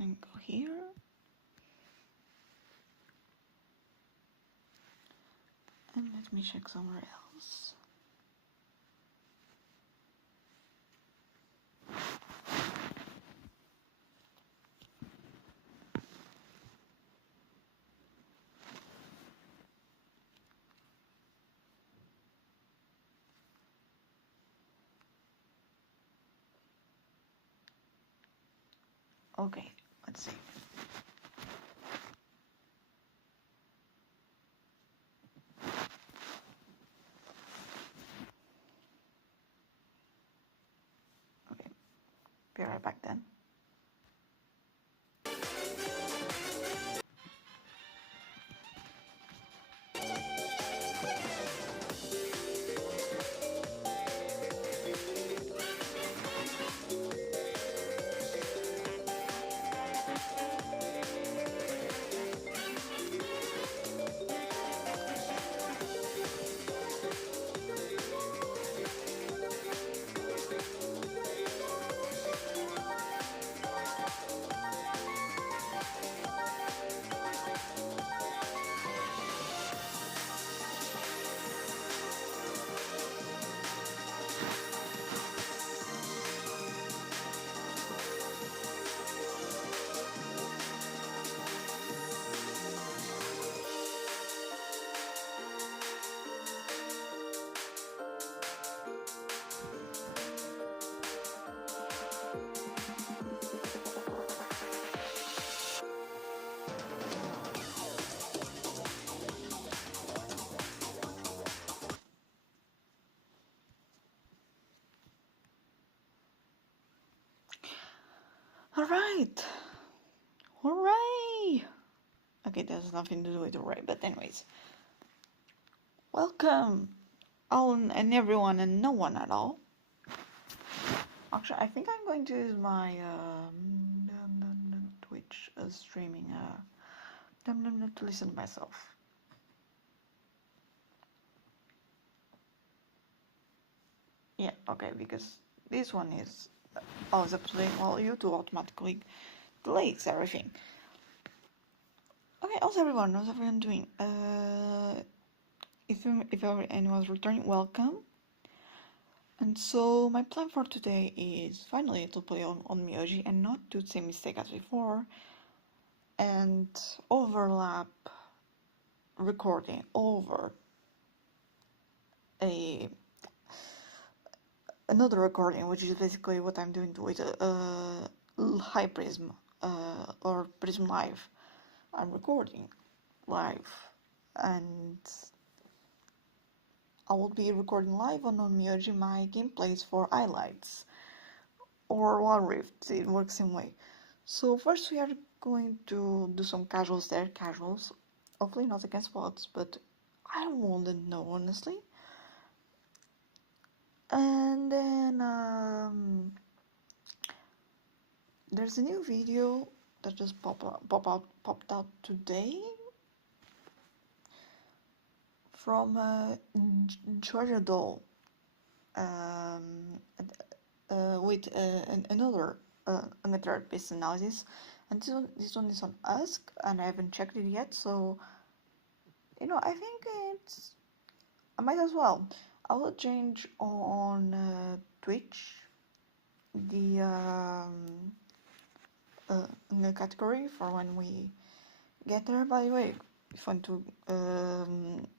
And go here. And let me check somewhere else. Okay, let's see. Okay, be right back then. All right. Hooray! Okay, that has nothing to do with hooray, but anyways. Welcome, all and everyone and no one at all, Actually, I think I'm going to use my Twitch streaming to listen to myself. Yeah, okay, because this one is also playing while YouTube automatically deletes everything. Okay, how's everyone doing? If anyone's returning, welcome. And so my plan for today is finally to play on Myoji and not do the same mistake as before and overlap recording over another recording, which is basically what I'm doing with High Prism or Prism Live. I'm recording live, and I will be recording live on Myoji my gameplays for highlights or Wild Rift. It works same way. So first we are going to do some casuals there, casuals. Hopefully not against bots, but I wouldn't know honestly. And then there's a new video that just popped out today from Georgia Doll with another amateur piece analysis, and this one is on Ask, and I haven't checked it yet, so I think I might as well. I will change on Twitch the category for when we get there. By the way, if you want to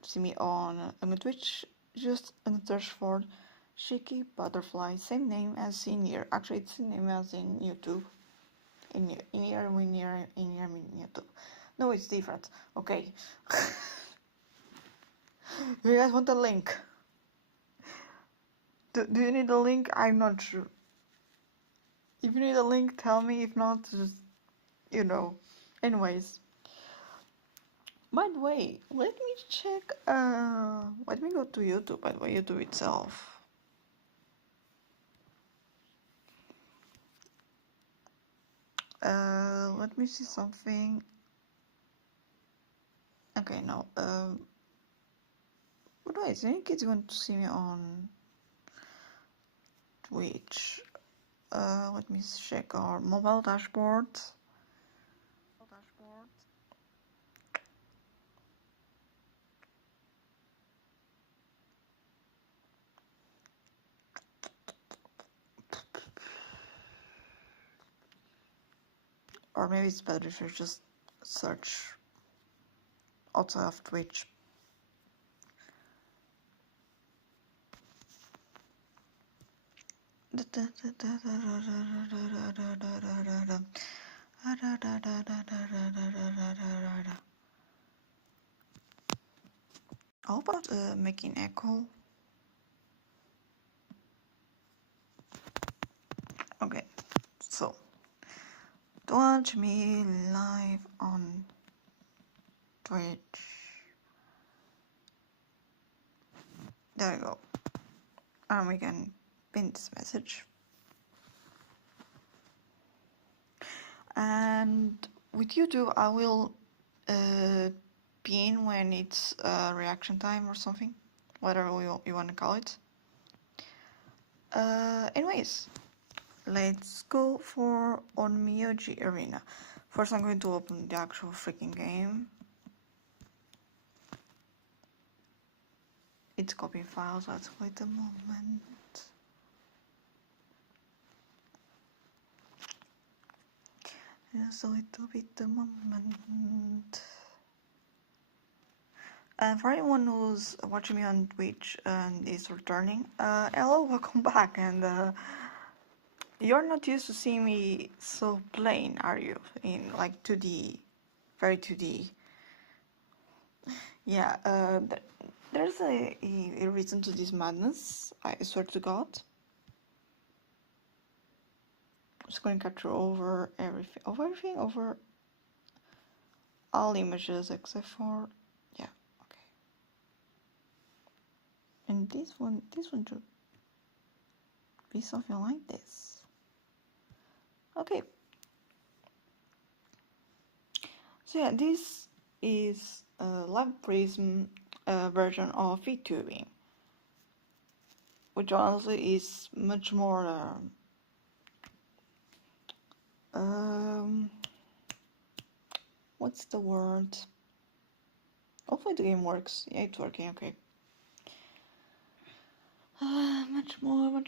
see me on Twitch, just search for Shiki Butterfly, same name as in here. Actually, it's the same name as in YouTube. In here, in YouTube. No, it's different. Okay. Do you guys want a link? Do you need a link? I'm not sure. If you need a link, tell me. If not, just, Anyways. By the way, let me check, let me go to YouTube, by the way, YouTube itself. Let me see something. Okay, no, but wait, any kids want to see me on Twitch? Let me check our mobile dashboard. Or maybe it's better if you just search outside of Twitch. How about making echo? Okay, so to watch me live on Twitch. There we go. And we can pin this message. And with YouTube, I will pin when it's reaction time or something, whatever you want to call it. Anyways, let's go for on Myoji Arena. First, I'm going to open the actual freaking game. It's copying files, let's wait a moment. Just a little bit a moment. And for anyone who's watching me on Twitch and is returning, hello, welcome back. And you're not used to seeing me so plain, are you? In like 2D, very 2D. Yeah, there's a reason to this madness, I swear to God. Screen capture over everything, over all images except for, yeah, okay. And this one too. be something like this. Okay. So yeah, this is a Live Prism version of VTubing, which honestly is much more what's the word? Hopefully the game works. Yeah, it's working, okay. Much more.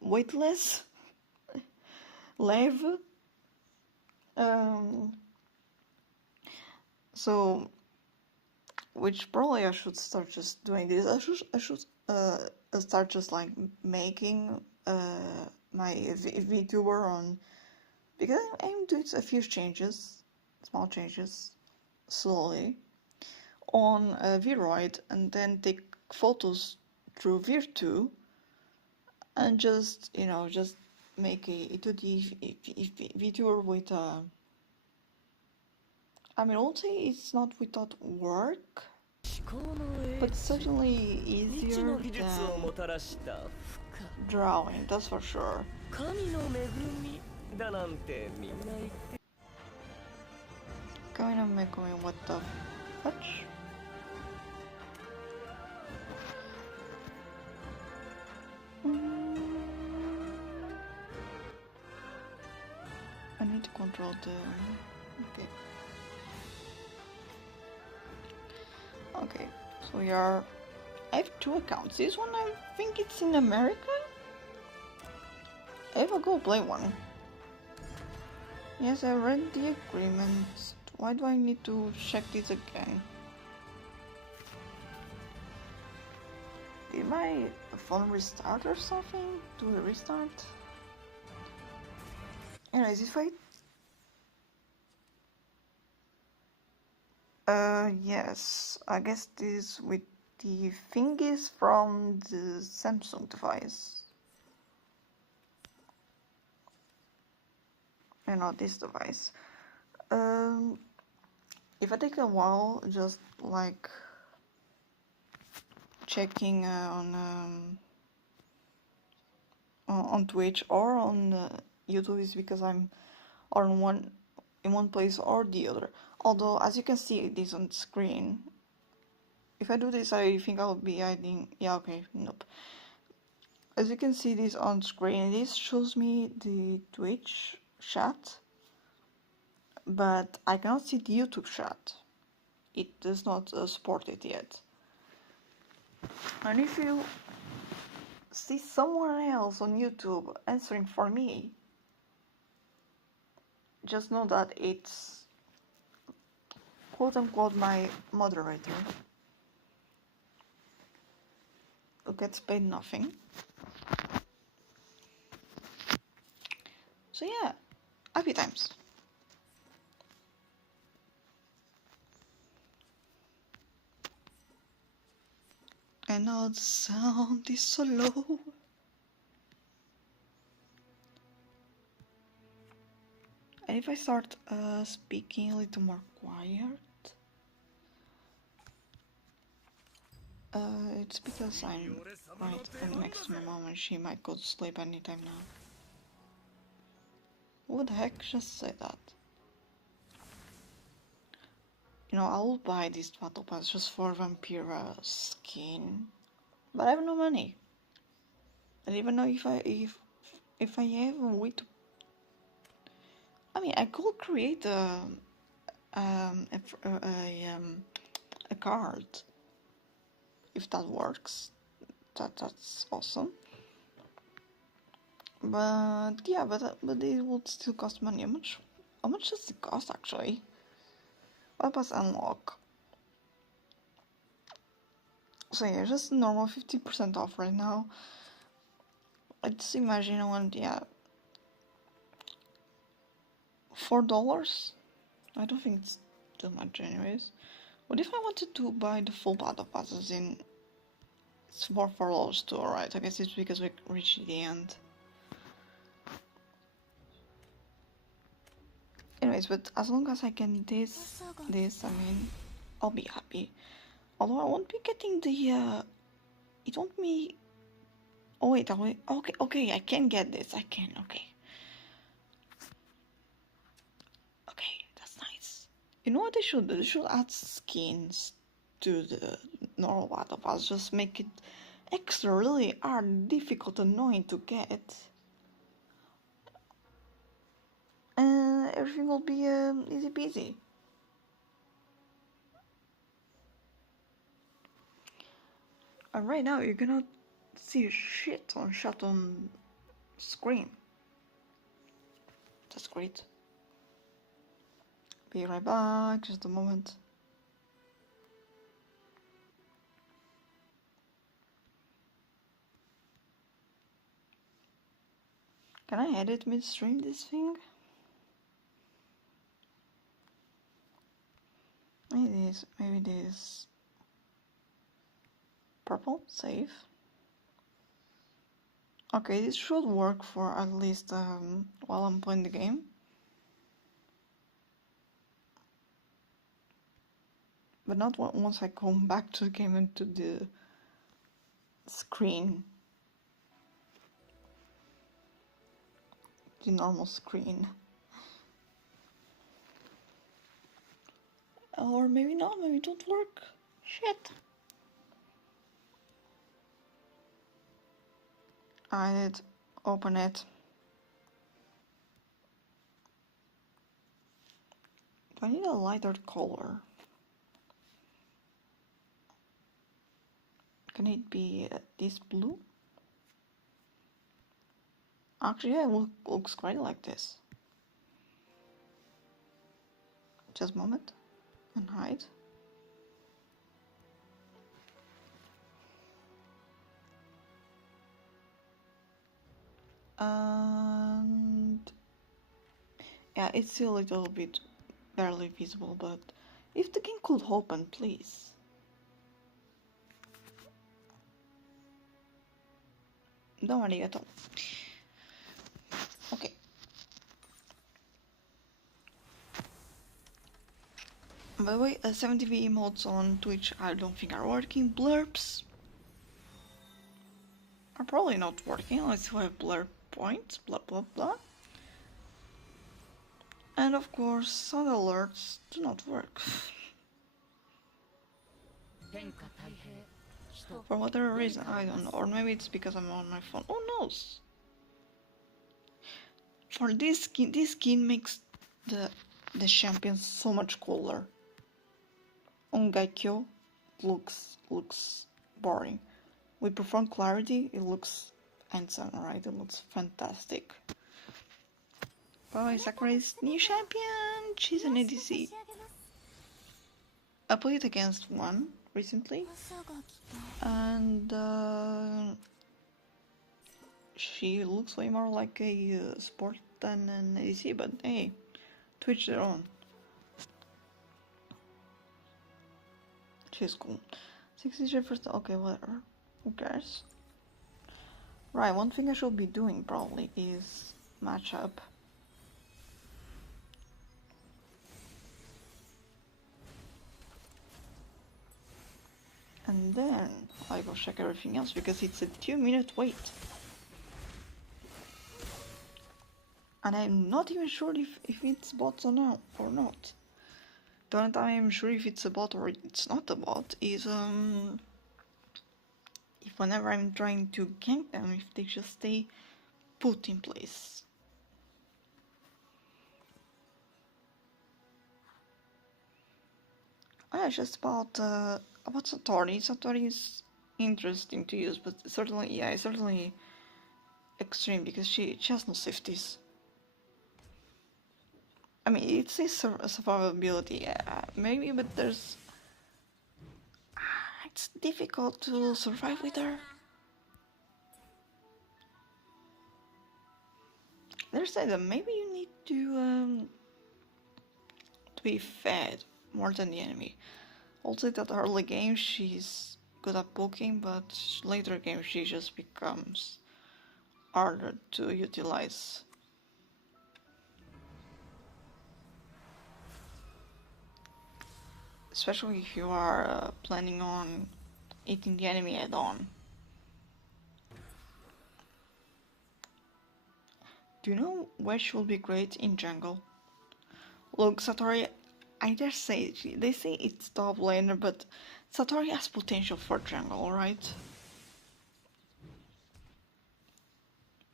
Weightless. Live. So, which probably I should start just doing this. I should start just like making my VTuber on, because I'm doing a few changes, small changes, slowly on Viroid, and then take photos through Virtu, and just just make a 2D VTuber with I mean, also it's not without work, but certainly easier than drawing, that's for sure. Going to make me what the fudge? I need to control the... okay. Okay, so we are... I have two accounts. This one I think it's in America? I have a Go Play one. Yes, I read the agreement. Why do I need to check this again? Did my phone restart or something? Do we restart? Anyways, if I... yes, I guess this with the thingies from the Samsung device. And not this device. If I take a while, just like checking on Twitch or on YouTube, is because I'm on in one place or the other. Although, as you can see this on screen, if I do this, I think I'll be hiding. Yeah, okay, nope. As you can see this on screen, this shows me the Twitch chat, but I cannot see the YouTube chat. It does not support it yet. And if you see someone else on YouTube answering for me, just know that it's quote unquote my moderator who gets paid nothing. So yeah, happy times. And now the sound is so low. And if I start speaking a little more quiet, it's because I'm right next to my mom and she might go to sleep anytime now. Who the heck just said that? You know, I will buy this battle pass just for Vampira skin, but I have no money. I don't even know if I have a way to. I mean, I could create a card if that works. That's awesome. But yeah, but it would still cost money. How much does it cost actually? What was unlock? So yeah, just normal 50% off right now. I just imagine I want, yeah, $4. I don't think it's too much anyways. What if I wanted to buy the full battle passes in? It's more $4 too, alright. I guess it's because we reached the end. Anyways, but as long as I can this, I mean, I'll be happy. Although I won't be getting the It won't be... Oh wait, okay, I can get this. I can, okay. Okay, that's nice. You know what they should do? They should add skins to the normal battle pass. Just make it extra really hard, difficult, annoying to get. And everything will be easy peasy. And right now you're gonna see shit on screen. That's great. Be right back, just a moment. Can I edit midstream this thing? Maybe this. Purple, save. Okay, this should work for at least while I'm playing the game. But not once I come back to the game and to the screen. The normal screen. Or maybe not, maybe it don't work. Shit. I did open it. Do I need a lighter color? Can it be this blue? Actually, yeah, it looks quite like this. Just a moment. And hide. And yeah, it's still a little bit barely visible, but if the game could open, please. Don't worry at all. Okay. By the way, 70v emotes on Twitch I don't think are working. Blurbs are probably not working. Let's have blurb points, blah blah blah. And of course, sound alerts do not work. For whatever reason, I don't know. Or maybe it's because I'm on my phone. Who knows? For this skin makes the champion so much cooler. On Gaikyo, looks boring. With profound clarity, it looks handsome, right? It looks fantastic. By Sakura's new champion, she's an ADC. I played against one recently, and she looks way more like a support than an ADC, but hey, to each their own. She's cool. 63%, okay, whatever. Who cares? Right, one thing I should be doing probably is matchup. And then I go check everything else because it's a 2-minute wait. And I'm not even sure if it's bots or not. The only time I'm sure if it's a bot or it's not a bot is if whenever I'm trying to gank them, if they just stay put in place. Oh yeah, just about Satori. Satori is interesting to use, but certainly, yeah, it's certainly extreme because she has no safeties. I mean, it's a survivability, yeah, maybe, but there's... It's difficult to survive with her. They say that maybe you need to be fed more than the enemy. Also, that early game she's good at poking, but later game she just becomes harder to utilize. Especially if you are planning on eating the enemy head on. Do you know where she will be great in jungle? Look, Satori, I dare say, they say it's top laner, but Satori has potential for jungle, right?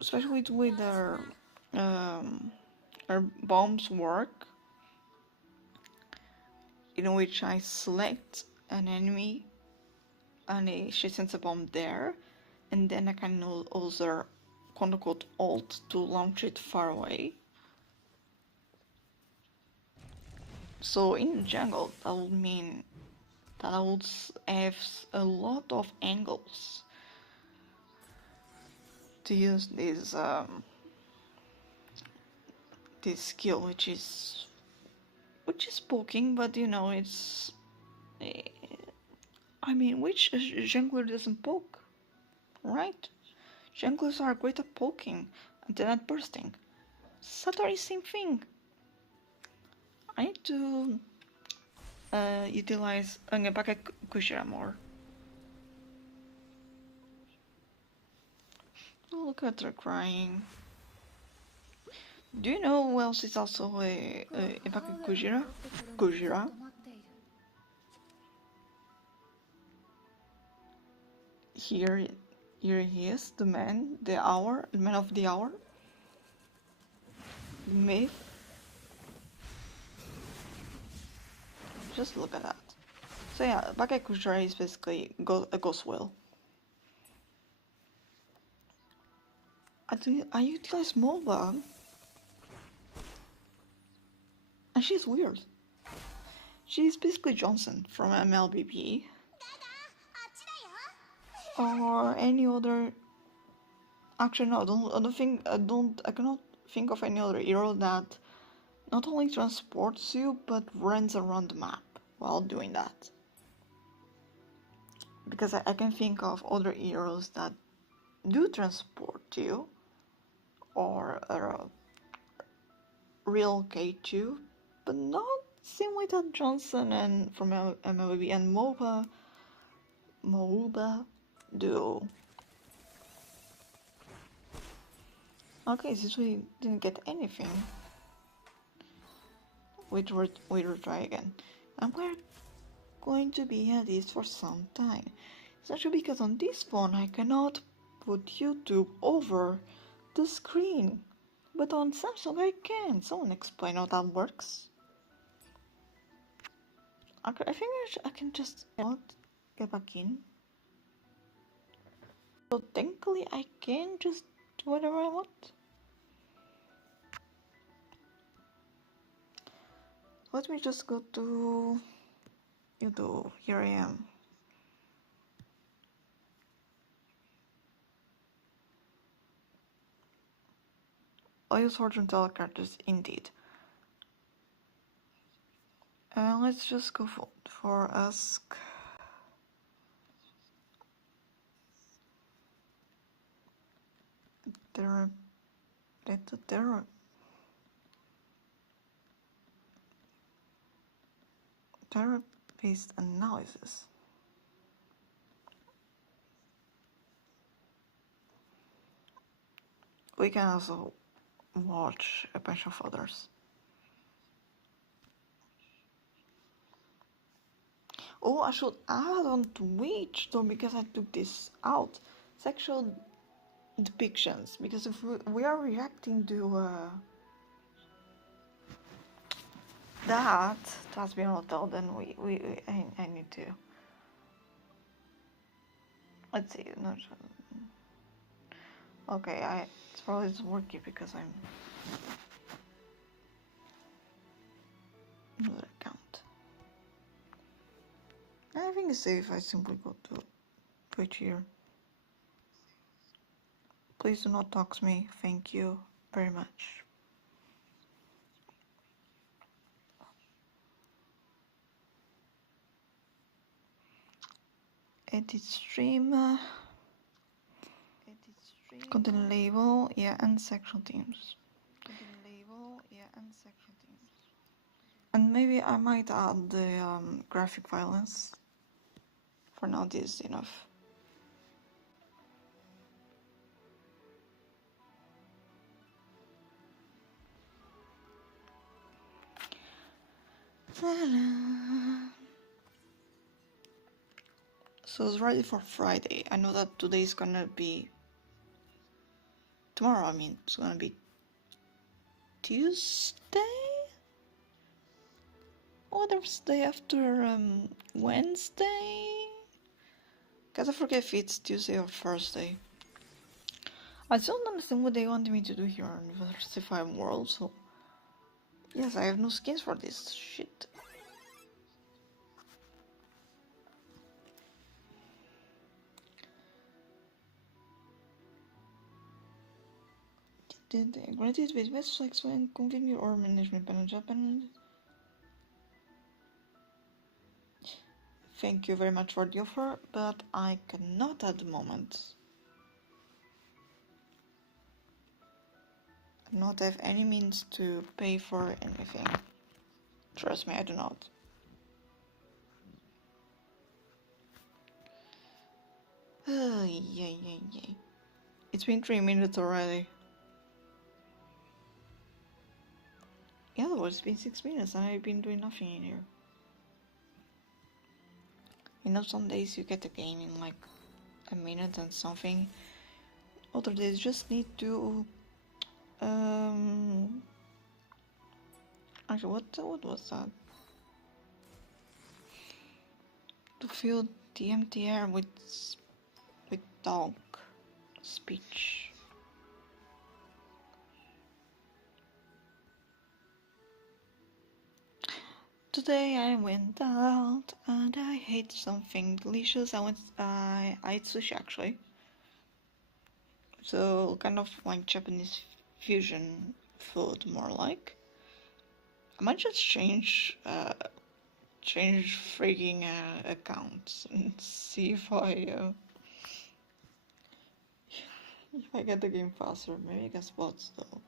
Especially with her bombs work, in which I select an enemy and she sends a bomb there, and then I can use her quote-unquote ult to launch it far away. So in jungle, that would mean that I would have a lot of angles to use this skill, which is poking, but you know it's. I mean, which jungler doesn't poke, right? Junglers are great at poking and then at bursting. Satori, same thing. I need to utilize Angepaka Kushira more. Oh, look at her crying. Do you know who else is also a Empaka Kujira? Kujira? Here he is, the man of the hour. Myth. Just look at that. So yeah, Bakai Kujira is basically a ghost whale. I utilize MOBA. And she's weird. She's basically Johnson from MLBB. Or any other. Actually, no. I cannot think of any other hero that not only transports you but runs around the map while doing that. Because I can think of other heroes that do transport you or relocate you, but not same way that Johnson and from MLB and MOBA do. Okay, since we didn't get anything, we retry again. And we're going to be at this for some time. Especially because on this phone I cannot put YouTube over the screen. But on Samsung I can. Someone explain how that works. I think I can just not get back in. So technically I can just do whatever I want. Let me just go to YouTube. Here I am. I'll use fortune teller characters indeed. Let's just go for ask. Therapist analysis. We can also watch a bunch of others. Oh, I should add on Twitch though, because I took this out. Sexual depictions, because if we are reacting to that has been hotel, then I need to. Let's see. No, okay, it's probably working because I'm another account. I think it's safe if I simply go to Twitch here. Please do not dox me. Thank you very much. Edit stream. Content label, yeah, and sexual themes. And maybe I might add the graphic violence. For now, this is enough. So it's ready for Friday. I know that today is gonna be tomorrow. I mean, it's gonna be Tuesday. What is the day after Wednesday? Cause I forget if it's Tuesday or Thursday. I still don't understand what they want me to do here on Diversified World. So yes, I have no skins for this shit. Granted with best flex when convenient or management panel Japan. Thank you very much for the offer, but I cannot at the moment. I do not have any means to pay for anything. Trust me, I do not. Yeah. It's been 3 minutes already. Yeah, well, it's been 6 minutes and I've been doing nothing in here. You know, some days you get the game in like a minute and something. Other days just need to actually what was that? To fill the empty air with dog speech. Today I went out and I ate something delicious. I ate sushi actually. So kind of like Japanese fusion food, more like. I might just change freaking accounts and see if I get the game faster. Maybe I get spots though.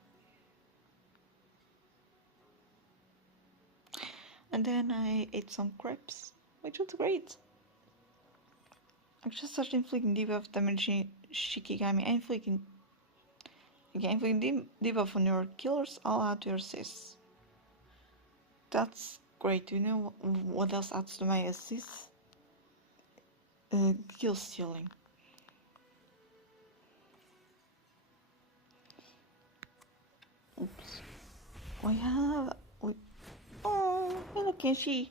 And then I ate some crepes, which was great. I'm just starting flicking debuff damaging Shikigami and flicking debuff on your killers, all add to your assist. That's great. Do you know what else adds to my assist? Kill stealing. Oops. Oh, hey, look, Kenshi.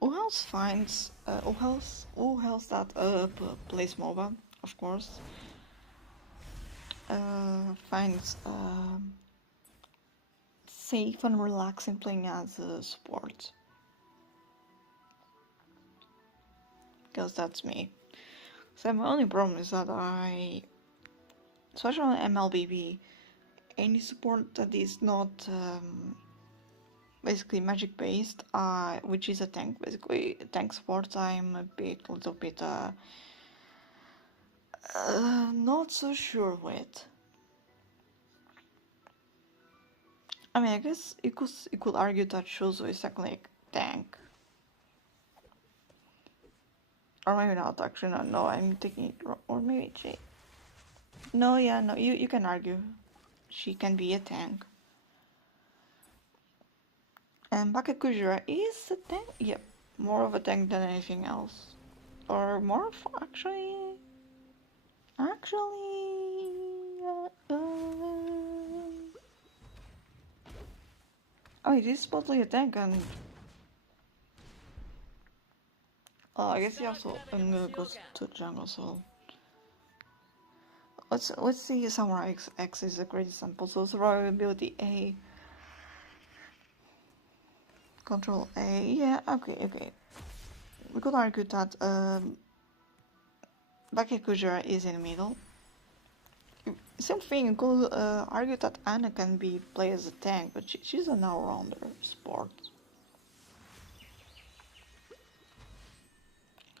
Who else finds? Who else that plays MOBA, of course. Finds safe and relaxing playing as a support. Because that's me. So my only problem is that especially on MLBB, any support that is not basically magic based, which is a tank, basically tank support, I'm a little bit not so sure with. I mean, I guess you could argue that Shuzo is technically a tank. Or maybe not, actually, no, I'm taking it wrong. Or maybe she... No, yeah, no, you can argue. She can be a tank. And Bakakujira is a tank? Yep, more of a tank than anything else. Or more of, actually... Oh, it is supposedly a tank and... Oh, I guess he also goes to jungle, so... Let's see, Samurai X is a great example. So survivability A, control A, yeah, okay. We could argue that Bakakujira is in the middle. Same thing, you could argue that Anna can be played as a tank, but she's an all-rounder sport.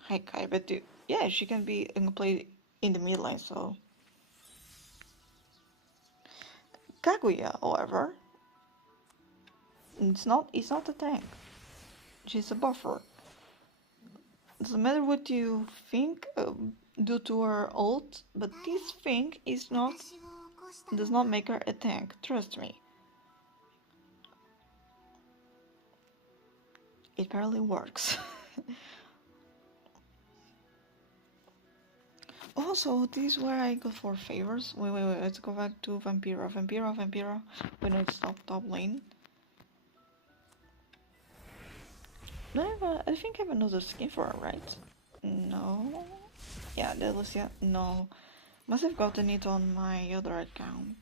Hi Kai, but yeah, she can be played in the mid lane, so... Kaguya, however, it's not a tank. She's a buffer. doesn't matter what you think due to her ult, but this thing does not make her a tank. Trust me. It barely works. Also, this is where I go for favors. Wait, let's go back to Vampira. We know it's top lane. No, I think I have another skin for her, right? No. Yeah, Delicia. No. Must have gotten it on my other account.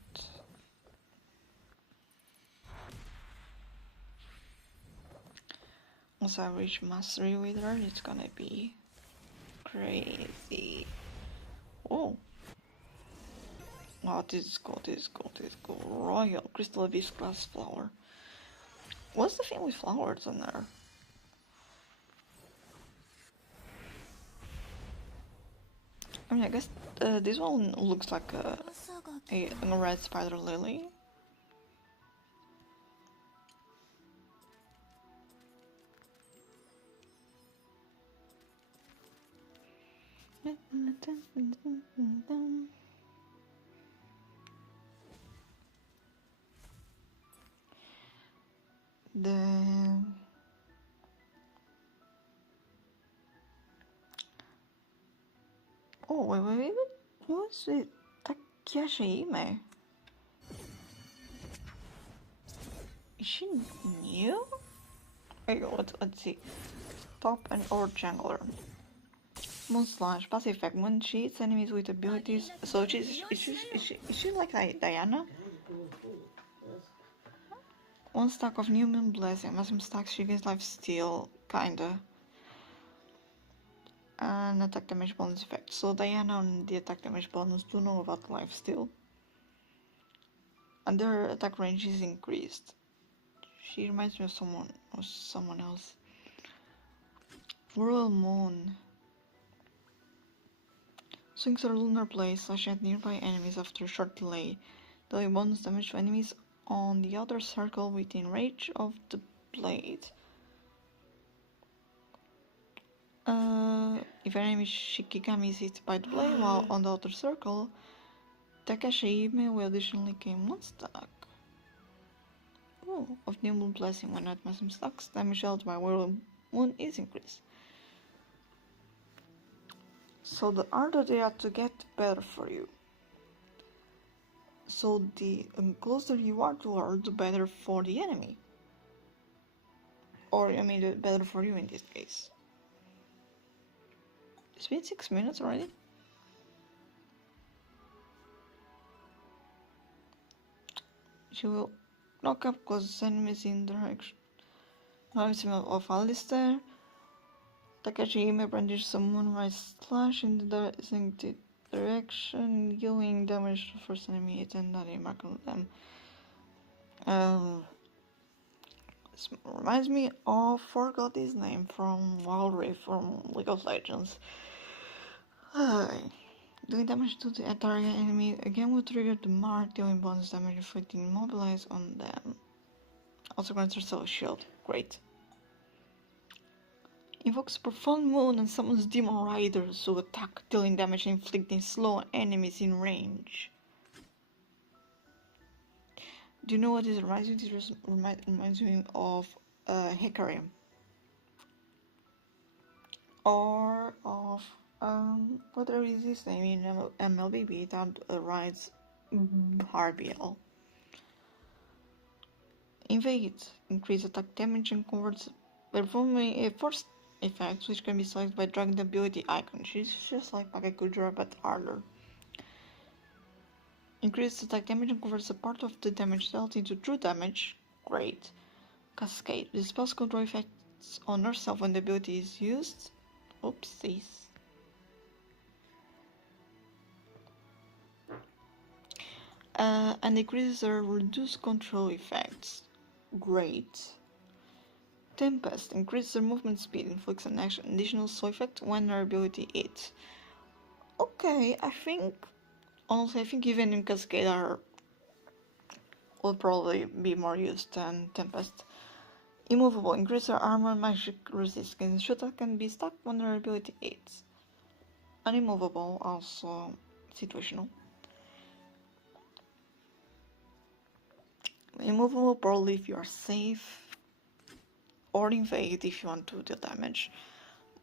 Once I reach mastery with her, it's gonna be crazy. Oh. Oh, this is cool. Royal Crystal Abyss Glass Flower. What's the thing with flowers on there? I mean, I guess this one looks like a red spider lily. Oh, wait. What's it? Takeshi Ime? Is she new? Okay, let's see. Top and or jungler. Moon Slash, passive effect. When she hits enemies with abilities, so is she like Diana? One stack of New Moon Blessing. Maximum stacks she gains life steal, kinda. And attack damage bonus effect. So Diana and the attack damage bonus do know about life steal. And their attack range is increased. She reminds me of someone else. Royal Moon. Swings her lunar blade slash at nearby enemies after a short delay, dealing bonus damage to enemies on the outer circle within range of the blade. If an enemy Shikigami is hit by the blade while on the outer circle, Takeshi Ime will additionally gain 1 stack. Of New Moon Blessing when at maximum stacks, damage dealt by Royal Moon is increased. So the harder they are to get, better for you. So the closer you are to her, the better for the enemy. Or, I mean, the better for you in this case. It's been 6 minutes already. She will knock up close enemies in direction. Of Alistair. Takeshi may brandish some Moonrise Slash in the designated direction, dealing damage to the first enemy hit and not a mark on them. This reminds me of, forgot his name, from Wild Rift from League of Legends. Doing damage to the target enemy again will trigger the mark, dealing bonus damage inflicting immobilize on them. Also grants herself a shield. Great. Invokes Profound Moon and summons Demon Riders who attack, dealing damage and inflicting slow enemies in range. Do you know what this reminds me? This reminds me of Hecarim. Or of whatever is his name in MLBB that rides Harbiel. Invade, increase attack damage and converts performing a force effects which can be selected by dragging the ability icon. She's just like Bakakujira but harder. Increase attack damage and converts a part of the damage dealt into true damage. Great. Cascade. The spell's control effects on herself when the ability is used. Oopsies. And decreases her reduced control effects. Great. Tempest increases her movement speed, inflicts an additional slow effect when her ability hits. Okay, honestly, I think even in Cascade will probably be more used than Tempest. Immovable. Increase your armor, magic resistance. Shoot attack can be stuck. Vulnerability 8. Unimmovable, also situational. Immovable probably if you are safe. Or invade if you want to deal damage.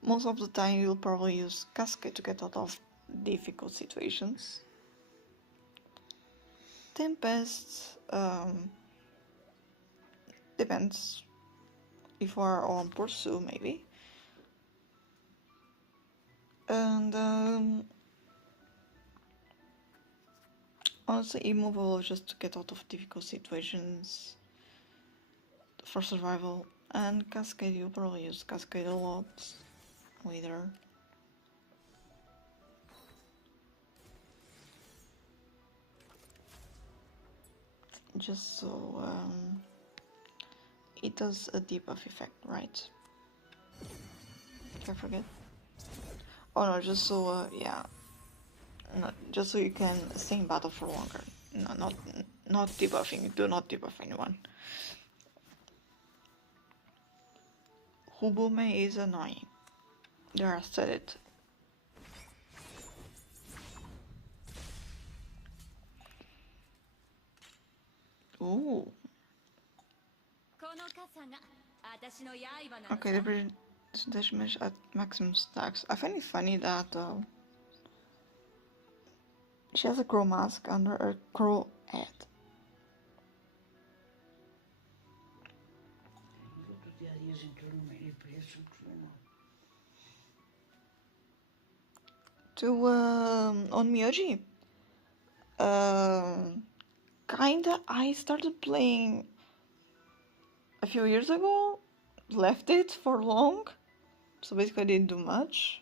Most of the time you'll probably use Cascade to get out of difficult situations. Tempest, depends. If you are on Pursue, maybe. And honestly, immovable just to get out of difficult situations for survival. And Cascade, you'll probably use Cascade a lot later. Just so it does a debuff effect, right? Did I forget? Oh no, just so yeah, no, just so you can stay in battle for longer. No, not debuffing. Do not debuff anyone. Hubume is annoying. There, I said it. Ooh. Okay, the presentation mesh at maximum stacks. I find it funny that she has a crow mask under her crow head. To on Miyoji, kinda. I started playing a few years ago, left it for long, so basically I didn't do much.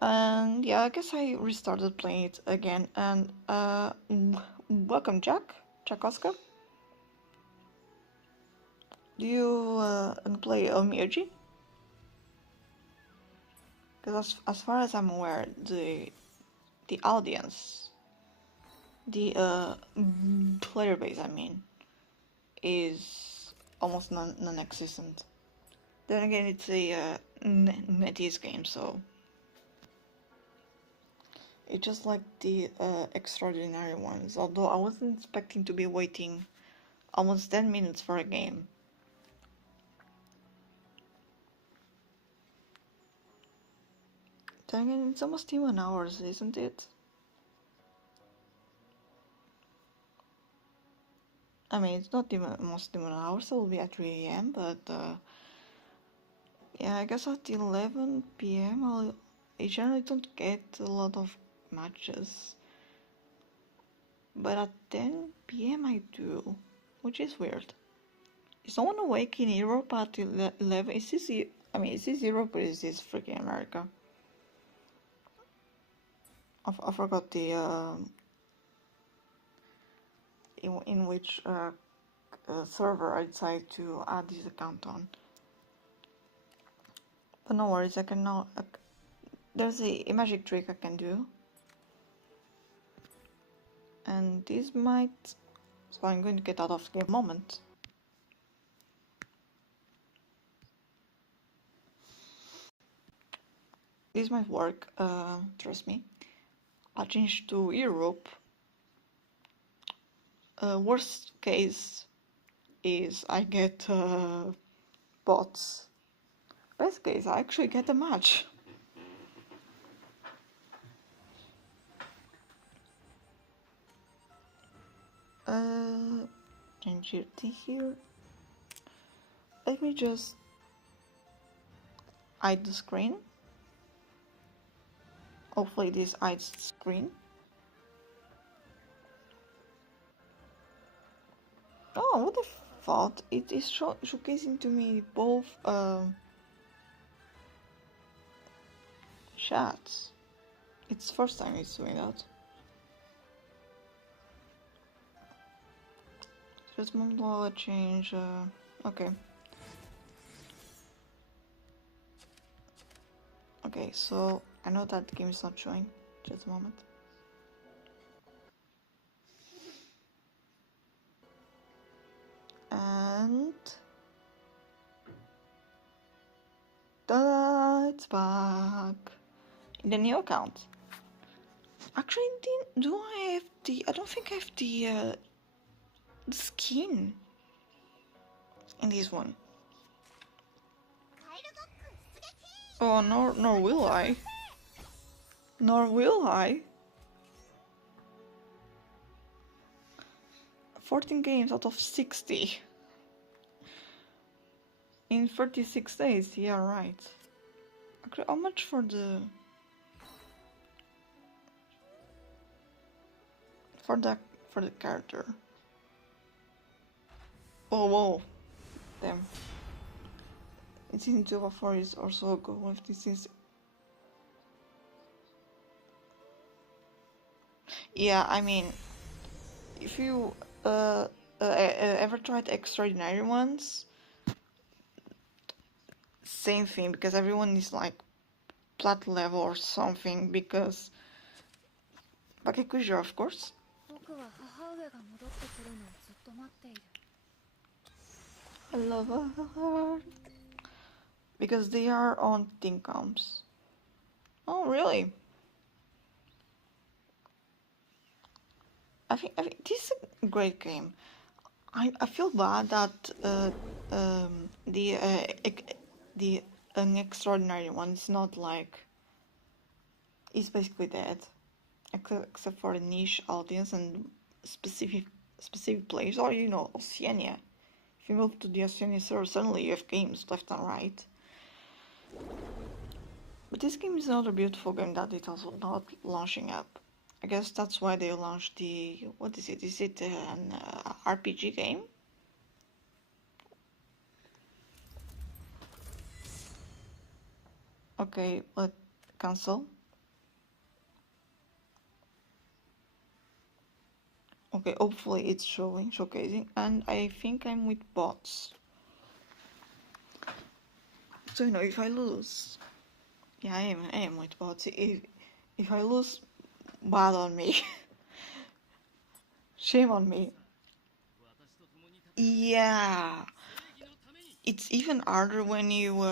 And yeah, I guess I restarted playing it again. And welcome, Jack Oscar. Do you play Miyoji? Because as far as I'm aware, the audience, the player base, I mean, is almost non-existent. Then again, it's a NetEase game, so it's just like the extraordinary ones. Although I wasn't expecting to be waiting almost 10 minutes for a game. Then again, it's almost even hours, isn't it? I mean, it's not even almost even hours, so it'll be at 3 a.m., but yeah, I guess at 11 p.m. I generally don't get a lot of matches. But at 10 p.m. I do, which is weird. Is someone awake in Europe at 11? Is this, I mean, is this Europe or is this freaking America? I forgot the, in which server I decided to add this account on. But no worries, I can now, there's a magic trick I can do. And this might, so I'm going to get out of the game moment. This might work, trust me. I'll change to Europe. Worst case is I get bots. Best case, I actually get a match. Change your T here. Let me just hide the screen. Hopefully this hides the screen. Oh, what I thought, it is showcasing to me both chats. It's the first time it's doing that. Just law change, okay. Okay, so I know that the game is not showing, just a moment. And Ta-da! It's back in the new account. Actually, do I have the? I don't think I have the skin in this one. Oh, nor will I. Nor will I. 14 games out of 60. In 36 days, yeah, right. Okay, how much for the character? Oh, whoa, damn. It's in 204 is also good with this is. Yeah, I mean, if you ever tried extraordinary ones, same thing, because everyone is like plat level or something, because Bakekuja, of course. I love her. Because they are on teen comps. Oh, really? I think this is a great game. I feel bad that the an extraordinary one is not like, it's basically dead, except for a niche audience and specific players, or Oceania. If you move to the Oceania server, suddenly you have games left and right. But this game is another beautiful game that is also not launching up. I guess that's why they launched the, what is it? Is it an RPG game? Okay, let cancel. Okay, hopefully it's showcasing, and I think I'm with bots. So if I lose, yeah, I am with bots. If I lose, bad on me. Shame on me. Yeah, it's even harder when you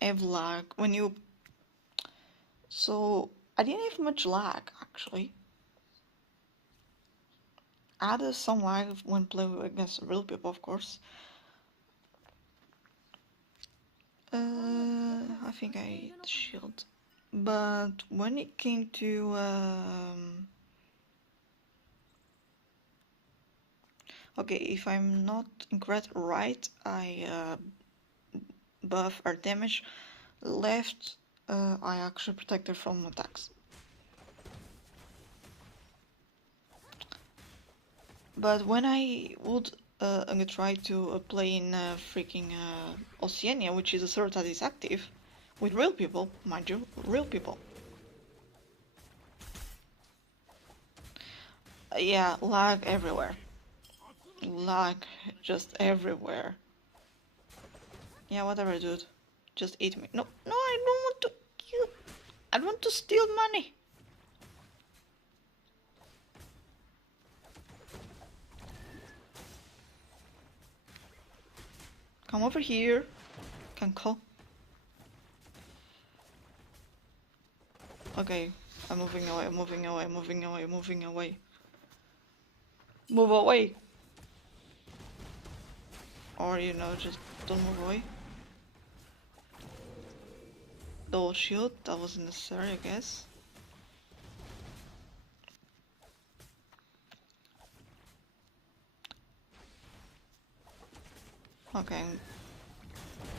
have lag. So I didn't have much lag actually. I had some lag when playing against real people, of course. I think I hit the shield. But when it came to okay, if I'm not incorrect, right, I buff or damage. Left, I actually protected from attacks. But when I would try to play in freaking Oceania, which is a server that is active, with real people, mind you, real people. Yeah, lag everywhere. Lag just everywhere. Yeah, whatever, dude. Just eat me. No, I don't want to kill. I want to steal money. Come over here. Can call. Okay, I'm moving away, moving away, moving away, moving away. Move away. Or, just don't move away. Double shield, that wasn't necessary, I guess. Okay,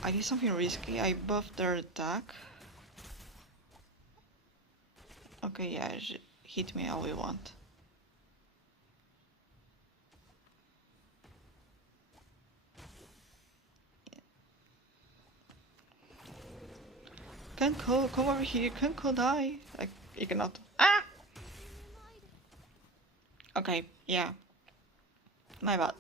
I did something risky. I buffed their attack. Okay, yeah, hit me all you want. Kenko, come over here. Kenko, die. You cannot. Ah! Okay, yeah. My bad.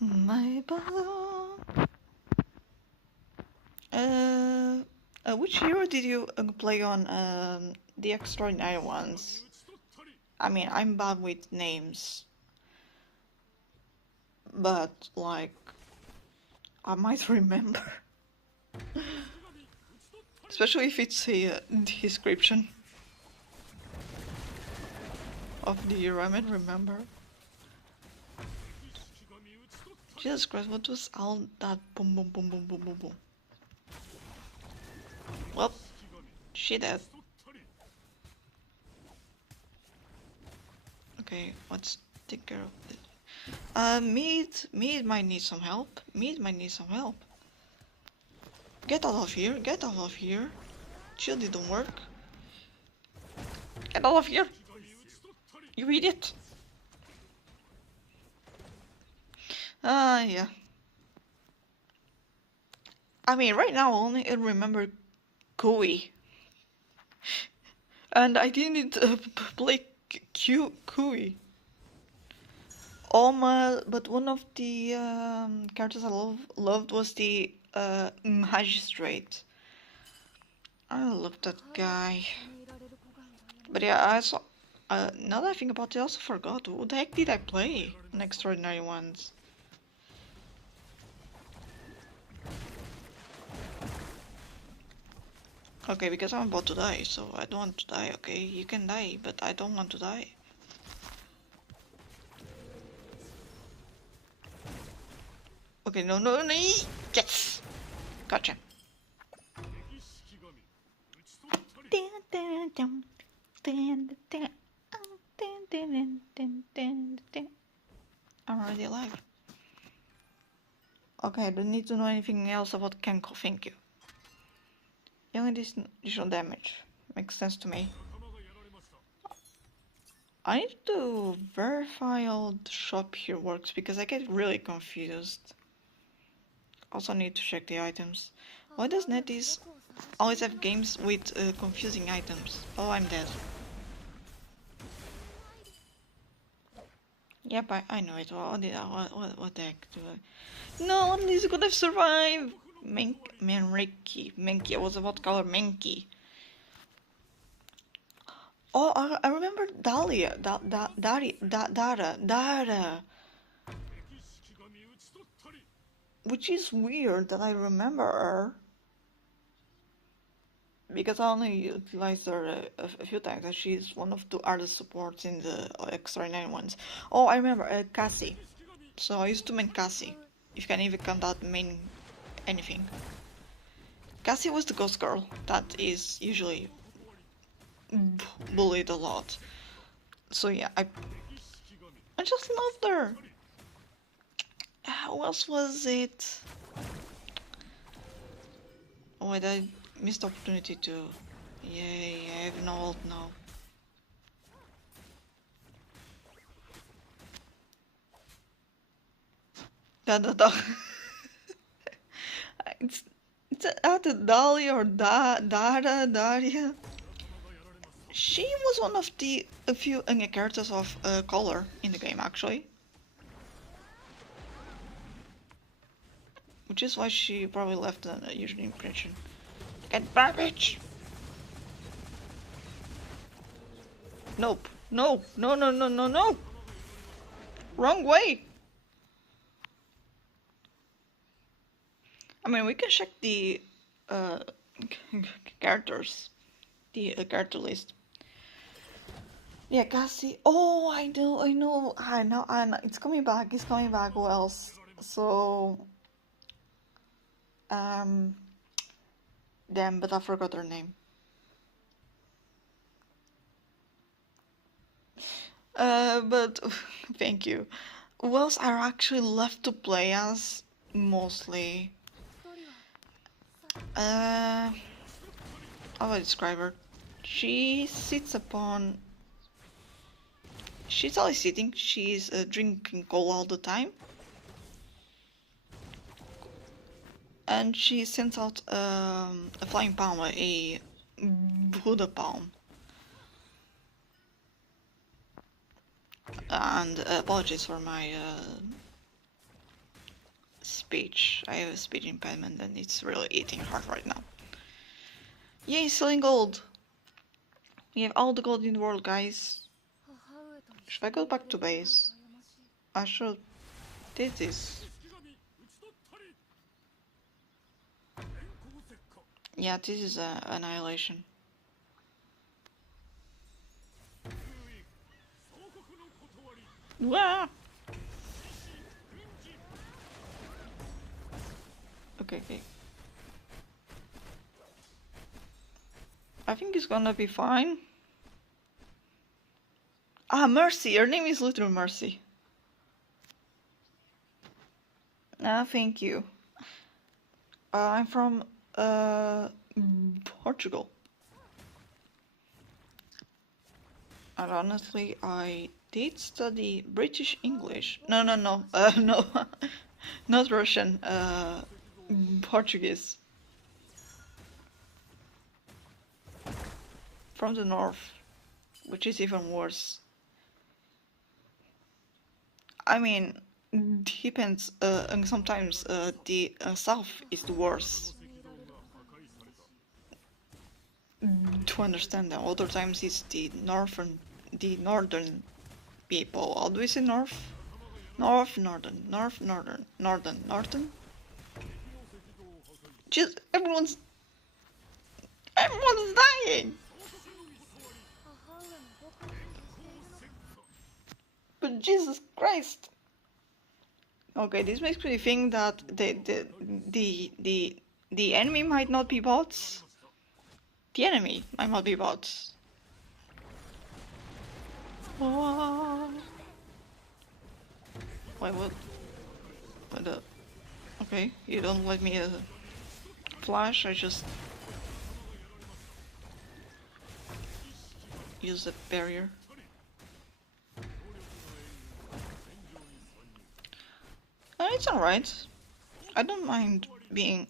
My bad. Which hero did you play on the extraordinary ones? I mean, I'm bad with names. but like I might remember. Especially if it's a description of the year, I might remember. Jesus Christ, what was all that boom boom boom boom boom boom boom? Well, she dead. Okay, let's take care of it. Mid might need some help. Mid might need some help. Get out of here, get out of here. Shield didn't work. Get out of here! You idiot! Yeah. I mean, right now I only remember Kui. And I didn't play Kui. But one of the characters I loved was the magistrate. I love that guy. But yeah, I saw. Now that I think about it, I also forgot. What the heck did I play on Extraordinary Ones? Okay, because I'm about to die, so I don't want to die, okay? You can die, but I don't want to die. Okay, no, no, no! Yes! Gotcha. I'm already alive. Okay, I don't need to know anything else about Kenko, thank you. Young additional damage. Makes sense to me. I need to verify how the shop here works because I get really confused. Also need to check the items. Why does NetEase always have games with confusing items? Oh, I'm dead. Yep, I know it. What the heck do I... No, at least I could have survived! Menki. I was about to call her Menki. Oh, I remember Dahlia. Dara. Which is weird that I remember her. Because I only utilized her a few times, and she's one of the hardest supports in the Extraordinary Ones. Oh, I remember, Cassie. So I used to main Cassie. If you can even count that main anything. Cassie was the ghost girl that is usually bullied a lot. So yeah, I just loved her. Who else was it? Oh wait, I missed the opportunity to... Yay, I have no ult now. Da. It's either Dahlia or Daria. She was one of the a few characters of color in the game, actually. Which is why she probably left a usual impression. Get garbage! Nope. No! Wrong way! I mean, we can check the characters. The character list. Yeah, Cassie. Oh, I know. It's coming back. Who else? So, damn, but I forgot her name. But thank you. Who else are actually left to play as? Mostly. How do I describe her? She sits upon... She's always sitting. She's drinking cola all the time. And she sends out a flying palm, a Buddha palm. And apologies for my speech. I have a speech impediment and it's really eating hard right now. Yay, selling gold! We have all the gold in the world, guys. Should I go back to base? I should This is... Yeah, this is annihilation. Wah! Okay, okay. I think it's gonna be fine. Ah, Mercy! Her name is literally Mercy. Ah, thank you. I'm from Portugal. And honestly, I did study British English. No, no, no. No. Not Russian. Portuguese. From the north. Which is even worse. I mean, depends. And sometimes the south is the worst. To understand them. Other times it's the northern people. How do we say north? Northern. Just everyone's dying. But Jesus Christ. Okay, this makes me think that the enemy might not be bots. The enemy might not be bots. Oh. Wait, what? Okay, you don't let me flash, I just use the barrier. It's alright. I don't mind being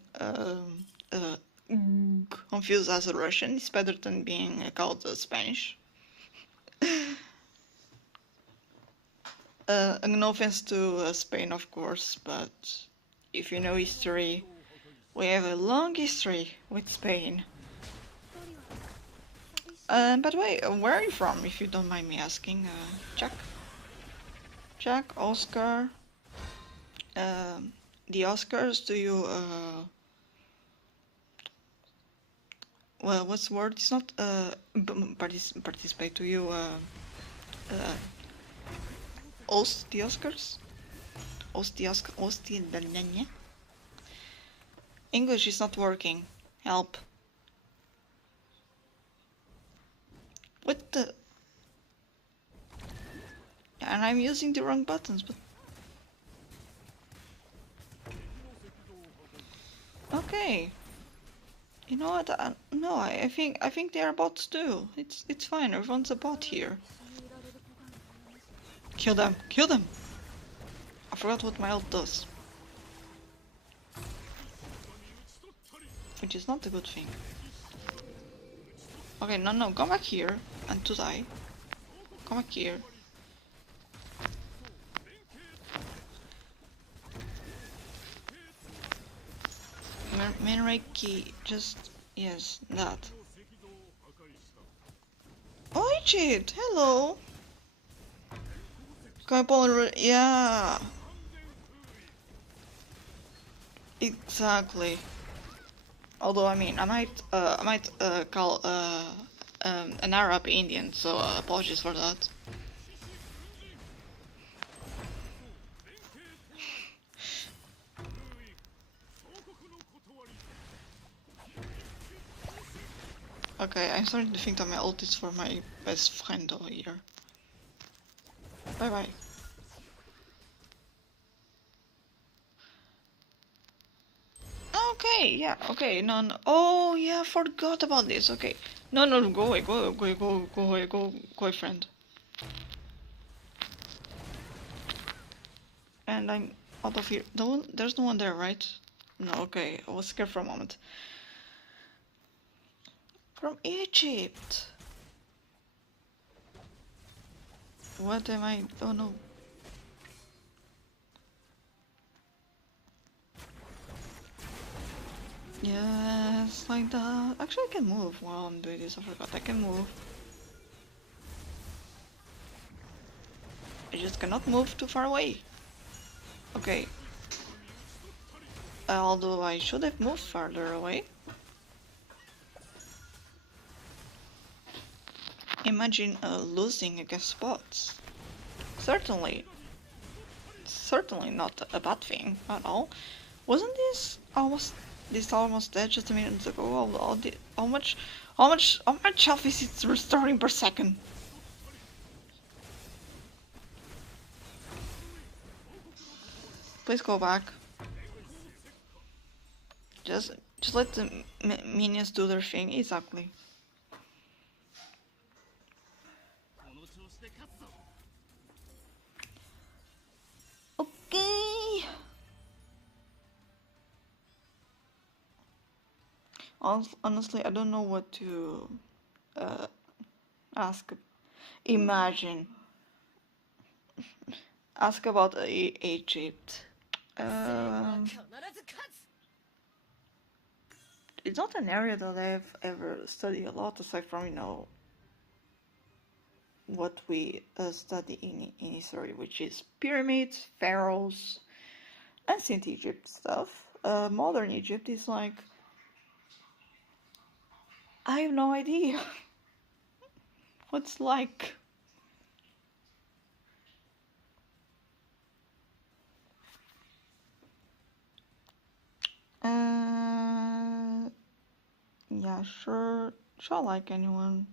confused as a Russian. It's better than being called Spanish. No offense to Spain, of course, but if you know history, we have a long history with Spain. By the way, where are you from, if you don't mind me asking? Jack, Oscar. The Oscars, do you, well, what's the word? It's not, participate. Do you, host the Oscars? Host the English is not working. Help. What the? And I'm using the wrong buttons, but... Okay. You know what? No, I think they are bots too. It's fine. Everyone's a bot here. Kill them! Kill them! I forgot what my ult does. Which is not a good thing. Okay, no, come back here and to die. Come back here. Main Reiki, just, yes, that. Oh, Egypt! Hello! Yeah! Exactly. Although, I mean, I might call an Arab Indian, so apologies for that. Okay, I'm starting to think that my ult is for my best friend over here. Bye bye. Okay, yeah, okay, no. Oh, yeah, I forgot about this. Okay, no, go away, go away, friend. And I'm out of here. There's no one there, right? No, okay, I was scared for a moment. From Egypt. What am I? Oh no. Yes, like that. Actually, I can move while I'm doing this. I forgot I can move. I just cannot move too far away. Okay. Although I should have moved further away. Imagine losing against bots. Certainly not a bad thing at all. Wasn't this almost dead just a minute ago? How much health is it restoring per second? Please go back. Just let the minions do their thing. Exactly. Okay. Honestly, I don't know what to ask. Imagine. Ask about Egypt. It's not an area that I've ever studied a lot, aside from, what we study in history, which is pyramids, pharaohs, ancient Egypt stuff. Modern Egypt is like, I have no idea what's like. Yeah, sure. Shall like anyone.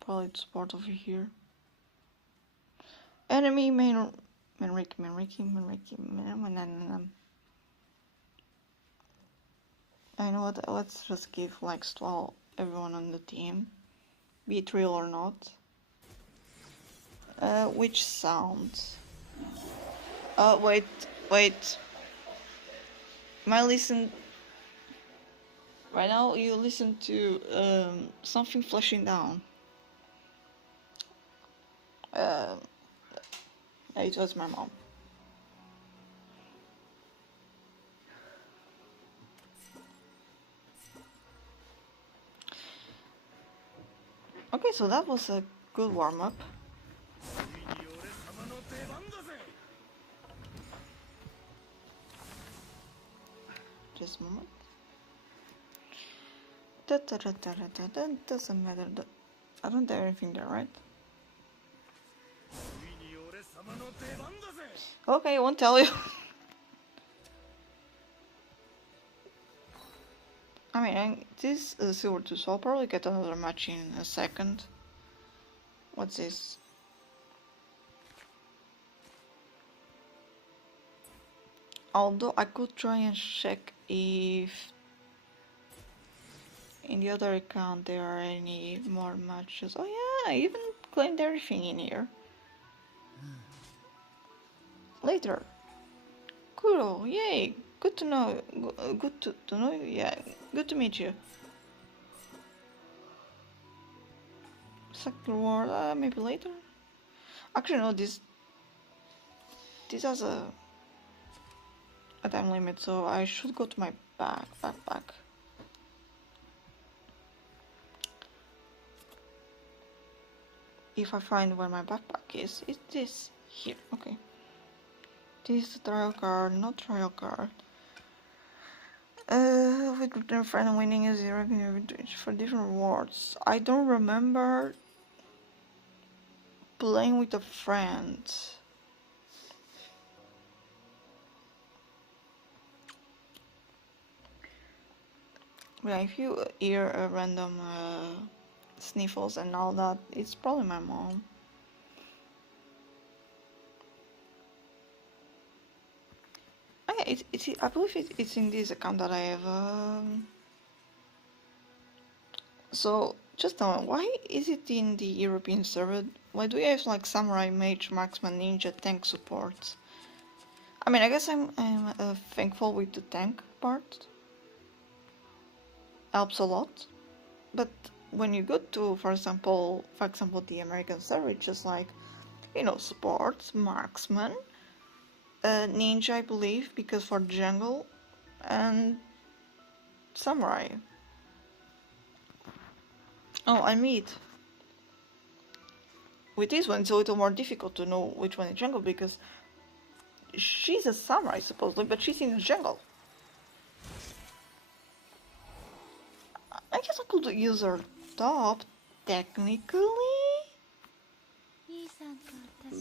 Probably it's part of here. Enemy Manriki. I know what. Let's just give likes to everyone on the team, be it real or not. Which sounds? Wait. My listen. Right now, you listen to something flashing down. It was my mom. Okay, so that was a good warm-up. Just a moment. Doesn't matter. I don't have anything there, right? Okay, I won't tell you. I mean, this is Silver 2, so I'll probably get another match in a second. What's this? Although I could try and check if in the other account there are any more matches. Oh yeah, I even claimed everything in here. Later. Kuro, yay! Good to know. Good to know you. Yeah, good to meet you. Second reward, maybe later. Actually, no. This has a time limit, so I should go to my backpack. If I find where my backpack is, it's this here. Okay. This is the trial card, not trial card. With a friend winning is 0 for different rewards. I don't remember playing with a friend. Yeah, if you hear a random sniffles and all that, it's probably my mom. Oh yeah, I believe it's in this account that I have. So just tell me, why is it in the European server? Why do we have like samurai, mage, marksman, ninja, tank support? I mean, I guess I'm thankful with the tank part. Helps a lot, but when you go to, for example, the American server, it's just like, support, marksman, ninja, I believe, because for jungle, and samurai. Oh, I meet. with this one, it's a little more difficult to know which one is jungle because she's a samurai supposedly, but she's in the jungle. I guess I could use her top technically,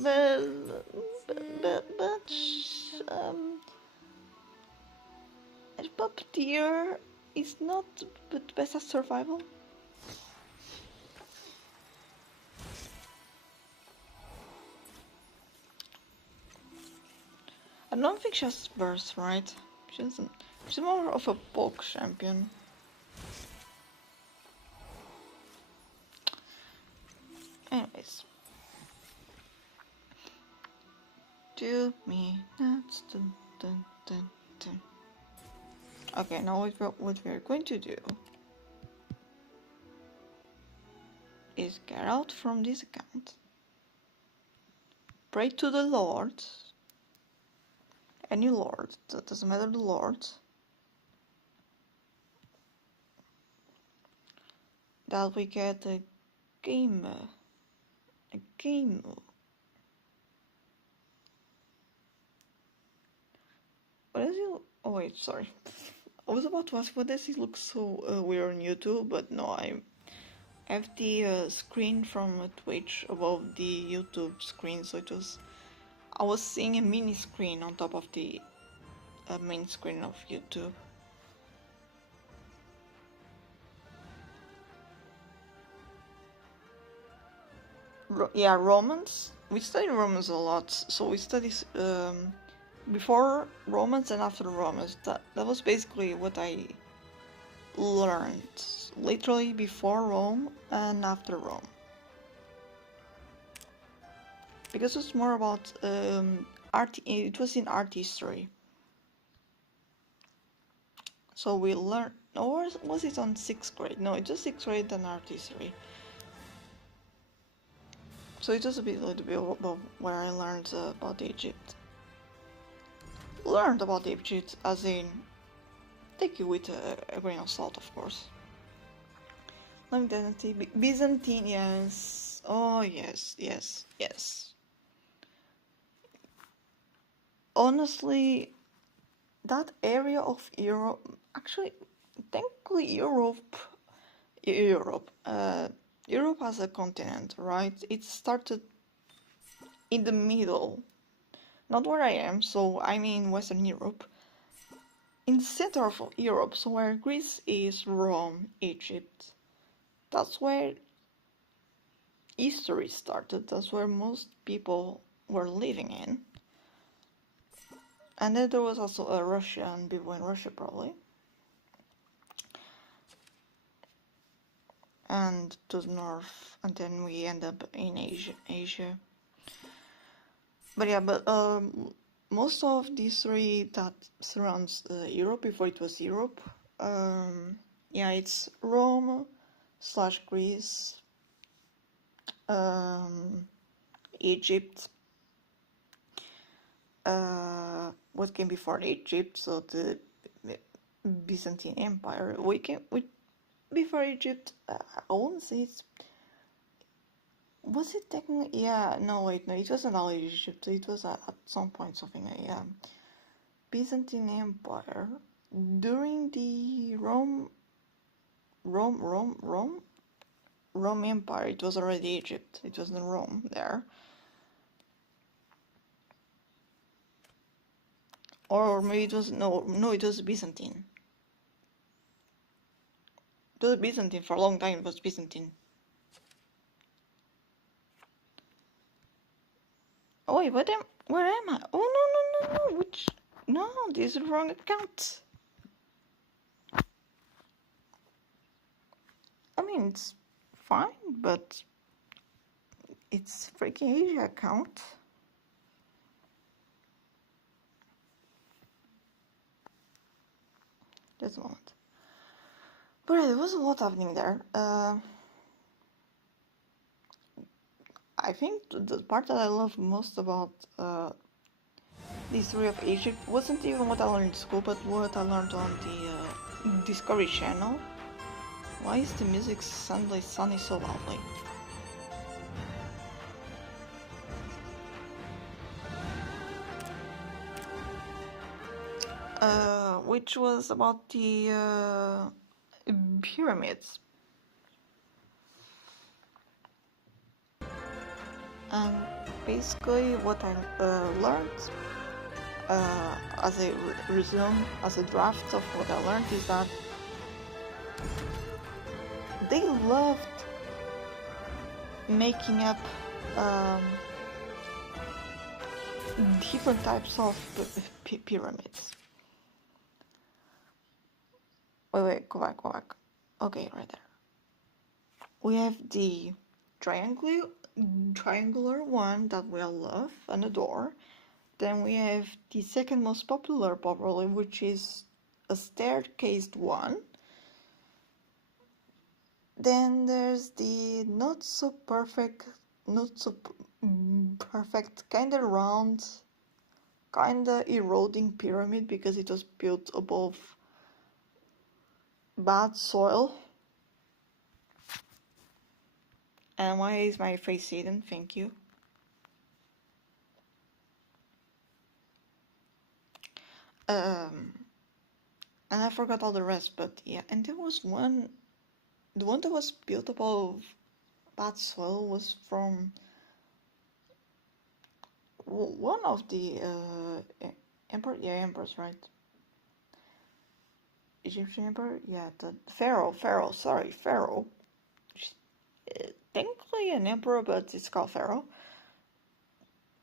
but a puppeteer is not the best at survival. I don't think she has burst, right? She doesn't. She's more of a poke champion. Anyways. Do me nuts. Dun, dun, dun, dun. Okay, now what we're going to do is get out from this account, pray to the Lord, any Lord, that doesn't matter the Lord, that we get a game. What is it? Oh wait, sorry. I was about to ask what does it look so weird on YouTube, but no, I have the screen from Twitch above the YouTube screen, so I was seeing a mini screen on top of the main screen of YouTube. Yeah, Romans. We study Romans a lot, so we study before Romans and after Romans. That was basically what I learned, literally before Rome and after Rome. Because it's more about art. It was in art history. So we learned, or was it on 6th grade? No, it was 6th grade and art history. So it was a little bit about where I learned about Egypt. Learned about Egypt as in, take it with a grain of salt, of course. Let me see, Byzantine, yes. Oh yes. Honestly, that area of Europe, actually, technically Europe as a continent, right? It started in the middle, not where I am, so I'm in Western Europe, in the center of Europe, so where Greece is, Rome, Egypt. That's where history started, that's where most people were living in. And then there was also Russia and people in Russia probably. And to the north, and then we end up in Asia. But yeah, most of the history that surrounds Europe, before it was Europe, yeah, it's Rome / Greece, Egypt, what came before Egypt, so the Byzantine Empire. Before Egypt, I won't say it's... Was it technically... Yeah, no, wait, no, it wasn't all Egypt. It was at some point something like, yeah. Byzantine Empire. During the Rome Empire, it was already Egypt. It wasn't Rome there. Or maybe it was... No, it was Byzantine. It was Byzantine for a long time. It was Byzantine. Oh wait, where am I? Oh no! No, this is the wrong account. I mean, it's fine, but it's freaking Asia account. Just a moment. But yeah, there was a lot happening there. I think the part that I love most about the history of Egypt wasn't even what I learned in school, but what I learned on the Discovery Channel. Why is the music suddenly so lovely? which was about the pyramids. And basically, what I learned as a resume, as a draft of what I learned, is that they loved making up um, different types of pyramids. Wait, go back. Okay, right there. We have the triangular one that we all love and adore. Then we have the second most popular, probably, which is a staircased one. Then there's the not so perfect, kinda round, kinda eroding pyramid because it was built above bad soil. And why is my face hidden? Thank you. And I forgot all the rest, but yeah. And there was one, the one that was built above bad soil was from one of the emperors, right? Egyptian emperor, yeah, the pharaoh. Technically an emperor, but it's called pharaoh.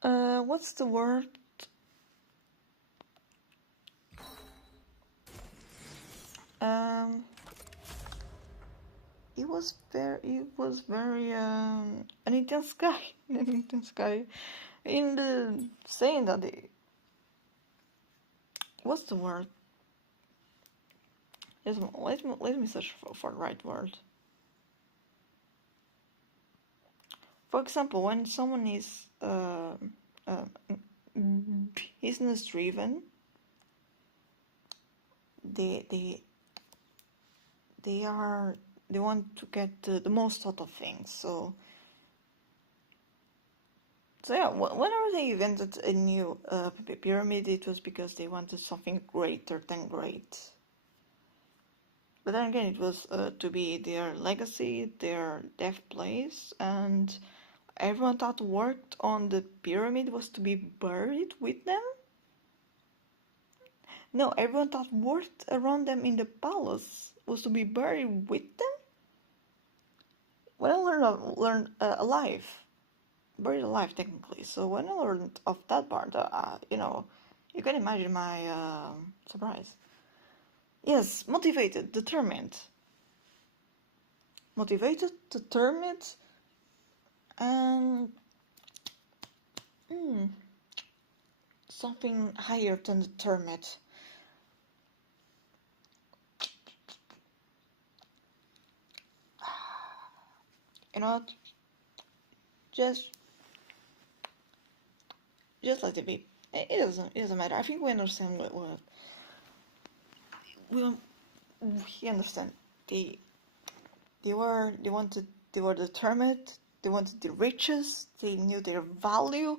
What's the word? It was very an intense guy, in the saying that what's the word? Let me search for the right word. For example, when someone is business driven, they want to get the most out of things. So yeah, whenever they invented a new pyramid, it was because they wanted something greater than great. But then again, it was to be their legacy, their death place, and everyone that worked on the pyramid was to be buried with them? No, everyone that worked around them in the palace was to be buried with them? Well, learned alive. Buried alive, technically. So when I learned of that part, you can imagine my surprise. Yes, motivated, determined. Motivated, determined, and something higher than determined. You know what? Just let it be. It doesn't matter. I think we understand what we understand. They were determined. They wanted the riches. They knew their value,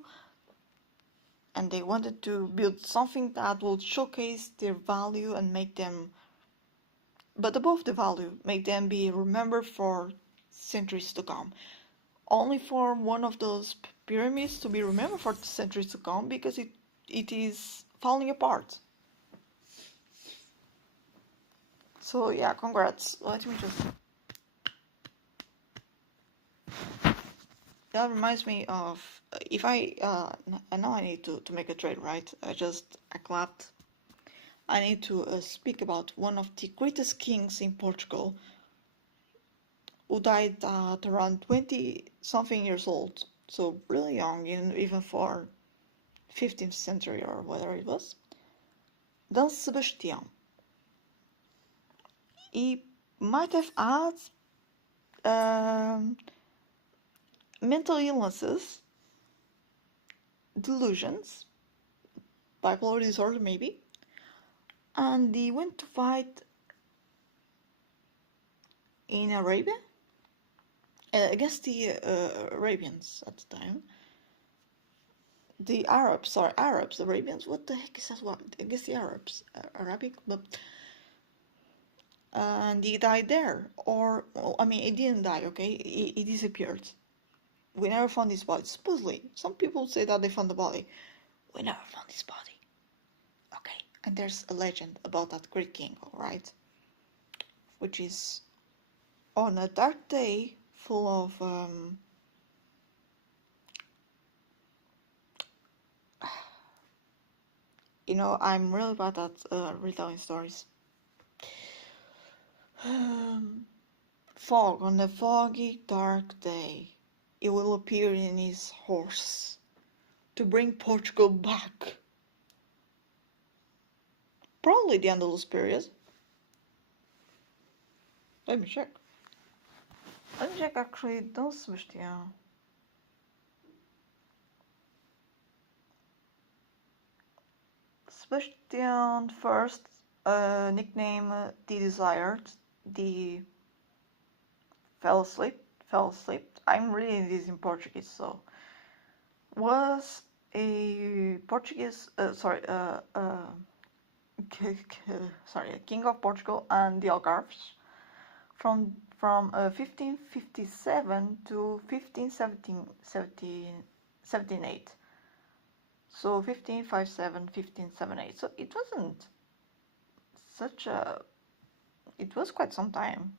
and they wanted to build something that would showcase their value and make them, but above the value, make them be remembered for centuries to come. Only for one of those pyramids to be remembered for centuries to come because it is falling apart. So yeah, congrats. Let me just. That reminds me of if I now I need to make a trade, right? I clapped. I need to speak about one of the greatest kings in Portugal, who died at around 20 something years old, so really young, even for 15th century or whatever it was. Dom Sebastian. He might have had mental illnesses, delusions, bipolar disorder maybe, and he went to fight in Arabia against the Arabians at the time. the Arabs are Arabs, Arabians. What the heck is that? What I guess the Arabs, Arabic, but and he died there, or well, I mean, he didn't die. Okay, he disappeared. We never found his body. Supposedly, some people say that they found the body. We never found his body. Okay, and there's a legend about that Greek king. All right, which is on a dark day full of I'm really bad at retelling stories. Fog on a foggy, dark day, he will appear in his horse to bring Portugal back. Probably the Andalus period. Let me check. Let me check actually, Dom Sebastian. Sebastian first, nickname the Desired, the fell asleep. I'm reading this in Portuguese, so was a Portuguese, king of Portugal and the Algarves from 1557 to 1578. So 1557, 1578. So it wasn't such a. It was quite some time.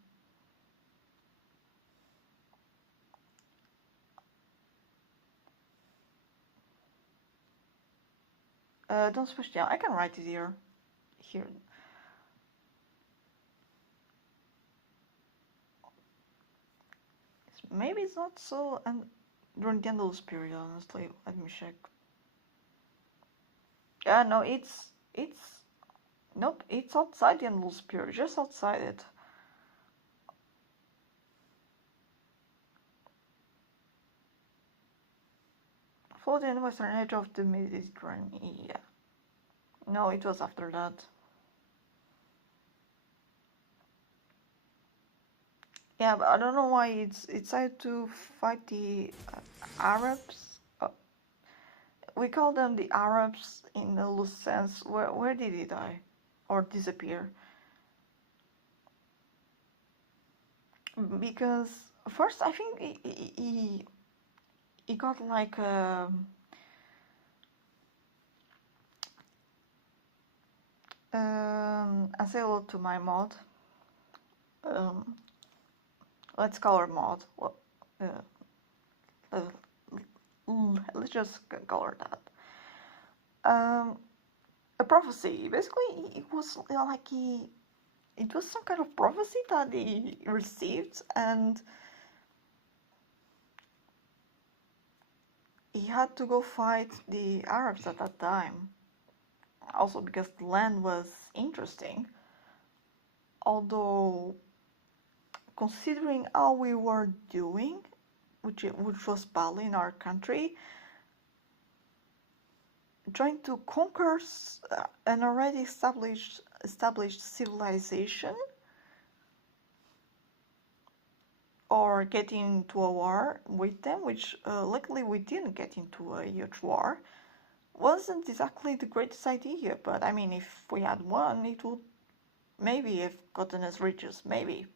Don't switch down. I can write it here. Here. Maybe it's not so. And during the Andalus period, honestly, let me check. Yeah, no, it's nope. It's outside the Andalus period, just outside it. Floating in the western edge of the Mediterranean. Yeah. No, it was after that. Yeah, but I don't know why it's decided to fight the Arabs. We call them the Arabs in a loose sense. Where did he die or disappear? Because first I think he got like I say hello to my mod. Let's call her mod. Well, let's just call her that. A prophecy. Basically, it was like it was some kind of prophecy that he received, and he had to go fight the Arabs at that time. Also because the land was interesting. Although, considering how we were doing, which was badly in our country, trying to conquer an already established civilization, or get into a war with them, which luckily we didn't get into a huge war, wasn't exactly the greatest idea. But I mean, if we had won, it would maybe have gotten us riches, maybe.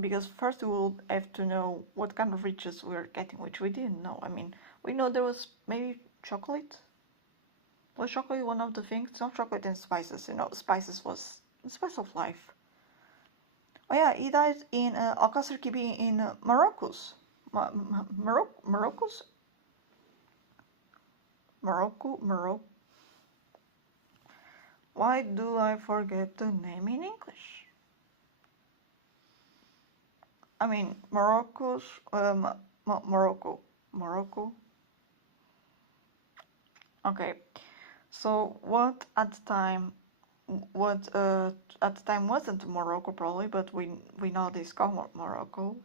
Because first we would have to know what kind of riches we were getting, which we didn't know. I mean, we know there was maybe chocolate. Was chocolate one of the things? Not chocolate and spices. Spices was the spice of life. Oh yeah, he died in Alcácer Quibí in Morocco's. Morocco's? Morocco. Why do I forget the name in English? I mean, Morocco's, Morocco. Okay, so what at the time wasn't Morocco probably, but we nowadays call Morocco.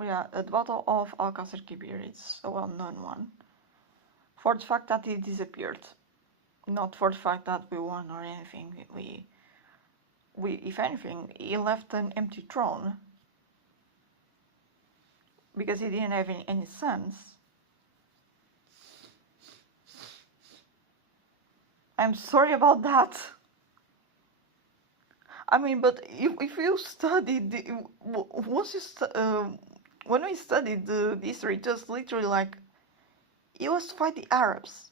Yeah, the Battle of Alcácer Quibir is a well-known one for the fact that it disappeared, not for the fact that we won or anything. if anything, he left an empty throne because he didn't have any sons. I'm sorry about that. I mean, but if you studied, once when we studied the history, just literally like, it was to fight the Arabs.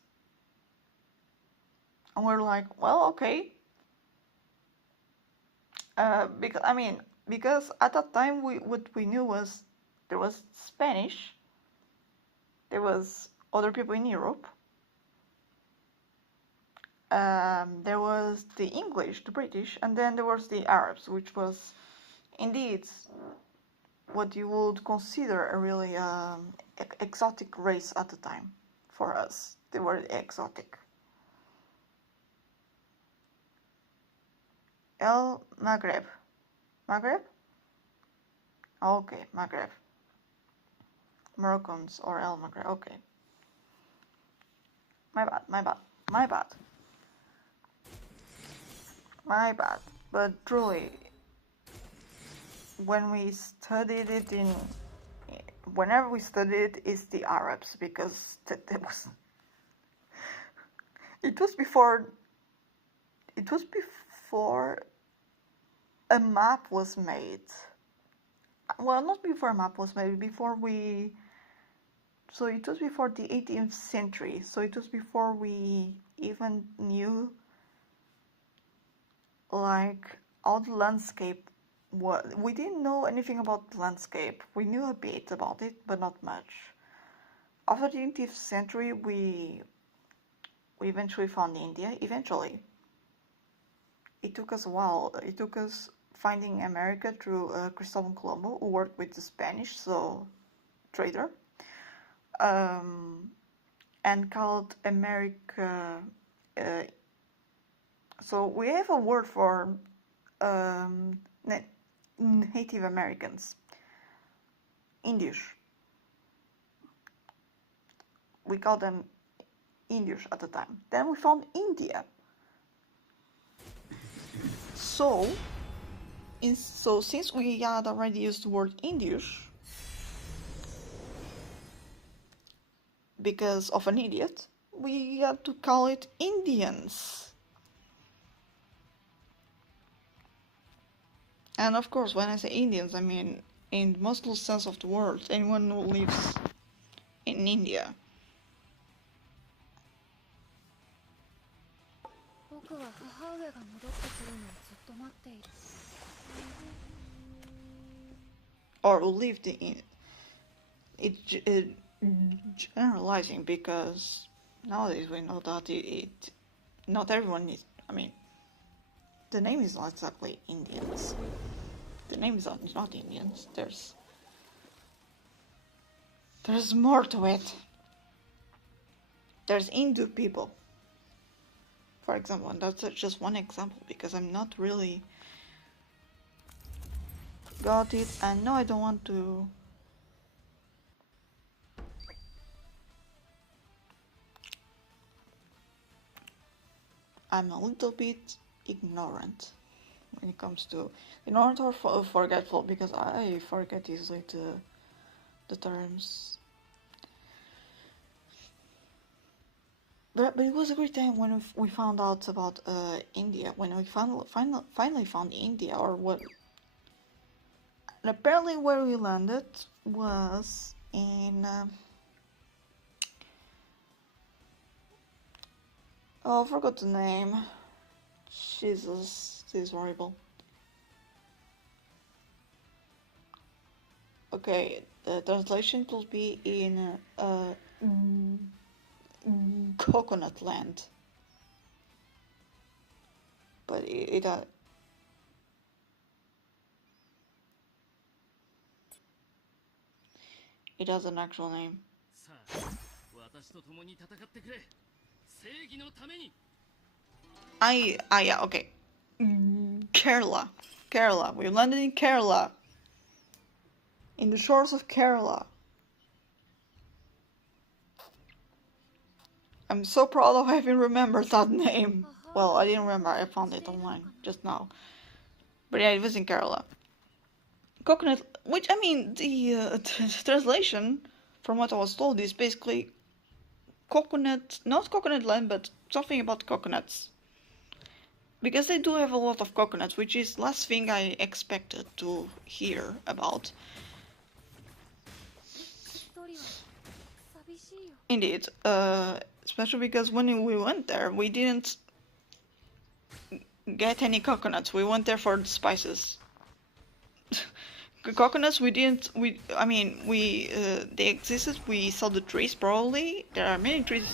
And we're like, well, okay. Because at that time, what we knew was there was Spanish, there was other people in Europe, there was the English, the British, and then there was the Arabs, which was indeed what you would consider a really exotic race at the time. For us, they were exotic. El Maghreb. Maghreb? Okay, Maghreb. Moroccans or El Maghreb, okay. My bad. But truly, when we studied it whenever we studied it, it's the Arabs, because that was, it was before a map was made. Well, not before a map was made, so it was before the 18th century, so it was before we even knew like how the landscape was. We didn't know anything about the landscape. We knew a bit about it, but not much. After the 18th century, we eventually found India. Eventually, it took us a while. It took us finding America through Cristobal Colombo, who worked with the Spanish, so trader, and called America. So we have a word for Native Americans, Indians. We called them Indians at the time. Then we found India. So since we had already used the word Indians because of an idiot, we had to call it Indians. And of course, when I say Indians, I mean in the most loose sense of the word, anyone who lives in India. Or who lived in it. Generalizing, because nowadays we know that not everyone is. I mean, the name is not exactly Indians. The name is not Indians. There's more to it. There's Hindu people, for example, and that's just one example, because I'm not really got it, and no, I don't want to. I'm a little bit ignorant when it comes to ignorant or forgetful, because I forget easily the terms. But it was a great time when we found out about India, when we finally found India, or what. And apparently where we landed was in oh, I forgot the name. Jesus, this is horrible. Okay, the translation will be in Coconut Land. But it has an actual name. Yeah, okay. Kerala. We landed in Kerala. In the shores of Kerala. I'm so proud of having remembered that name. Well, I didn't remember, I found it online just now. But yeah, it was in Kerala. Coconut, which I mean, the translation from what I was told is basically coconut, not coconut land, but something about coconuts. Because they do have a lot of coconuts, which is last thing I expected to hear about. Indeed, especially because when we went there, we didn't get any coconuts. We went there for the spices. Coconuts, we didn't. I mean, they existed. We saw the trees. Probably there are many trees,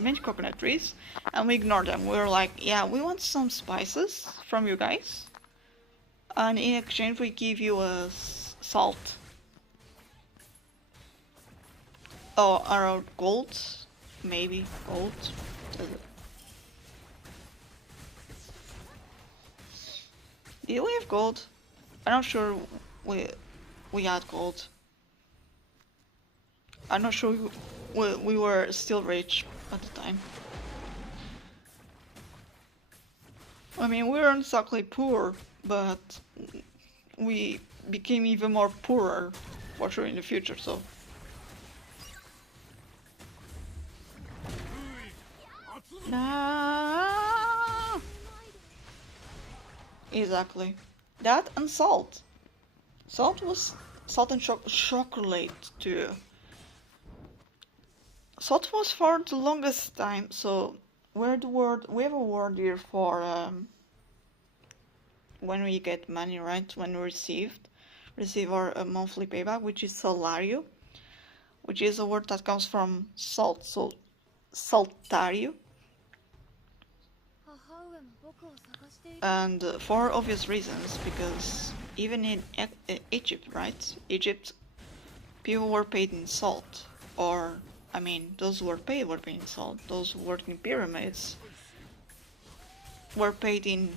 many coconut trees, and we ignored them. We were like, yeah, we want some spices from you guys, and in exchange we give you a salt. Oh, or gold, maybe gold. Did we have gold? I'm not sure we had gold. I'm not sure we were still rich at the time. I mean, we weren't exactly poor, but we became even more poorer for sure in the future, so. Nah. Exactly. That and salt. Salt and chocolate too. Salt was for the longest time, so we have a word here for when we get money, right? When we receive our monthly payback, which is salario, which is a word that comes from salt, so saltario. And for obvious reasons, because even in Egypt, right? Egypt, people were paid in salt, or I mean, those who were paid in salt. Those who worked in pyramids were paid in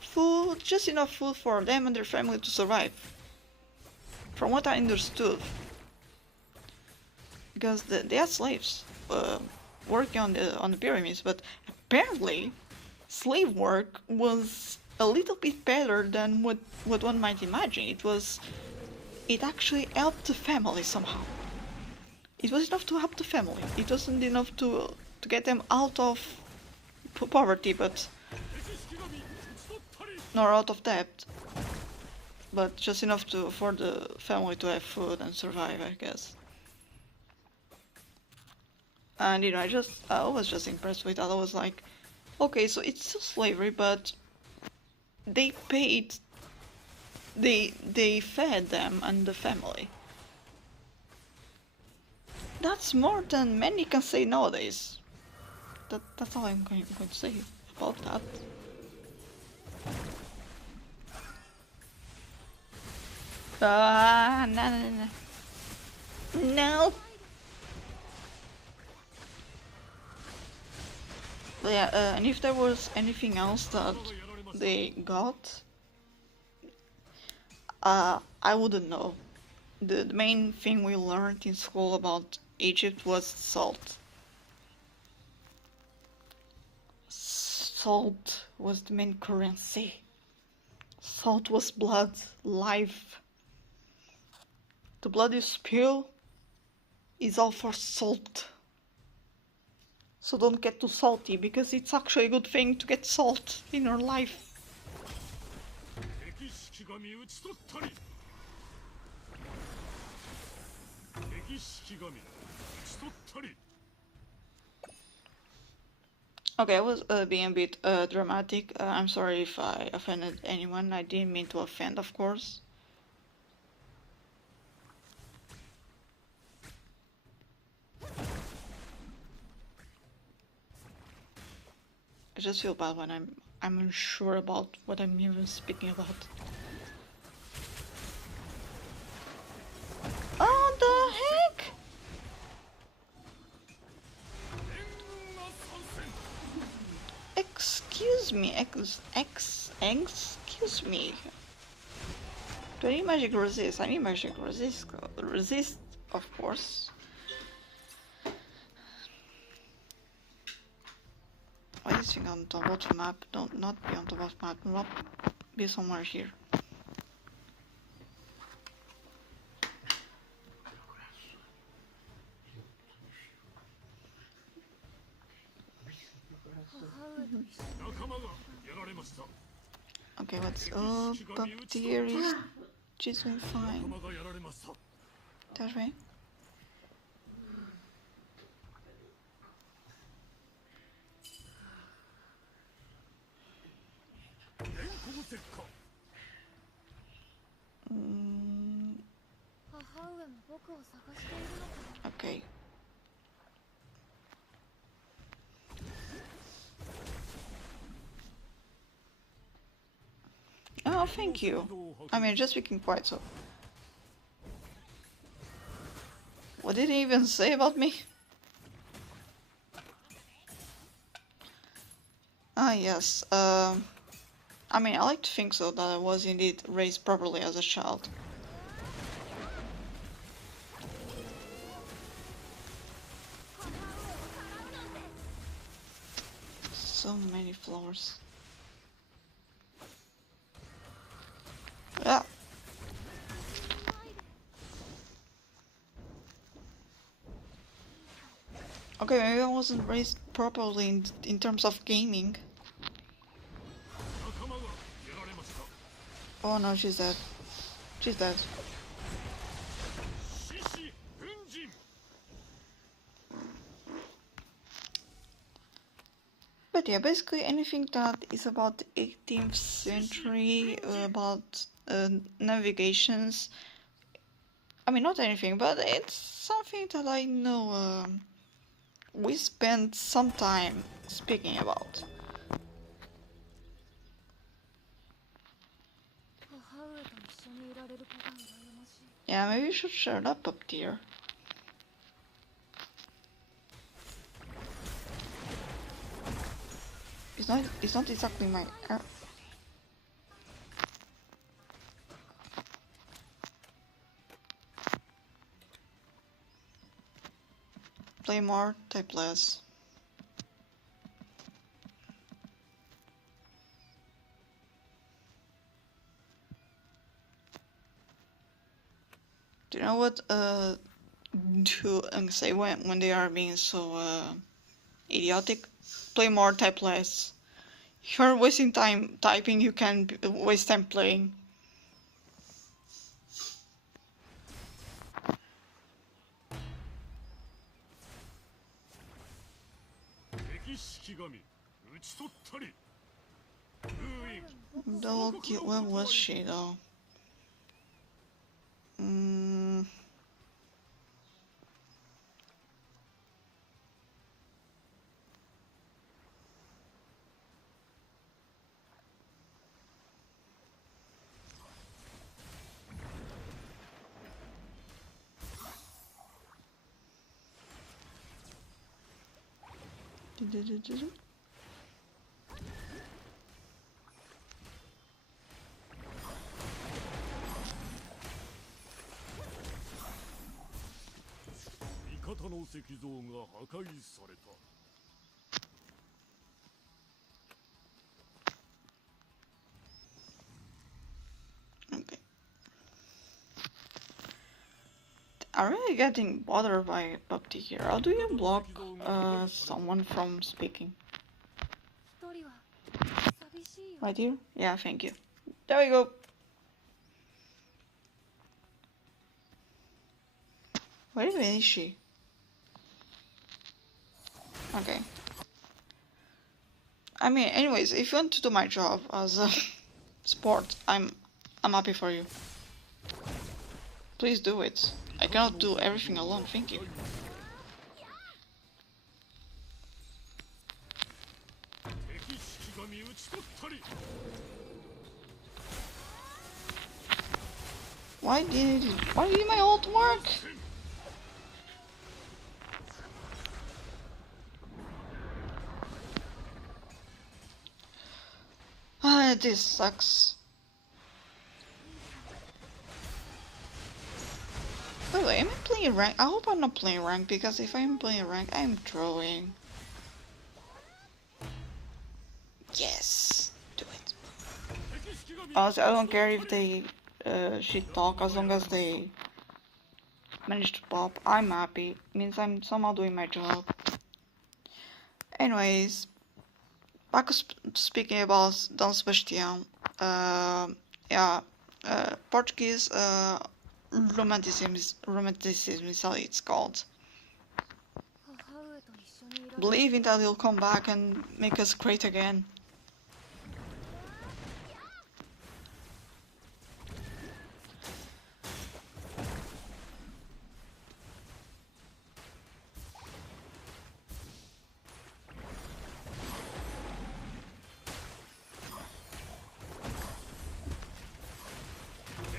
food, just enough food for them and their family to survive. From what I understood, because they had slaves working on the pyramids, but apparently slave work was a little bit better than what one might imagine. It actually helped the family somehow. It was enough to help the family. It wasn't enough to get them out of poverty, but nor out of debt, but just enough for the family to have food and survive, I guess. And I was just impressed with that. I was like, okay, so it's still slavery, but they paid, they fed them and the family. That's more than many can say nowadays. That's all I'm going to say about that. No. But yeah, and if there was anything else that they got, I wouldn't know. The main thing we learned in school about Egypt was salt. Salt was the main currency. Salt was blood, life. The blood you spill is all for salt. So don't get too salty, because it's actually a good thing to get salt in your life. Okay, I was being a bit dramatic. I'm sorry if I offended anyone. I didn't mean to offend, of course. I just feel bad when I'm unsure about what I'm even speaking about. Oh, the heck! Excuse me, excuse me. Do I need magic resist? I need magic resist. Resist, of course. Why is it on top of the map? Don't not be on top of the map. Not be somewhere here. Okay, what's up there? She's doing fine. That way. Okay. Oh, thank you. I mean, just speaking quiet, so. What did he even say about me? Ah, yes. I mean, I like to think so, that I was indeed raised properly as a child. So many flowers. Yeah. Okay, maybe I wasn't raised properly in terms of gaming. Oh no, she's dead. She's dead. But yeah, basically anything that is about the 18th century, about navigations. I mean, not anything, but it's something that I know we spent some time speaking about. Yeah, maybe you should shut up there. It's not exactly my... Play more, type less. Do you know what do say when they are being so idiotic? Play more, type less. You're wasting time typing, you can waste time playing. Where was she though? Okay. I'm really getting bothered by PUBG here. How do you block someone from speaking? Right here? Yeah, thank you. There we go. Where even is she? Okay. I mean, anyways, if you want to do my job as a sport, I'm happy for you. Please do it. I cannot do everything alone, thank you. Why did my ult work? Ah, this sucks. By the way, am I playing rank? I hope I'm not playing rank, because if I'm playing rank, I'm throwing. Yes, do it. Honestly, I don't care if they shit talk, as long as they manage to pop. I'm happy. It means I'm somehow doing my job. Anyways, back speaking about Dom Sebastian, yeah, Portuguese romanticism is how it's called. Believing that he'll come back and make us great again.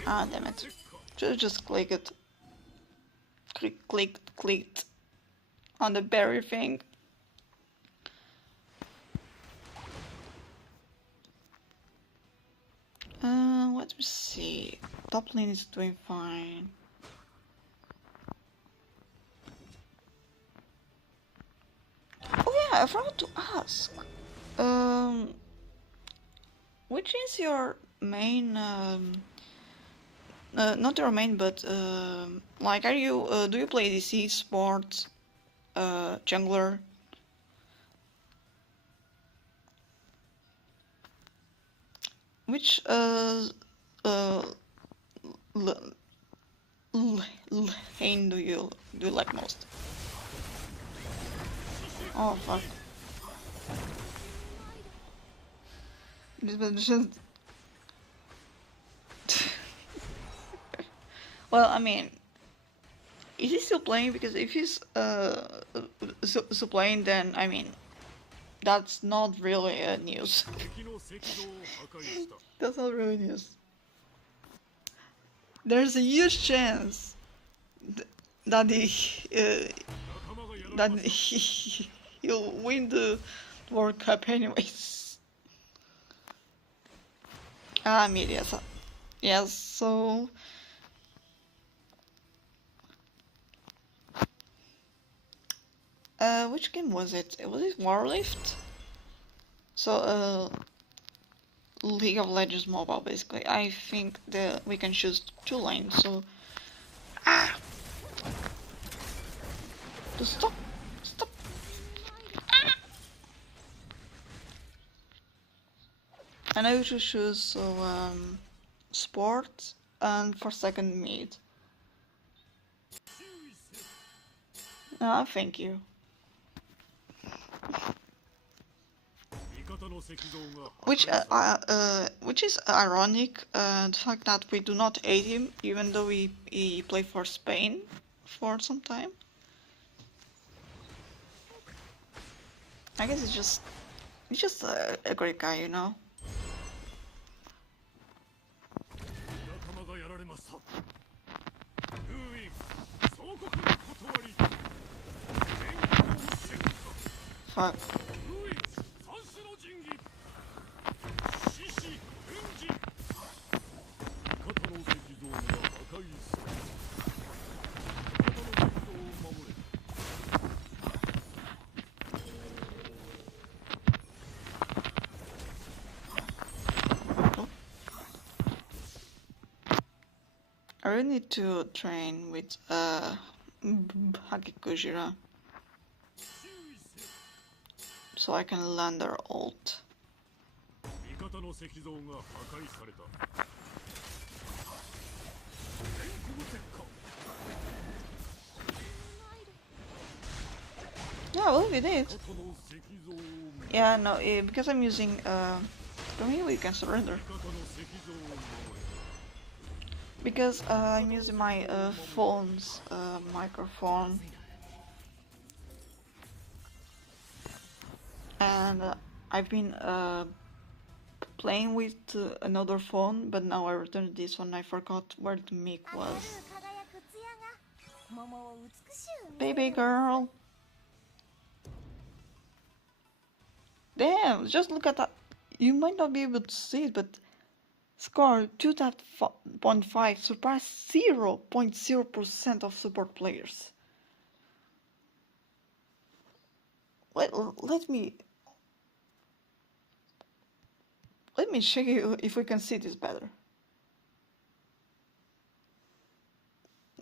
Ah, damn it. Just click it. Clicked on the berry thing. Let me see. Top lane is doing fine. Oh yeah, I forgot to ask. Which is your main? Not your main, but like, are you? Do you play DC sports? Jungler? Which lane do you like most? Oh fuck. Just well, I mean, is he still playing? Because if he's still playing, then I mean, that's not really news. That's not really news. There's a huge chance that he'll win the World Cup anyways. Ah, media. Yes, so which game was it? Was it Warlift? So League of Legends Mobile, basically. I think that we can choose 2 lanes, so just stop. And I usually choose sport and for second mid. Ah, thank you. Which is ironic, the fact that we do not hate him, even though he played for Spain for some time. I guess he's just a great guy, you know. Fuck. I really need to train with Hakikujira so I can land their ult. Yeah, well, we did. Yeah, no, because I'm using come here, we can surrender. Because I'm using my phone's microphone, and I've been playing with another phone, but now I returned this one. I forgot where the mic was. Baby girl. Damn, just look at that. You might not be able to see it, but score 2.5 surpassed 0.0% of support players. Let me check if we can see this better.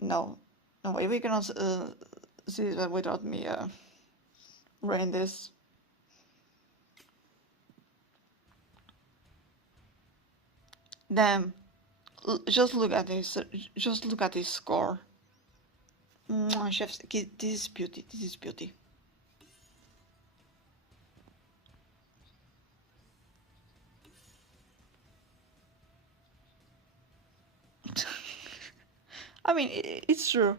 No, way we cannot see this without me running this. Damn. Just look at this. Just look at this score. Mwah, chef's kiss. This is beauty. This is beauty. I mean, it's true.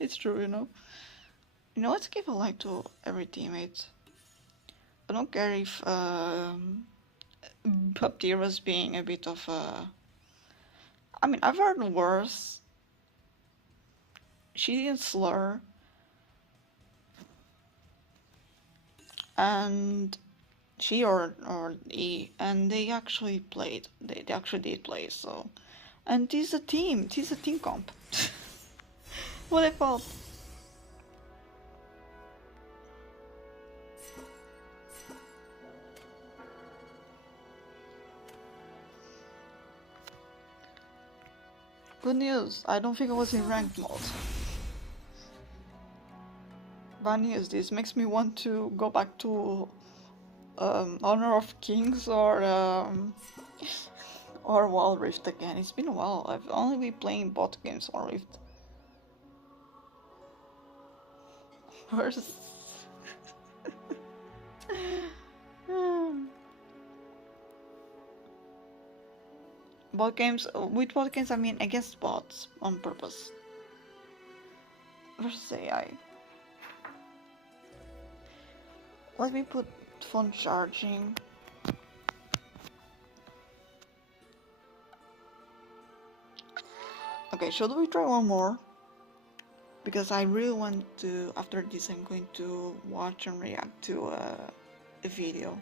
It's true, you know. You know, let's give a like to every teammate. I don't care if Baptiste was being a bit of a. I mean, I've heard worse. She didn't slur, and she or he, and they actually played. They actually did play. So, and this is a team. This is a team comp. What I thought. Good news. I don't think I was in ranked mode. Bad news. This makes me want to go back to Honor of Kings or Wild Rift again. It's been a while. I've only been playing bot games on Rift. Where's bot games? With bot games, I mean against bots on purpose. Versus AI. Let me put phone charging. Okay, should we try one more? Because I really want to, after this I'm going to watch and react to a video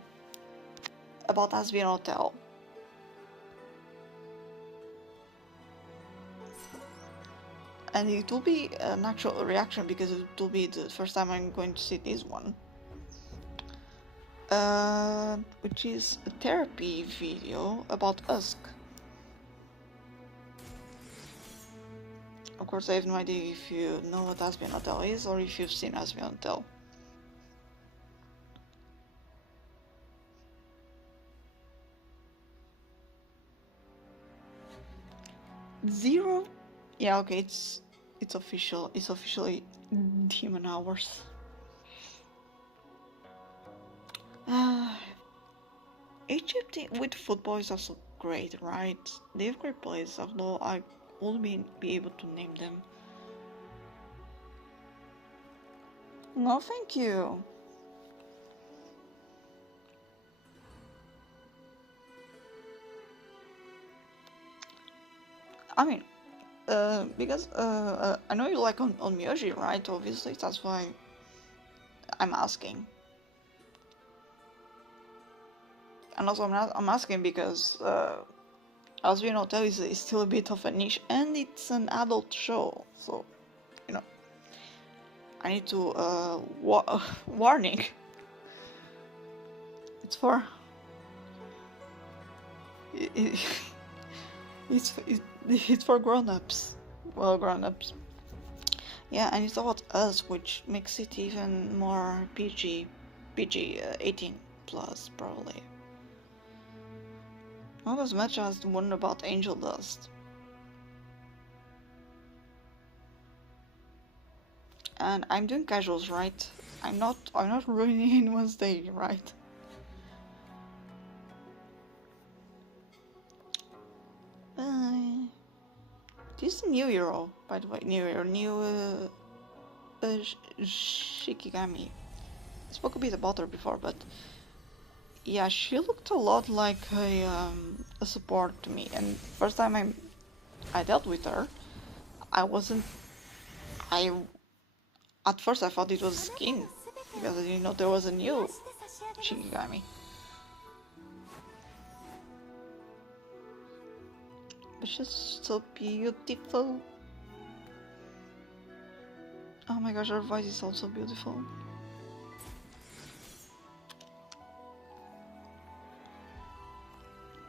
about Hazbin Hotel. And it will be an actual reaction because it will be the first time I'm going to see this one. Which is a therapy video about Usk. Of course, I have no idea if you know what Hazbin Hotel is or if you've seen Hazbin Hotel. Zero? Yeah, okay, it's official. It's officially demon hours. Egypt with football is also great, right? They have great players, although I won't be able to name them. No, thank you. I mean, because I know you like on Myoji, right? Obviously, that's why I'm asking. And also, I'm asking because Hazbin Hotel is still a bit of a niche, and it's an adult show, so you know, I need to warning. It's for it's for grown-ups. Well, grown-ups. Yeah, and it's about us, which makes it even more PG 18 plus probably. Not as much as the one about Angel Dust. And I'm doing casuals, right? I'm not ruining anyone's day, right? This is a new hero, by the way. New Shikigami. I spoke a bit about her before, but yeah, she looked a lot like a support to me. And first time I dealt with her, at first I thought it was a skin because I didn't know there was a new Shikigami. But she's so beautiful. Oh my gosh, her voice is also beautiful.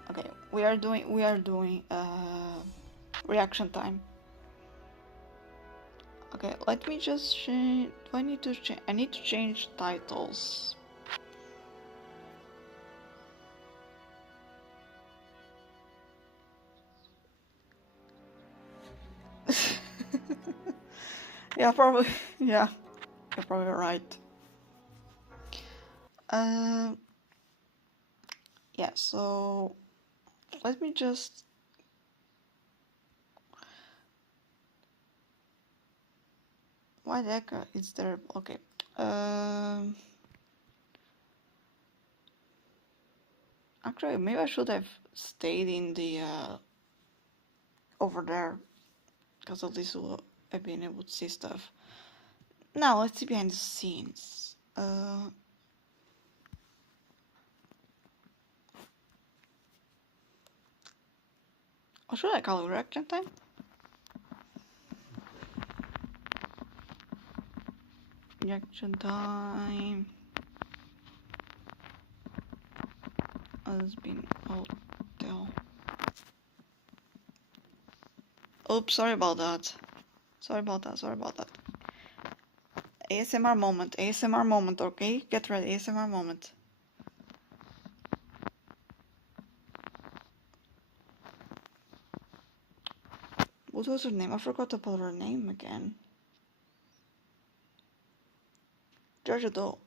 Okay, we are doing reaction time. Okay, let me just change. Do I need to change? I need to change titles. Yeah, probably. Yeah, you're probably right. Yeah, so let me just. Why the heck is there? Okay. Actually, maybe I should have stayed in the over there, because at least I've been able to see stuff. Now let's see behind the scenes. Or should I call it reaction time? Reaction time. Hazbin hotel. Oops, sorry about that. Sorry about that. ASMR moment, okay? Get ready, ASMR moment. What was her name? I forgot about her name again. Georgia Doe.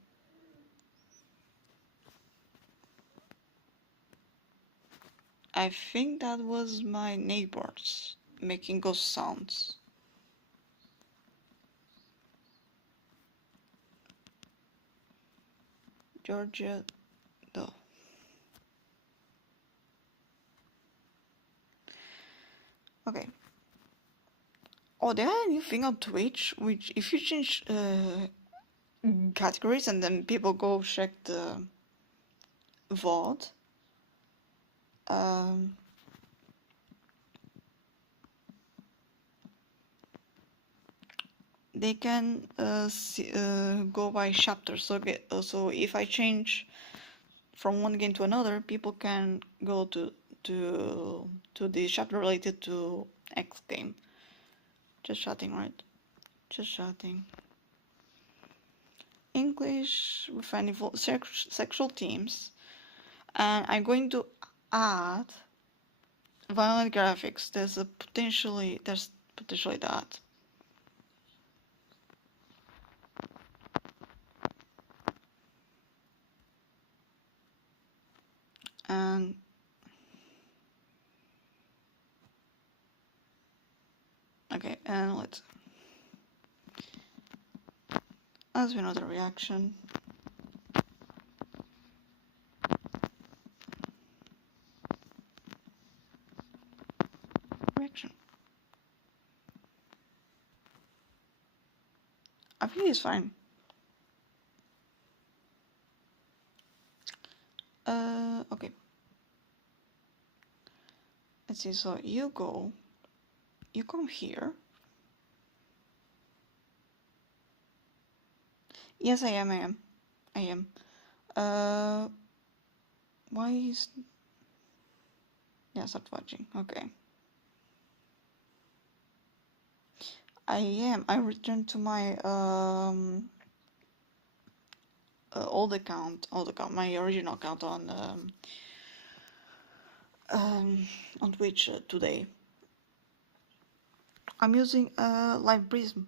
I think that was my neighbors making ghost sounds. Georgia Doe. Okay. Oh, they had a new thing on Twitch, which if you change categories and then people go check the VOD, they can go by chapter. So if I change from one game to another, people can go to the chapter related to X game. Just chatting, right? Just chatting. English with any sexual themes, and I'm going to add violent graphics. There's potentially that. And okay, and let's another reaction. I think it's fine. Okay. Let's see, so you come here. Yes, I am. Why is... Yeah, start watching, okay. I am. I returned to my old account, my original account on Twitch today. I'm using Live Prism.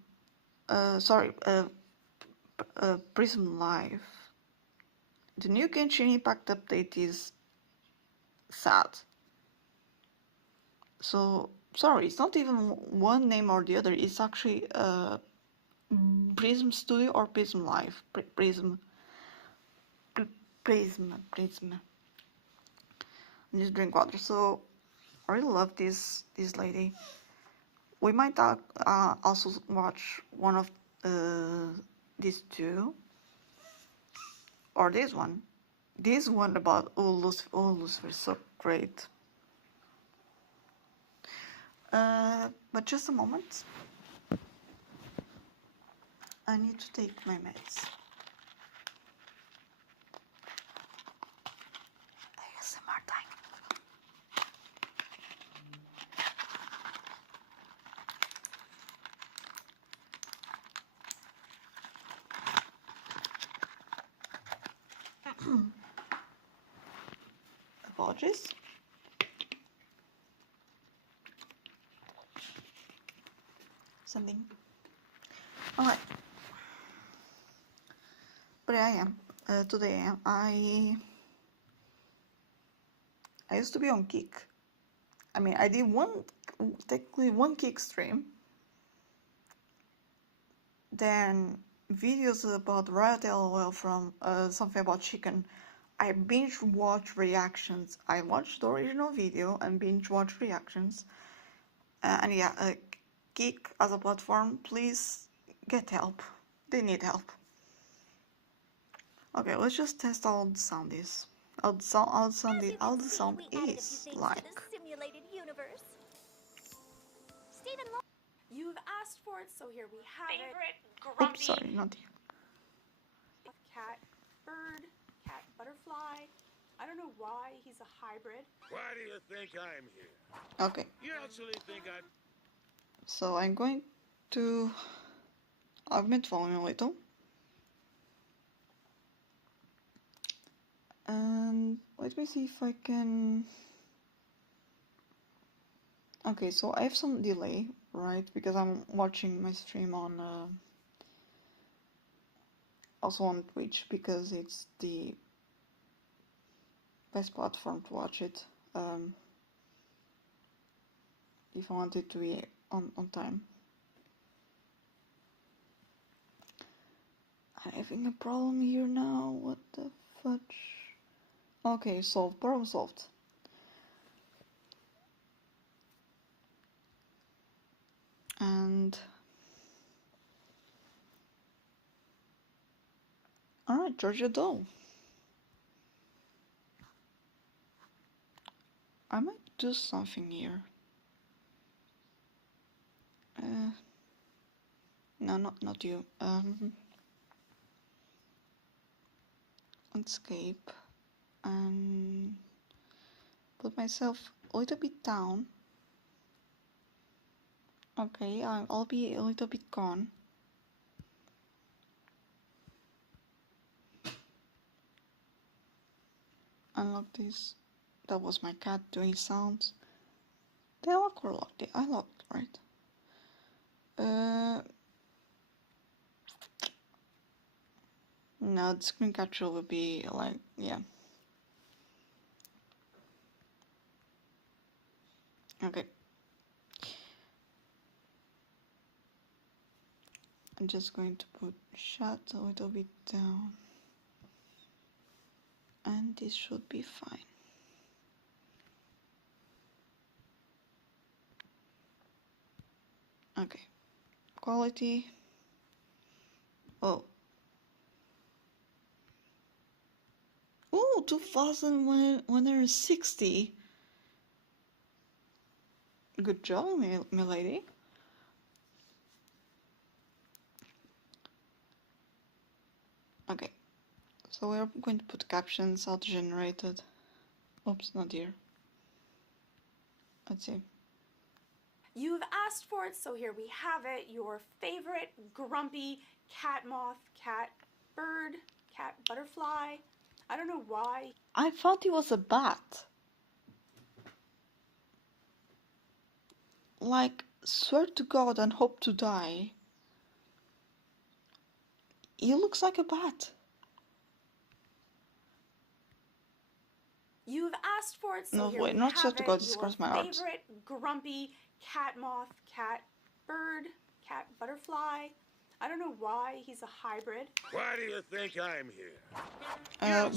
Prism Live. The new Genshin Impact update is sad. So sorry, it's not even one name or the other. It's actually Prism Studio or Prism Live. Prism. I just drink water. So I really love this lady. We might also watch one of these two, or this one. This one about Lucifer is so great. But just a moment. I need to take my meds. ASMR time. Apologies. Something. Alright. But I am. Today I used to be on Kick. I mean, I did technically one Kick stream. Then videos about Riot LOL from something about chicken. I binge watch reactions. I watched the original video and binge watch reactions. And yeah, Kick as a platform, please get help. They need help. Okay, let's just test how the sound is. How the sound is like. You've asked for it, so here we have Favorite it. grumpy. Oops, sorry, not here. Cat, bird, cat, butterfly. I don't know why he's a hybrid. Why do you think I'm here? Okay. You actually think I... So I'm going to augment volume a little. And let me see if I can... Okay, so I have some delay, right? Because I'm watching my stream on... also on Twitch, because it's the best platform to watch it. If I want it to be on time. I'm having a problem here now. What the fudge? Okay, solved. Problem solved. And alright, Georgia Doll. I might do something here. No, not you. Escape and put myself a little bit down. Okay, I'll be a little bit gone. Unlock this. That was my cat doing sounds. Did I lock or locked it? I locked, right? No, the screen capture will be like, yeah. Okay. I'm just going to put shut a little bit down. And this should be fine. Okay. Quality. Oh. Ooh, 2160. Good job, milady. Okay. So we're going to put captions auto-generated. Oops, not here. Let's see. You've asked for it, so here we have it. Your favorite grumpy cat moth, cat bird, cat butterfly. I don't know why. I thought he was a bat. Like, swear to God and hope to die. He looks like a bat. You've asked for it, so No, here wait, we not have swear to it. God, this Your crossed my heart. favorite grumpy cat moth, cat bird, cat butterfly. I don't know why he's a hybrid. Why do you think I'm here?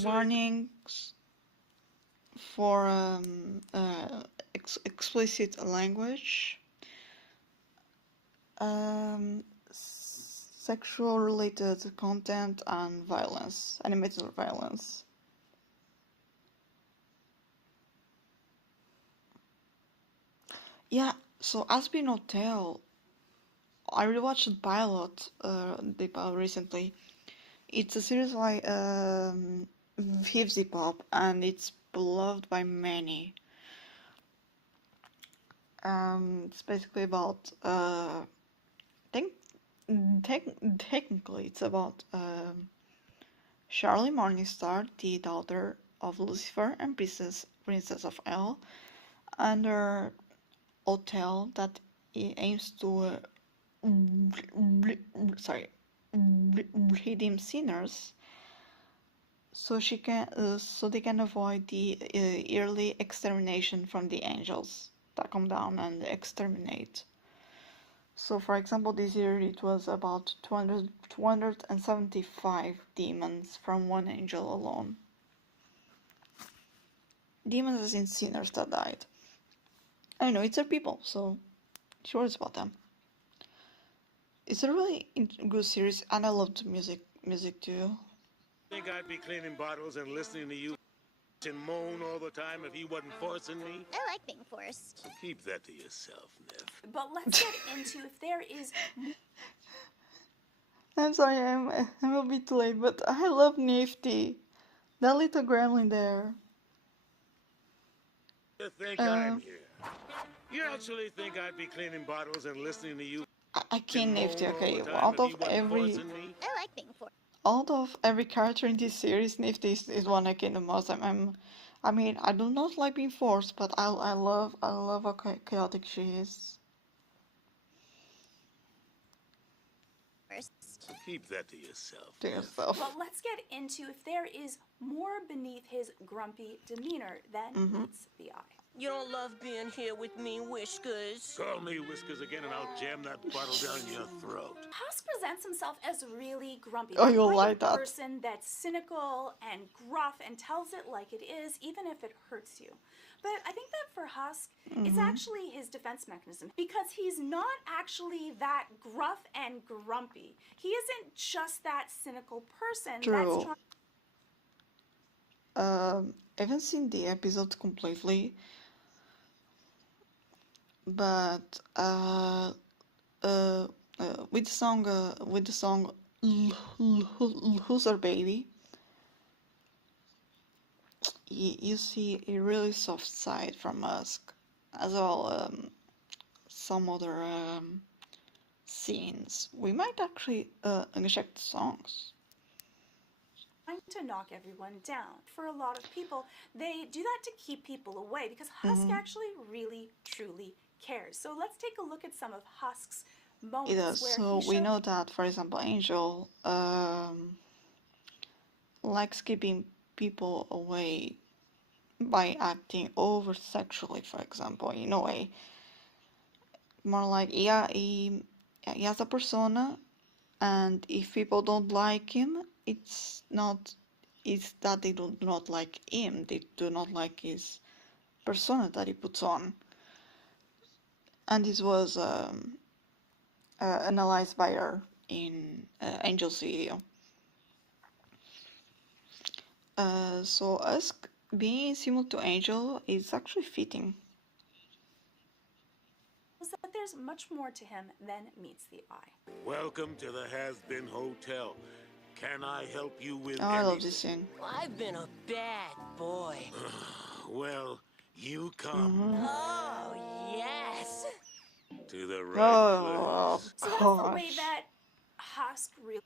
Warnings for explicit language, sexual related content and violence, animated violence. Yeah, so Hazbin Hotel, I rewatched the pilot recently. It's a series by Hipsy Pop, and it's beloved by many. It's basically about technically it's about Charlie Morningstar, the daughter of Lucifer and Princess of Hell, and her hotel that aims to sorry, redeem sinners, so they can avoid the yearly extermination from the angels that come down and exterminate. So, for example, this year it was about 275 demons from one angel alone. Demons as in sinners that died. I know, it's their people, so sure it's about them. It's a really good series, and I love the music too. Think I'd be cleaning bottles and listening to you and moan all the time if he wasn't forcing me? I like being forced. Keep that to yourself, Nev. But let's get into if there is. I'm sorry, I'm a bit late, but I love Nifty. That little gremlin there. You think I'm here? You actually think I'd be cleaning bottles and listening to you I can't and Nifty, moan all okay? the time Out if of he wasn't every forcing me? I like being forced. character in this series, Nifty is one I can the most. I mean, I do not like being forced, but I love how chaotic she is. Keep that to yourself. To Nev. yourself. But let's get into if there is more beneath his grumpy demeanor than meets the eye. You don't love being here with me, Whiskers. Call me Whiskers again and I'll jam that bottle down your throat. Husk presents himself as really grumpy. Oh, the you'll kind like of that. person that's cynical and gruff and tells it like it is, even if it hurts you. But I think that for Husk, it's actually his defense mechanism because he's not actually that gruff and grumpy. He isn't just that cynical person True. that's I haven't seen the episode completely, but with the song "Who's Our Baby," you see a really soft side from Musk, as well some other scenes. We might actually check the songs. trying to knock everyone down. For a lot of people, they do that to keep people away because Husk actually really, truly cares. So let's take a look at some of Husk's moments It does. where So he we shows know that, for example, Angel likes keeping people away by acting over sexually, for example, in a way. More like, yeah, he has a persona, and if people don't like him, it's that they do not like him, they do not like his persona that he puts on. And this was analyzed by her in Angel's video. So us being similar to Angel is actually fitting. that there's much more to him than meets the eye. Welcome to the Hazbin Hotel. Can I help you with Oh, I love anything? this scene. I've been a bad boy. Well, you come Oh, yes. to the right Oh, place. So that's the way gosh. that Husk really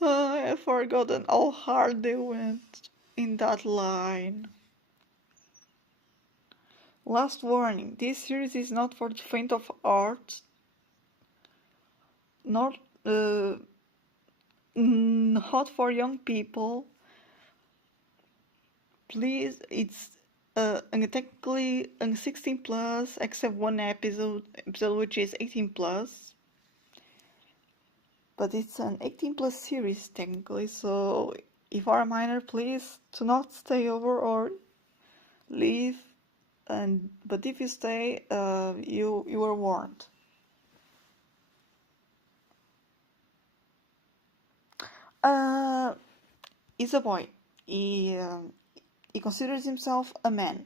I have forgotten how hard they went in that line. Last warning, this series is not for the faint of heart, not not for young people. Please, it's technically 16 plus, except one episode which is 18 plus. But it's an 18 plus series technically, so if you are a minor, please do not stay over or leave. But if you stay, you were warned. He's a boy. He considers himself a man,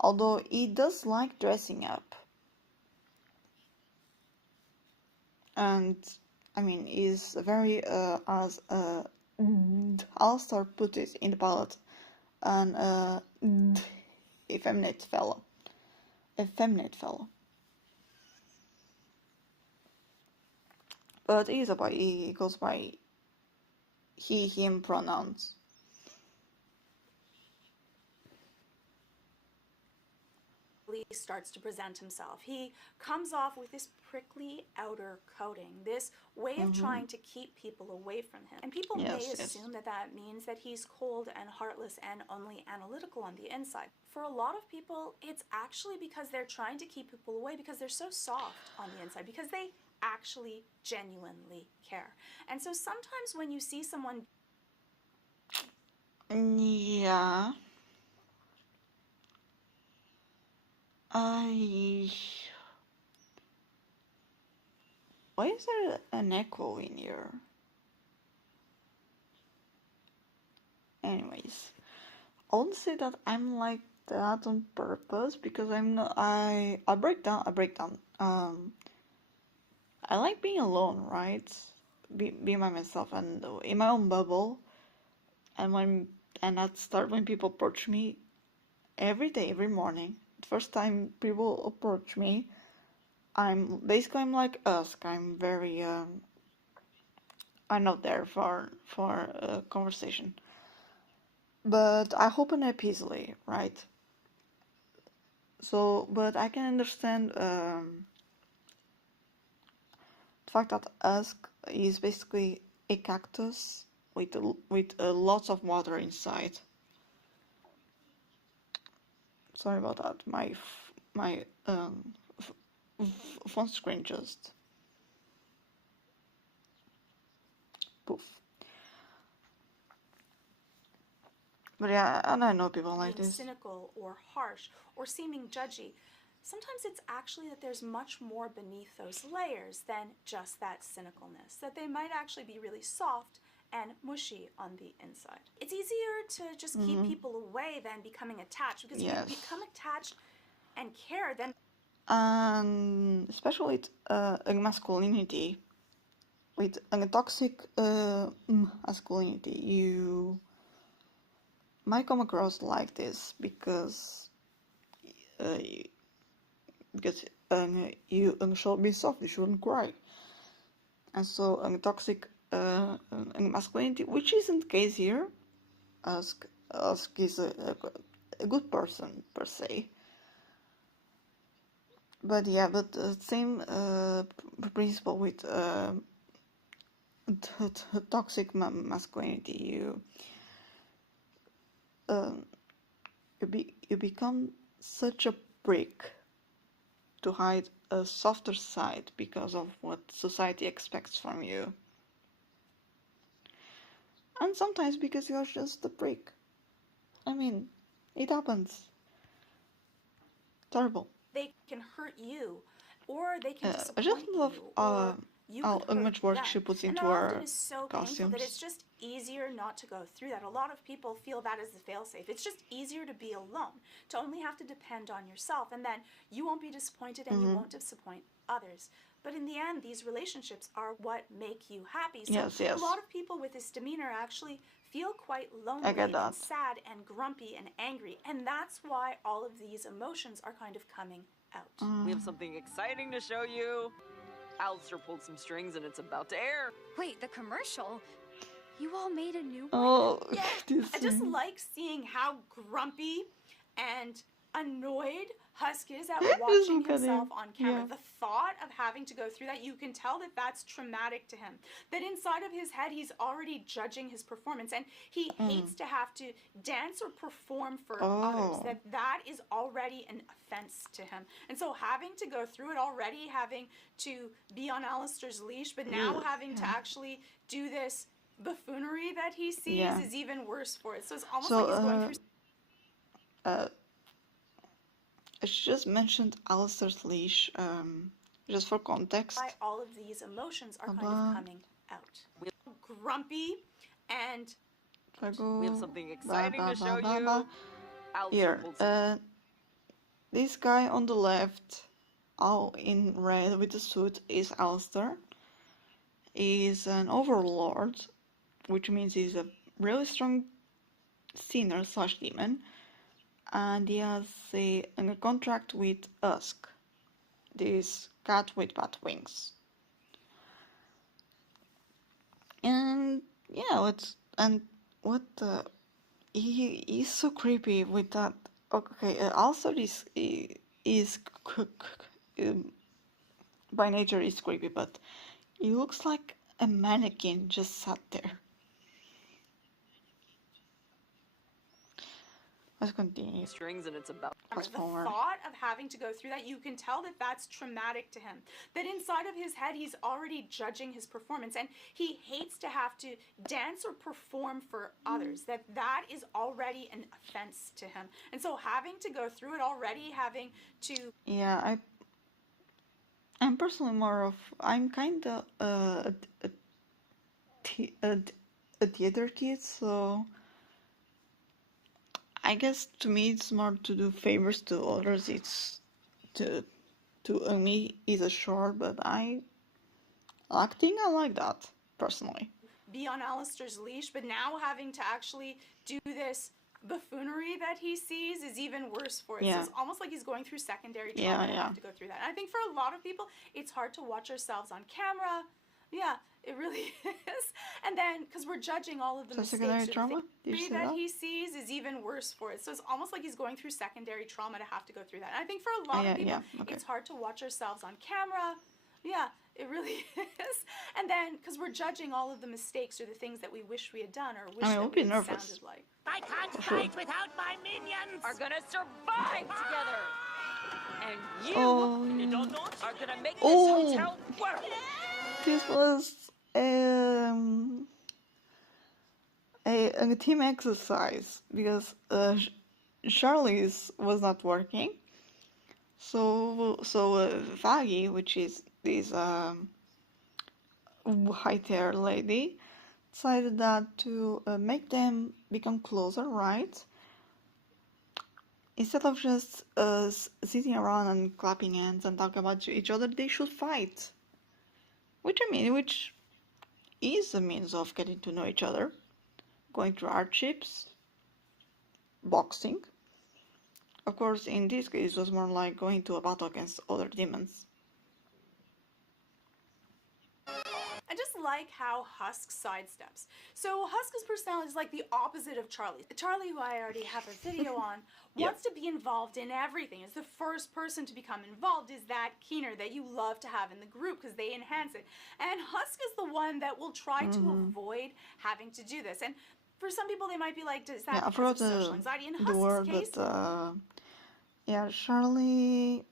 although he does like dressing up. And I mean, he's very as All-Star put it in the pilot, an effeminate fellow. But he is a boy. He goes by he, him pronouns. really starts to present himself. He comes off with this prickly outer coating, this way of trying to keep people away from him. And people may Yes, yes. assume that that means that he's cold and heartless and only analytical on the inside. For a lot of people, it's actually because they're trying to keep people away because they're so soft on the inside, because they actually genuinely care. And so sometimes when you see someone Yeah. I. Why is there an echo in here? Anyways, I won't say that I'm like that on purpose because I'm not. I break down. I break down. I like being alone, right? Be by myself and in my own bubble. And at start when people approach me every day, every morning. First time people approach me, I'm like Usk. I'm very I'm not there for a conversation. But I open up easily, right? So, but I can understand the fact that Usk is basically a cactus with lots of water inside. Sorry about that. My phone screen just poof. But yeah, and I know people like being this. cynical or harsh or seeming judgy. Sometimes it's actually that there's much more beneath those layers than just that cynicalness, that they might actually be really soft and mushy on the inside. It's easier to just keep people away than becoming attached, because if Yes. you become attached and care, then And especially with masculinity, with a toxic masculinity, you might come across like this because uh, you should be soft, you shouldn't cry, and so toxic masculinity, which isn't the case here. Ask is a good person per se. But yeah, but the same principle with toxic masculinity. You become such a prick to hide a softer side because of what society expects from you. And sometimes because you're just a prick. I mean, it happens. Terrible. they can hurt you, or they can I disappoint just love you, or you how could hurt much work them. she puts And that into often her is so painful costumes. that it's just easier not to go through that. A lot of people feel that as the failsafe. It's just easier to be alone, to only have to depend on yourself, and then you won't be disappointed and you won't disappoint others. But in the end, these relationships are what make you happy. So Yes, yes. a lot of people with this demeanor actually feel quite I lonely get and that. sad and grumpy and angry. And that's why all of these emotions are kind of coming out. We have something exciting to show you. Alistair pulled some strings and it's about to air. Wait, the commercial? You all made a new one? Oh, Yeah, this I just thing. like seeing how grumpy and annoyed Husk is at Just watching look at himself him. on camera. Yeah. The thought of having to go through that, you can tell that that's traumatic to him. That inside of his head, he's already judging his performance, and he hates to have to dance or perform for others. Oh. That is already an offense to him. And so having to go through it already, having to be on Alistair's leash, but now having to actually do this buffoonery that he sees Yeah. is even worse for it. So it's almost So, like he's going through. I just mentioned Alistair's leash, just for context. Why all of these emotions are kind of About- coming out. Grumpy and If I go, We have something exciting to show ba. you. Alistair Here, pulled some this guy on the left, all in red with the suit, is Alistair. He's an overlord, which means he's a really strong sinner slash demon, and he has a contract with Usk, this cat with bat wings. And yeah, he's so creepy with that. Okay, Alistair is by nature is creepy, but he looks like a mannequin just sat there. Let's continue. Strings and it's about. Fast The forward. thought of having to go through that, you can tell that that's traumatic to him. That inside of his head, he's already judging his performance, and he hates to have to dance or perform for others. That is already an offense to him. And so having to go through it already, having to... Yeah, I'm personally more of, I'm kind of a theater kid, so I guess to me it's more to do favors to others. It's to me is a chore, but acting, I like that personally. be on Alistair's leash, but now having to actually do this buffoonery that he sees is even worse for it. Yeah. So it's almost like he's going through secondary trauma Yeah, and yeah. have to go through that. And I think for a lot of people, it's hard to watch ourselves on camera. Yeah, it really is. And then, because we're judging all of the So mistakes secondary or the trauma? Did you things say that that? he sees is even worse for it. So it's almost like he's going through secondary trauma to have to go through that. And I think for a lot yeah, of people, yeah, okay. it's hard to watch ourselves on camera. Yeah, it really is. And then, because we're judging all of the mistakes or the things that we wish we had done or wish I that would we be had nervous. sounded like. I can't sure. fight without my minions! Are gonna survive together. And you Oh, are gonna make this Oh. hotel work. this was a team exercise because Charlie's was not working. So Vaggie, which is this white-haired lady, decided that to make them become closer, right? Instead of just sitting around and clapping hands and talking about each other, they should fight. Which is a means of getting to know each other, going through hardships, boxing. Of course, in this case, it was more like going to a battle against other demons. I just like how Husk sidesteps. So Husk's personality is like the opposite of Charlie. Charlie, who I already have a video on, wants to be involved in everything. Is the first person to become involved, is that Keener that you love to have in the group because they enhance it. And Husk is the one that will try to avoid having to do this. And for some people, they might be like, does that Yeah, I because of forgot social anxiety? In the Husk's word, case, but yeah, Charlie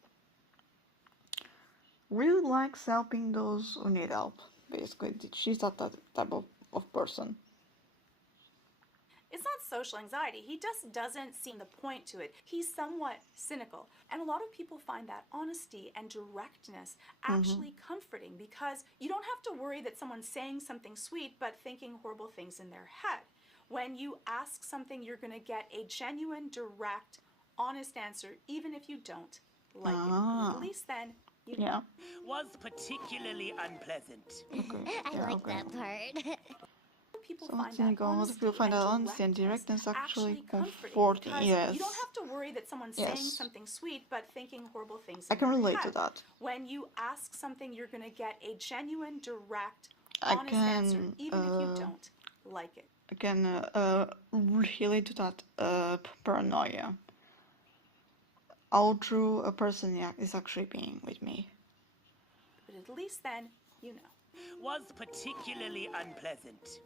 really likes helping those who need help. Basically, she's that type of person. it's not social anxiety. He just doesn't see the point to it. He's somewhat cynical. And a lot of people find that honesty and directness actually comforting because you don't have to worry that someone's saying something sweet but thinking horrible things in their head. When you ask something, you're going to get a genuine, direct, honest answer, even if you don't like it. At least then, you know. Yeah. Was particularly unpleasant. Okay. I Yeah, like okay. that part. People So find cynical, that a lot of people find that honesty and directness actually comforting. because Yes. you don't have to worry that someone's Yes. saying something sweet but thinking horrible things. I in can their relate head. to that. When you ask something, you're going to get a genuine, direct, I honest answer, can, even if you don't like it. I can relate to that paranoia. How true a person is actually being with me. But at least then, you know. Was particularly unpleasant.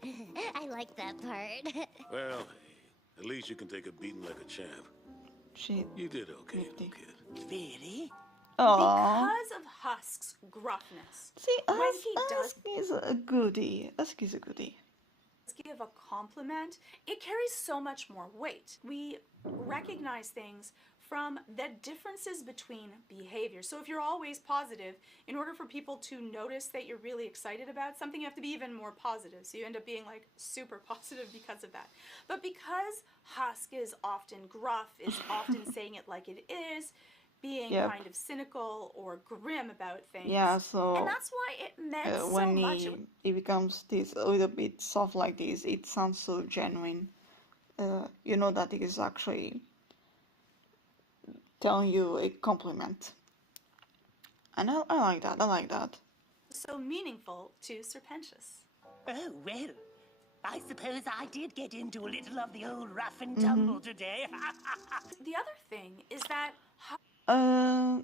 I like that part. Well, hey, at least you can take a beating like a champ. She. You did okay, Nifty. little kid. Really? Aww. Because of Husk's gruffness, See, when he does Husk is a goodie. Husk is a goodie. give a compliment, it carries so much more weight. We recognize things from the differences between behavior. So if you're always positive, in order for people to notice that you're really excited about something, you have to be even more positive. So you end up being like super positive because of that. But because Husk is often gruff, is often saying it like it is, being Yep. kind of cynical or grim about things. Yeah, so And that's why it meant so when much. he becomes this a little bit soft like this, it sounds so genuine. You know that he is actually telling you a compliment. And I like that. I like that. So meaningful to Serpentius. Oh, well. I suppose I did get into a little of the old rough and tumble today. The other thing is that Uh,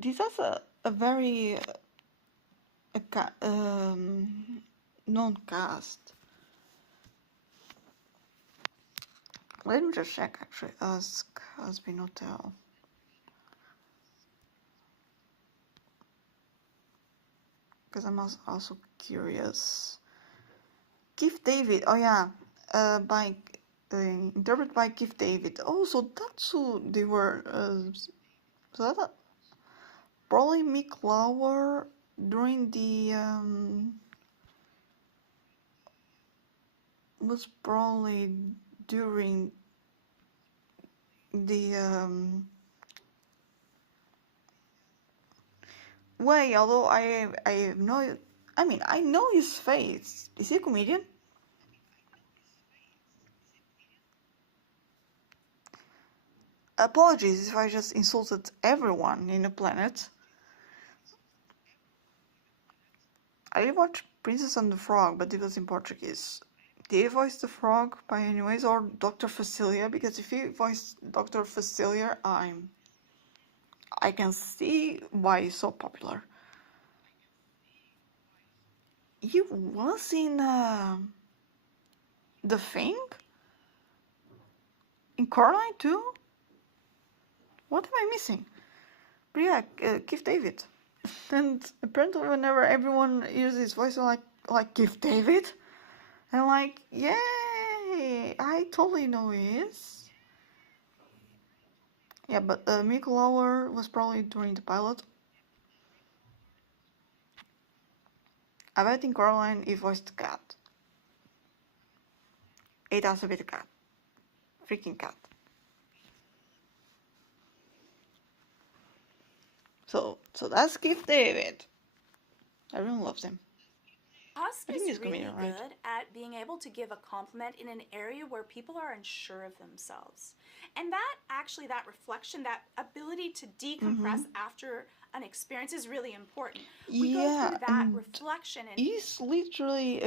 this has a very known cast. Let me just check actually. Ask Hazbin Hotel. Because I'm also curious. Keith David. Oh yeah. By interpreted by Keith David. Oh, so that's who they were. So that probably Mick Lauer during the was probably during the way. Although I know, I mean, I know his face. Is he a comedian? Apologies if I just insulted everyone in the planet. I watched Princess and the Frog, but it was in Portuguese. Did he voice the frog by any ways, or Dr. Facilia? Because if he voiced Dr. Facilia, I can see why he's so popular. He was in The Thing? In Coraline too? What am I missing? But yeah, Keith David. And apparently whenever everyone uses his voice, they're like Keith David? And I'm like, yay! I totally know he is. Yeah, but Mick Lauer was probably during the pilot. I bet in Coraline he voiced the cat. It has to be the cat. Freaking cat. So that's Keith David. Everyone loves him. Husk I think is he's really comedian, right? good at being able to give a compliment in an area where people are unsure of themselves. And that reflection, that ability to decompress after an experience is really important. We go Yeah, through that and reflection and he's literally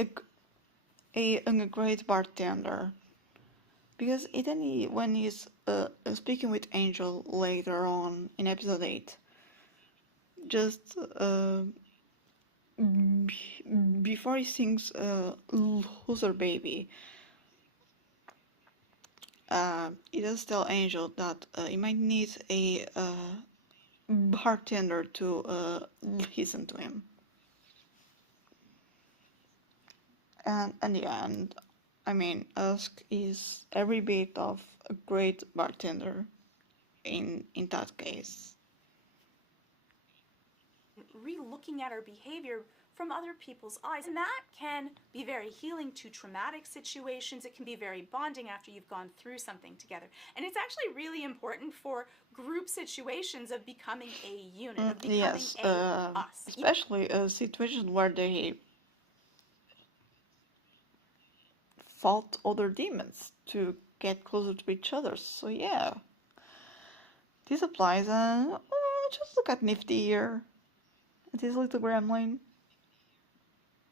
a great bartender. Because when he's speaking with Angel later on in episode 8, just before he sings Loser Baby, he does tell Angel that he might need a bartender to listen to him. And yeah, and I mean, Usk is every bit of a great bartender in that case. re-looking at our behavior from other people's eyes. And that can be very healing to traumatic situations. It can be very bonding after you've gone through something together. And it's actually really important for group situations of becoming a unit, of becoming Yes, a us. especially a situation where they fought other demons to get closer to each other. So yeah, this applies. And just look at Nifty here, this little gremlin,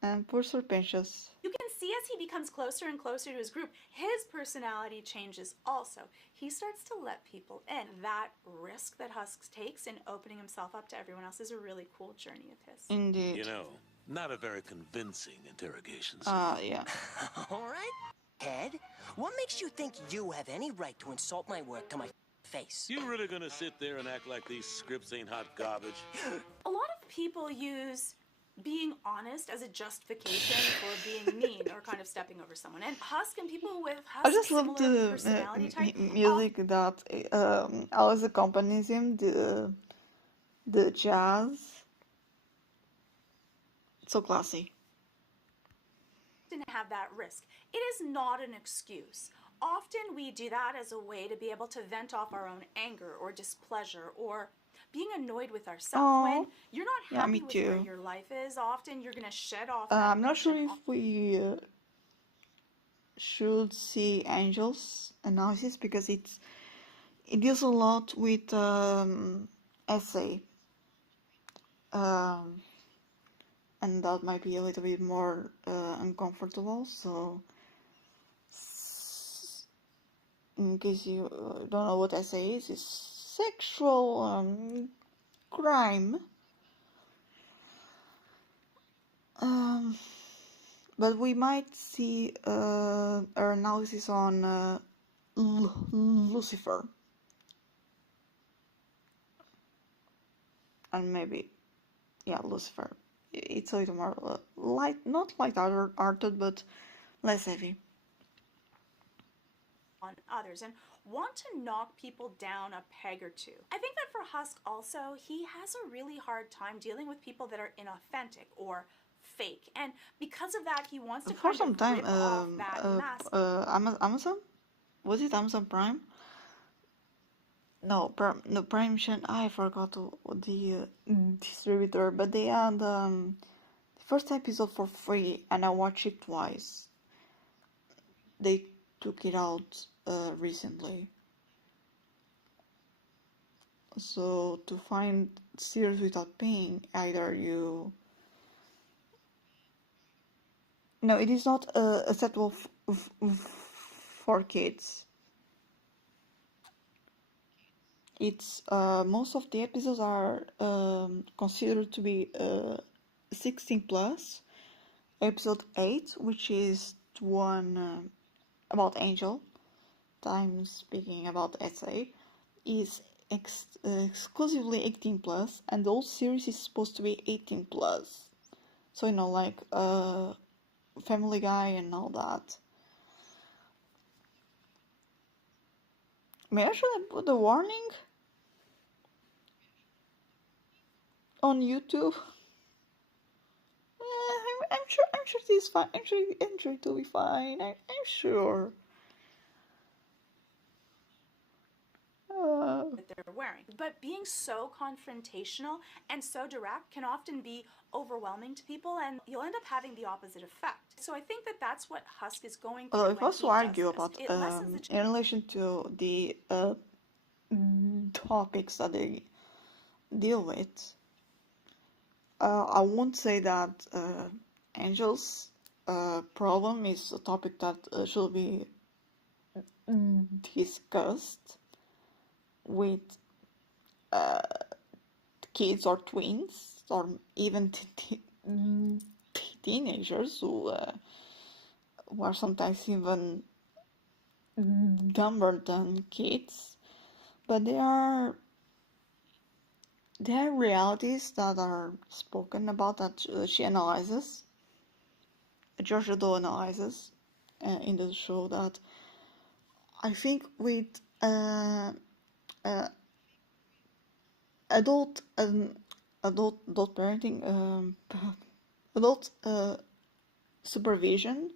and poor Serpentius. You can see as he becomes closer and closer to his group, his personality changes also. He starts to let people in. That risk that Husks takes in opening himself up to everyone else is a really cool journey of his. Indeed. You know, not a very convincing interrogation. Yeah. All right, Ted. What makes you think you have any right to insult my work to my face? You really gonna sit there and act like these scripts ain't hot garbage? A lot of people use being honest as a justification for being mean or kind of stepping over someone. And Husk and people with I Husk just love similar the personality type music that always accompanies him, the jazz. So classy. didn't have that risk. It is not an excuse. Often we do that as a way to be able to vent off our own anger or displeasure or being annoyed with ourselves. When you're not happy with where your life is, often you're going to shed off. I'm not sure if we should see Angel's analysis because it deals a lot with essay. And that might be a little bit more uncomfortable, so in case you don't know what essay is, it's sexual crime. But we might see an analysis on Lucifer. And maybe, yeah, Lucifer. It's a little more light, not light-hearted, but less heavy. On others and want to knock people down a peg or two. I think that for Husk also, he has a really hard time dealing with people that are inauthentic or fake, and because of that, he wants to For kind some of time, rip off that mask. Amazon? Was it Amazon Prime? No, Prime Shen. I forgot the distributor, but they had the first episode for free, and I watched it twice. They took it out recently, so to find series without paying, either you. No, it is not a set of for kids. It's most of the episodes are considered to be 16 plus. Episode 8, which is the one about Angel, I'm speaking about essay, is exclusively 18 plus, and the whole series is supposed to be 18 plus. So like Family Guy and all that. May I actually put a warning on YouTube? I'm sure it is fine. I'm sure it will be fine. I'm sure. That they're wearing. But being so confrontational and so direct can often be overwhelming to people, and you'll end up having the opposite effect. So I think that that's what Husk is going through. Although if I was to argue about it lessens the in relation to the topics that they deal with, I won't say that Angel's problem is a topic that should be discussed with kids or tweens or even teenagers who are sometimes even dumber than kids, but there are realities that are spoken about that she analyzes, Georgia Doe analyzes in the show, that I think with adult parenting, adult supervision,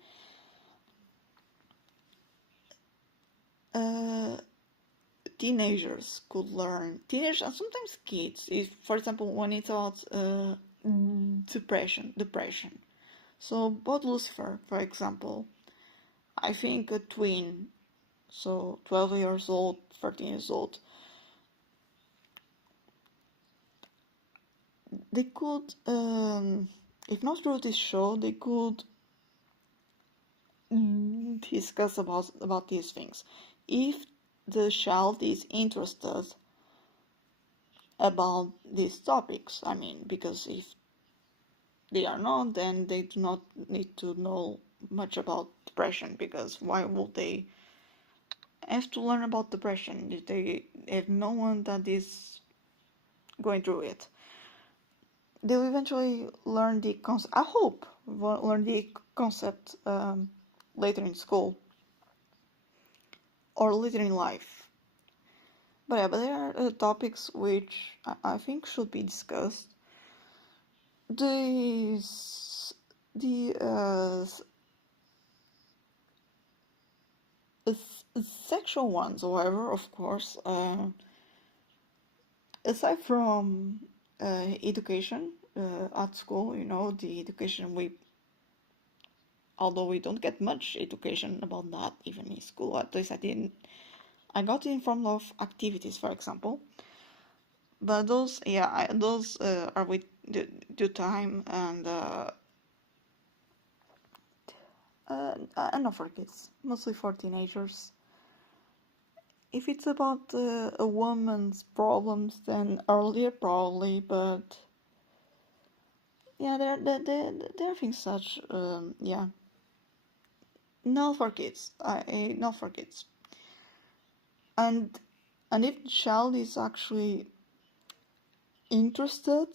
teenagers could learn. Teenagers and sometimes kids, if for example when it's about depression. So about Lucifer, for example, I think a twin, so 12 years old, 13 years old, they could, if not through this show, they could discuss about these things. If the child is interested about these topics, I mean, because if they are not, then they do not need to know much about depression, because why would they have to learn about depression if they have no one that is going through it? They'll eventually learn the concept, I hope, learn the concept later in school or later in life. But yeah, but there are topics which I think should be discussed. The sexual ones, however, of course, aside from education at school, the education although we don't get much education about that even in school, at least I got it in form of activities, for example, but those are with due time and not for kids, mostly for teenagers. if it's about a woman's problems, then earlier probably, but yeah, there are things such, yeah, not for kids. Not for kids. And if the child is actually interested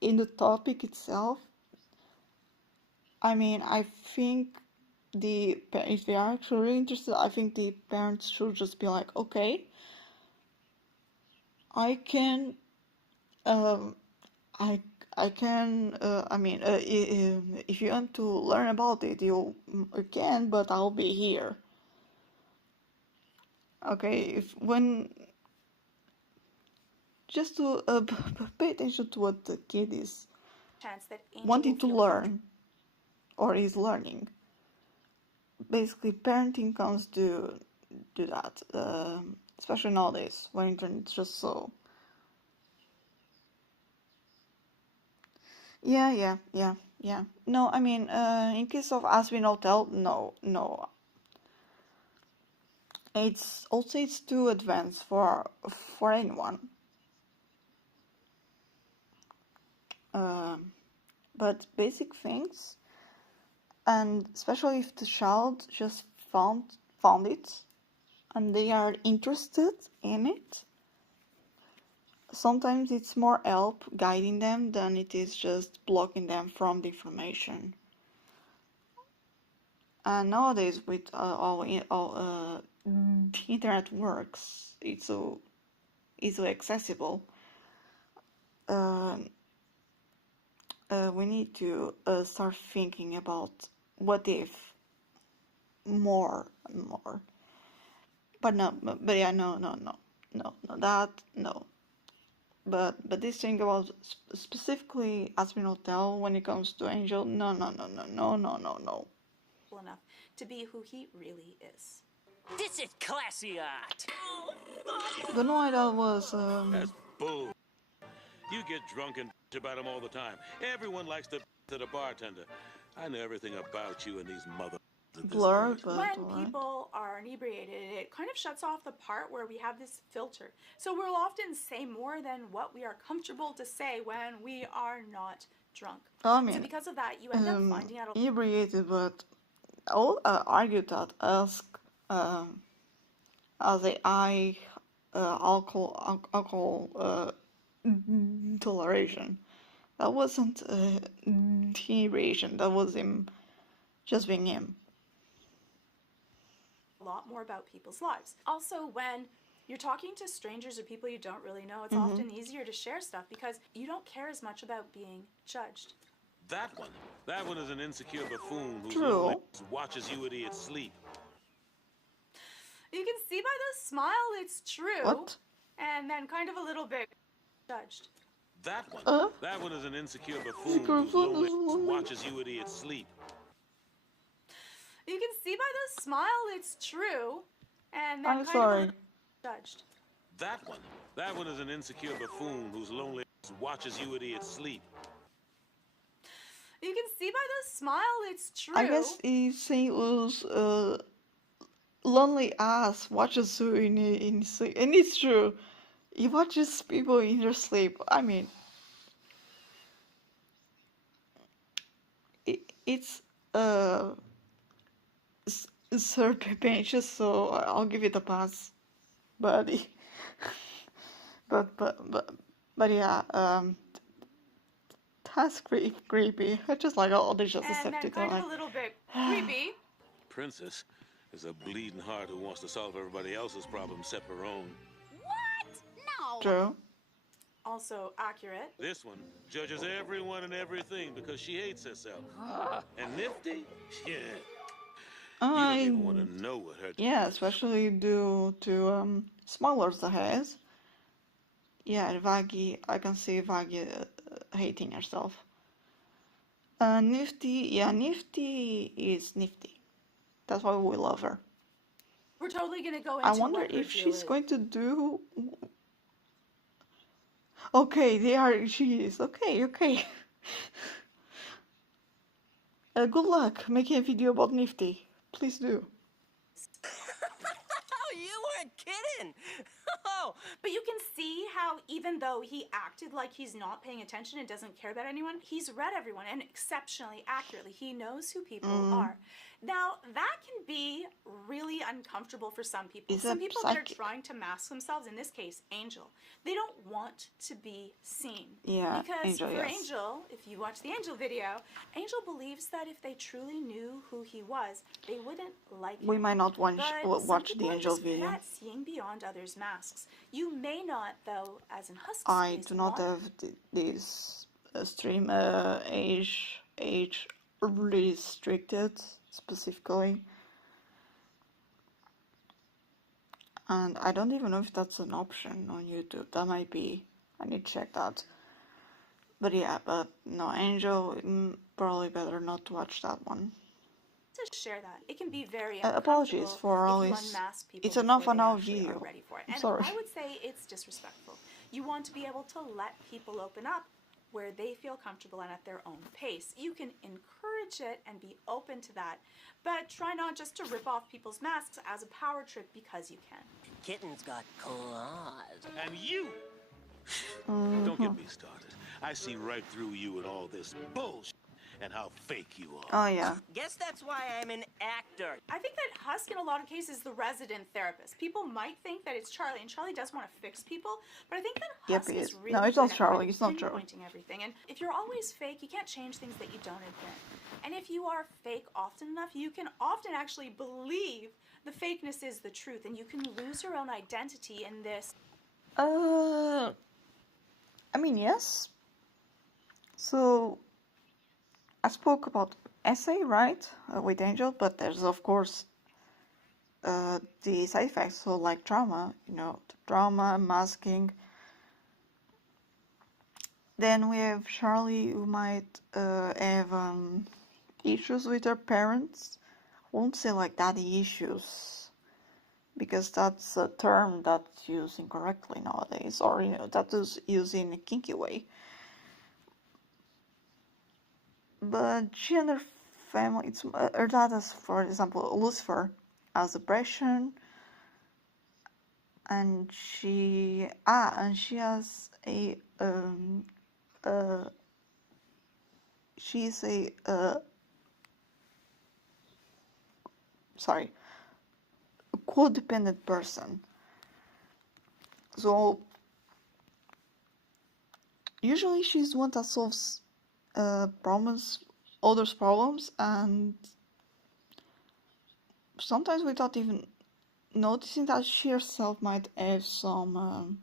in the topic itself, I mean, I think if they are actually interested, I think the parents should just be like, okay, I can, um, I can, I mean, if you want to learn about it, you can, but I'll be here. Okay, just to pay attention to what the kid is chance that Angel wanting will to feel learn or is learning. Basically, parenting comes to do that, especially nowadays when internet's just so. Yeah. No, I mean, in case of Hazbin Hotel, no. It's too advanced for anyone. But basic things, and especially if the child just found it, and they are interested in it, sometimes it's more help guiding them than it is just blocking them from the information. And nowadays, with all the internet works, it's so easily accessible. We need to start thinking about what if more and more. But no, but yeah, no, that no. But this thing about specifically Aspen Hotel when it comes to Angel, no. enough to be who he really is. This is classy art. Don't know why that was. That's bull. You get drunk and about him all the time. Everyone likes to the bartender. I know everything about you and these mother. Blur, but When alright. people are inebriated, it kind of shuts off the part where we have this filter. So we'll often say more than what we are comfortable to say when we are not drunk. I mean, so because of that, you end up finding out. inebriated, but I'll argue that as a alcohol toleration. That wasn't inebriation. That was him just being him. A lot more about people's lives. Also, when you're talking to strangers or people you don't really know, it's often easier to share stuff because you don't care as much about being judged. That one is an insecure buffoon who True. watches you idiots sleep. You can see by the smile it's true. What? And then kind of a little bit judged. That one is an insecure buffoon who watches you idiots sleep. You can see by the smile it's true. And then I'm kind sorry. of a little judged. That one is an insecure buffoon who's lonely watches you idiots sleep. You can see by the smile it's true. I guess he's saying it was lonely ass watches you in sleep, and it's true. He watches people in their sleep. I mean, it's serpentious, so I'll give it a pass. But but yeah, that's creepy. I just like all they just and accept then it. kind of Like, a little bit creepy. Princess is a bleeding heart who wants to solve everybody else's problems except her own. No. true. Also accurate. This one judges everyone and everything because she hates herself. And Nifty? Yeah. You don't even want to know what her... Yeah, especially due to smugglers that has. Yeah, Vaggie, I can see Vaggie hating herself. Nifty, yeah, Nifty is nifty. That's why we love her. We're totally gonna go into I wonder what her if deal she's is. going to do. Okay, she is. Okay. Good luck making a video about Nifty. Please do. Oh, you weren't kidding! But you can see how even though he acted like he's not paying attention and doesn't care about anyone, he's read everyone and exceptionally accurately. He knows who people are. Now, that can be really uncomfortable for some people. Is Some it people that are psychic? trying to mask themselves, in this case, Angel, they don't want to be seen. Yeah, Because Angel, for yes. Angel, if you watch the Angel video, Angel believes that if they truly knew who he was, they wouldn't like him. We might not watch But some watch the people are Angel just good video. at seeing beyond others' masks. You may not, though, as in Husk's I case, do not want have this stream age restricted specifically, and I don't even know if that's an option on YouTube. That might be. I need to check that. But yeah, but no, Angel, probably better not to watch that one. to share that. It can be very Apologies uncomfortable for if always. you unmask people It's an before half an they hour actually video. are ready for it. I'm And sorry. I would say it's disrespectful. You want to be able to let people open up where they feel comfortable and at their own pace. You can encourage it and be open to that, but try not just to rip off people's masks as a power trip because you can. Kitten's got claws. And you! Don't get me started. I see right through you and all this bullshit and how fake you are. Oh yeah. Guess that's why I'm an actor. I think that Husk in a lot of cases is the resident therapist. People might think that it's Charlie, and Charlie does want to fix people, but I think that Yep, Husk he is is. really No, it's good not at Charlie, really it's not Charlie. pinpointing everything. And if you're always fake, you can't change things that you don't admit. And if you are fake often enough, you can often actually believe the fakeness is the truth, and you can lose your own identity in this. I mean, yes. So, I spoke about essay, right, with Angel, but there's of course the side effects, so like trauma, the trauma, masking. Then we have Charlie, who might have issues with her parents. Won't say like daddy issues, because that's a term that's used incorrectly nowadays, or that is used in a kinky way. But she and her family, her dad has, for example, Lucifer has depression, and she has she's a codependent person. So usually she's the one that solves others' problems, and sometimes without even noticing that she herself might have some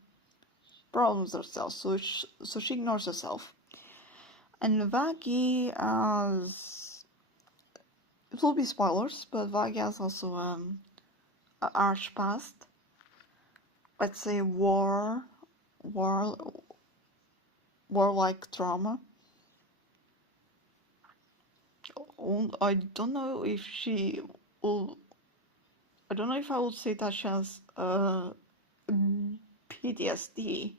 problems herself, so she ignores herself. And Vaggie has, it will be spoilers, but Vaggie has also a harsh past. Let's say warlike trauma. I don't know if she will. I don't know if I would say that she has PTSD.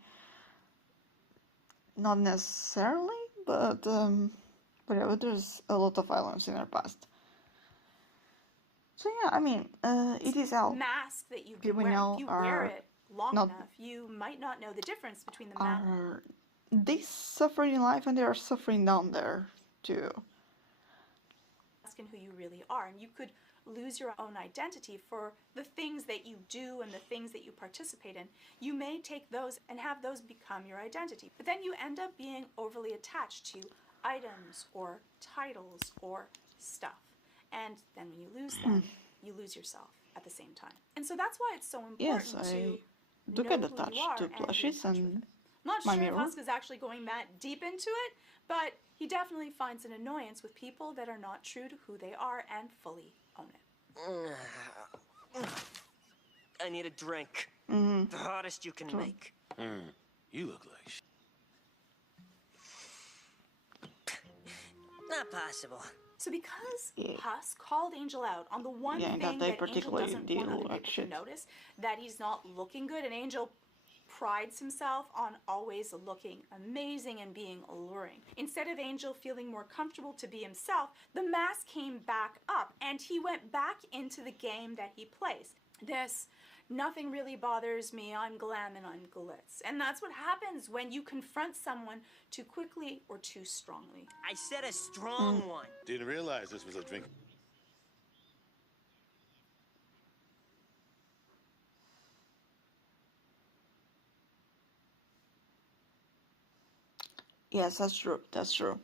Not necessarily, but yeah, there's a lot of violence in her past. So yeah, I mean, it is hell. Mask that you've People been wearing. now If you wear are it long not- enough, you might not know the difference between the mask They suffer in life, and they are suffering down there too. and who you really are. And you could lose your own identity for the things that you do and the things that you participate in. You may take those and have those become your identity. But then you end up being overly attached to items or titles or stuff. And then when you lose them, you lose yourself at the same time. And so that's why it's so important Yes, to I do know get who you attached are to and be in plushies touch with and it. Not my sure if mirror. Husk is actually going that deep into it, but he definitely finds an annoyance with people that are not true to who they are and fully own it. I need a drink. Mm-hmm. The hottest you can make. You look like Not possible. So because Yeah. Husk called Angel out on the one Yeah, and thing that they that Angel particularly doesn't deal want other like people to shit. notice, that he's not looking good, and Angel prides himself on always looking amazing and being alluring. Instead of Angel feeling more comfortable to be himself, the mask came back up and he went back into the game that he plays. This nothing really bothers me, I'm glam and I'm glitz. And that's what happens when you confront someone too quickly or too strongly. I said a strong one. Didn't realize this was a drink. Yes, that's true. That's true.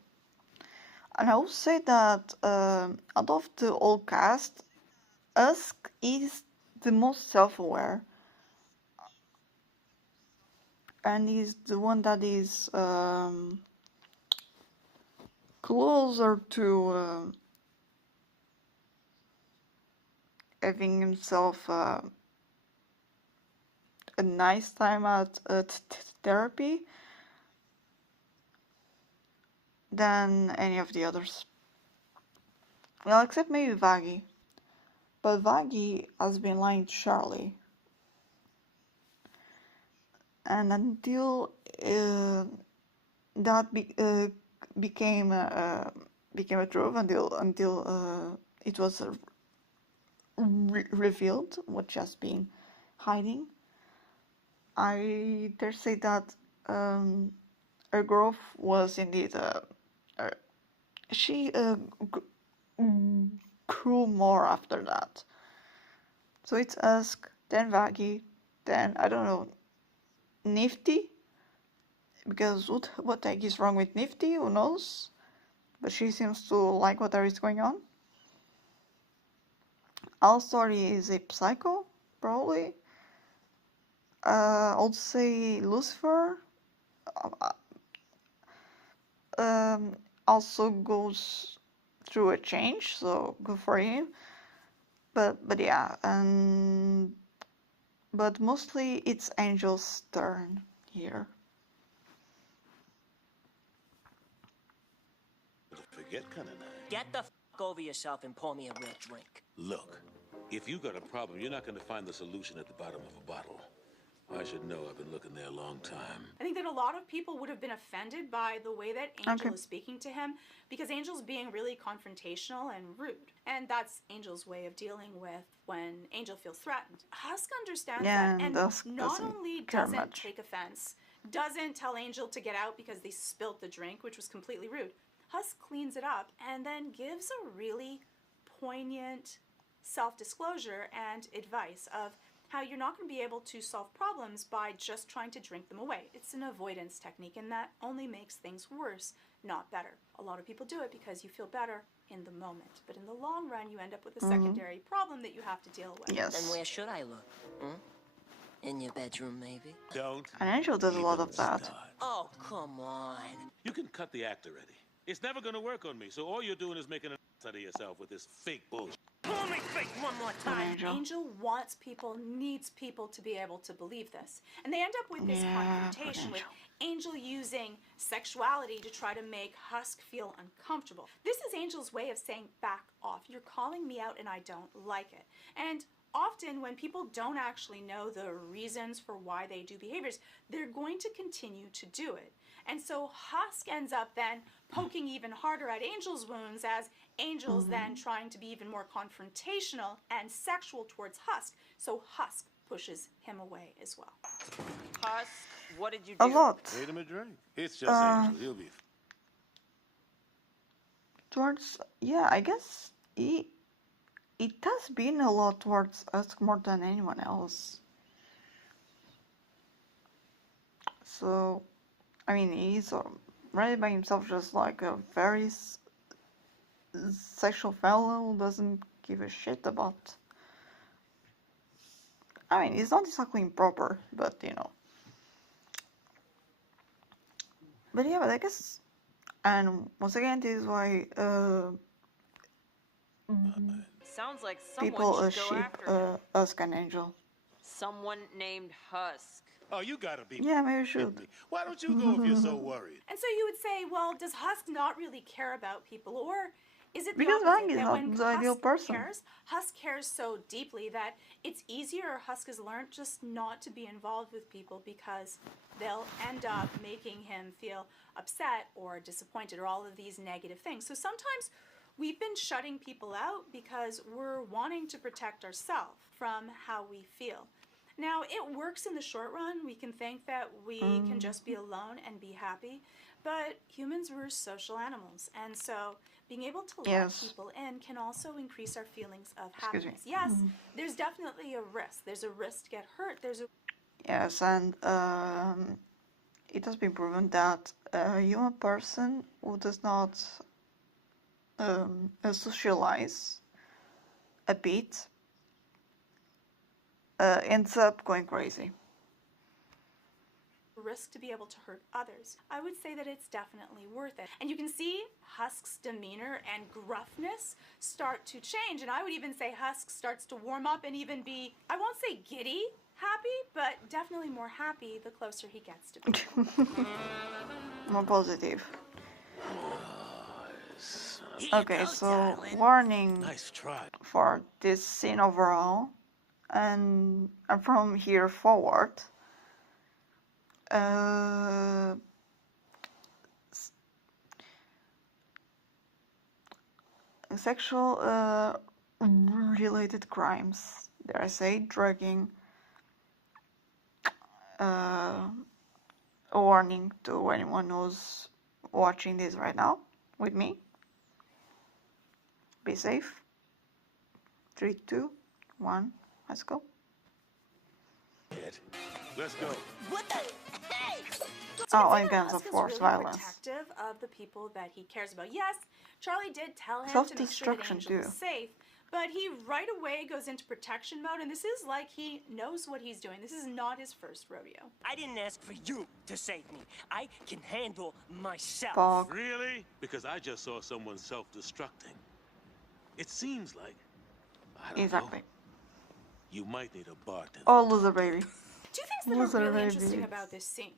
And I will say that out of the whole cast, Husk is the most self-aware, and he's the one that is closer to having himself a nice time at therapy than any of the others. Well, except maybe Vaggie. But Vaggie has been lying to Charlie. And until that became a truth, until it was revealed what she has been hiding, I dare say that her growth was indeed she grew more after that. So it's Husk, then Vaggie, then I don't know, Nifty, because what the heck is wrong with Nifty? Who knows? But she seems to like whatever is going on. Alstory is a psycho, probably. I'll say Lucifer. Also goes through a change, so good for him. But yeah, but mostly it's Angel's turn here. Forget kind of night. Get the f over yourself and pour me a real drink. Look, if you got a problem, you're not going to find the solution at the bottom of a bottle. I should know. I've been looking there a long time. I think that a lot of people would have been offended by the way that Angel is speaking to him, because Angel's being really confrontational and rude. And that's Angel's way of dealing with when Angel feels threatened. Husk understands that, and not only doesn't take offense, doesn't tell Angel to get out because they spilt the drink, which was completely rude. Husk cleans it up and then gives a really poignant self-disclosure and advice of how you're not going to be able to solve problems by just trying to drink them away. It's an avoidance technique, and that only makes things worse, not better. A lot of people do it because you feel better in the moment, but in the long run, you end up with a secondary problem that you have to deal with. Yes. Then where should I look? In your bedroom, maybe? Don't. And Angel does a lot of that. Oh, come on. You can cut the act already. It's never going to work on me, so all you're doing is making an ass out of yourself with this fake bullshit. Pull me fake one more time. Angel wants people, needs people to be able to believe this. And they end up with this confrontation with Angel using sexuality to try to make Husk feel uncomfortable. This is Angel's way of saying, back off. You're calling me out and I don't like it. And often when people don't actually know the reasons for why they do behaviors, they're going to continue to do it. And so Husk ends up then poking even harder at Angel's wounds as Angel's then trying to be even more confrontational and sexual towards Husk. So Husk pushes him away as well. Husk, what did you do? A lot. Made him a drink. It's just Angel. He'll be. Towards, yeah, I guess it has been a lot towards Husk more than anyone else. So, I mean, he's right by himself, just like a very sexual fellow who doesn't give a shit about. I mean, it's not exactly improper, but you know. But yeah, but I guess, and once again, this is why Sounds like someone people should go ship after him. Husk and Angel. Someone named Husk. Oh, you gotta be. Yeah, maybe we should. Me. Why don't you go if you're so worried? And so you would say, well, does Husk not really care about people? Or is it the Because opposite, Vang is that not when the ideal person. Husk cares so deeply that it's easier, Husk has learned, just not to be involved with people because they'll end up making him feel upset or disappointed or all of these negative things. So sometimes we've been shutting people out because we're wanting to protect ourselves from how we feel. Now, it works in the short run. We can think that we can just be alone and be happy, but humans were social animals, and so being able to let Yes. people in can also increase our feelings of Excuse me. happiness. Yes, there's definitely a risk. There's a risk to get hurt. There's a Yes, and it has been proven that a human person who does not socialize a bit ends up going crazy. risk to be able to hurt others. I would say that it's definitely worth it. And you can see Husk's demeanor and gruffness start to change. And I would even say Husk starts to warm up and even be, I won't say giddy happy, but definitely more happy the closer he gets to people. More positive. Here you Okay, go, so darling. warning Nice try. for this scene overall, and from here forward, sexual related crimes, dare I say, drugging, a warning to anyone who's watching this right now with me. Be safe. 3, 2, 1, let's go. Let's go. What the? Hey! Oh, Consider against, of Husk is course, really violence. protective of the people that he cares about. Yes, Charlie did tell him to make sure that Self-destruction, Angel was too. safe, but he right away goes into protection mode, and this is like he knows what he's doing. This is not his first rodeo. I didn't ask for you to save me. I can handle myself. Fuck. Really? Because I just saw someone self-destructing. It seems like, I don't Exactly. know, you might need a bartender. Oh, loser baby. Two things that Loser are really baby. interesting about this scene.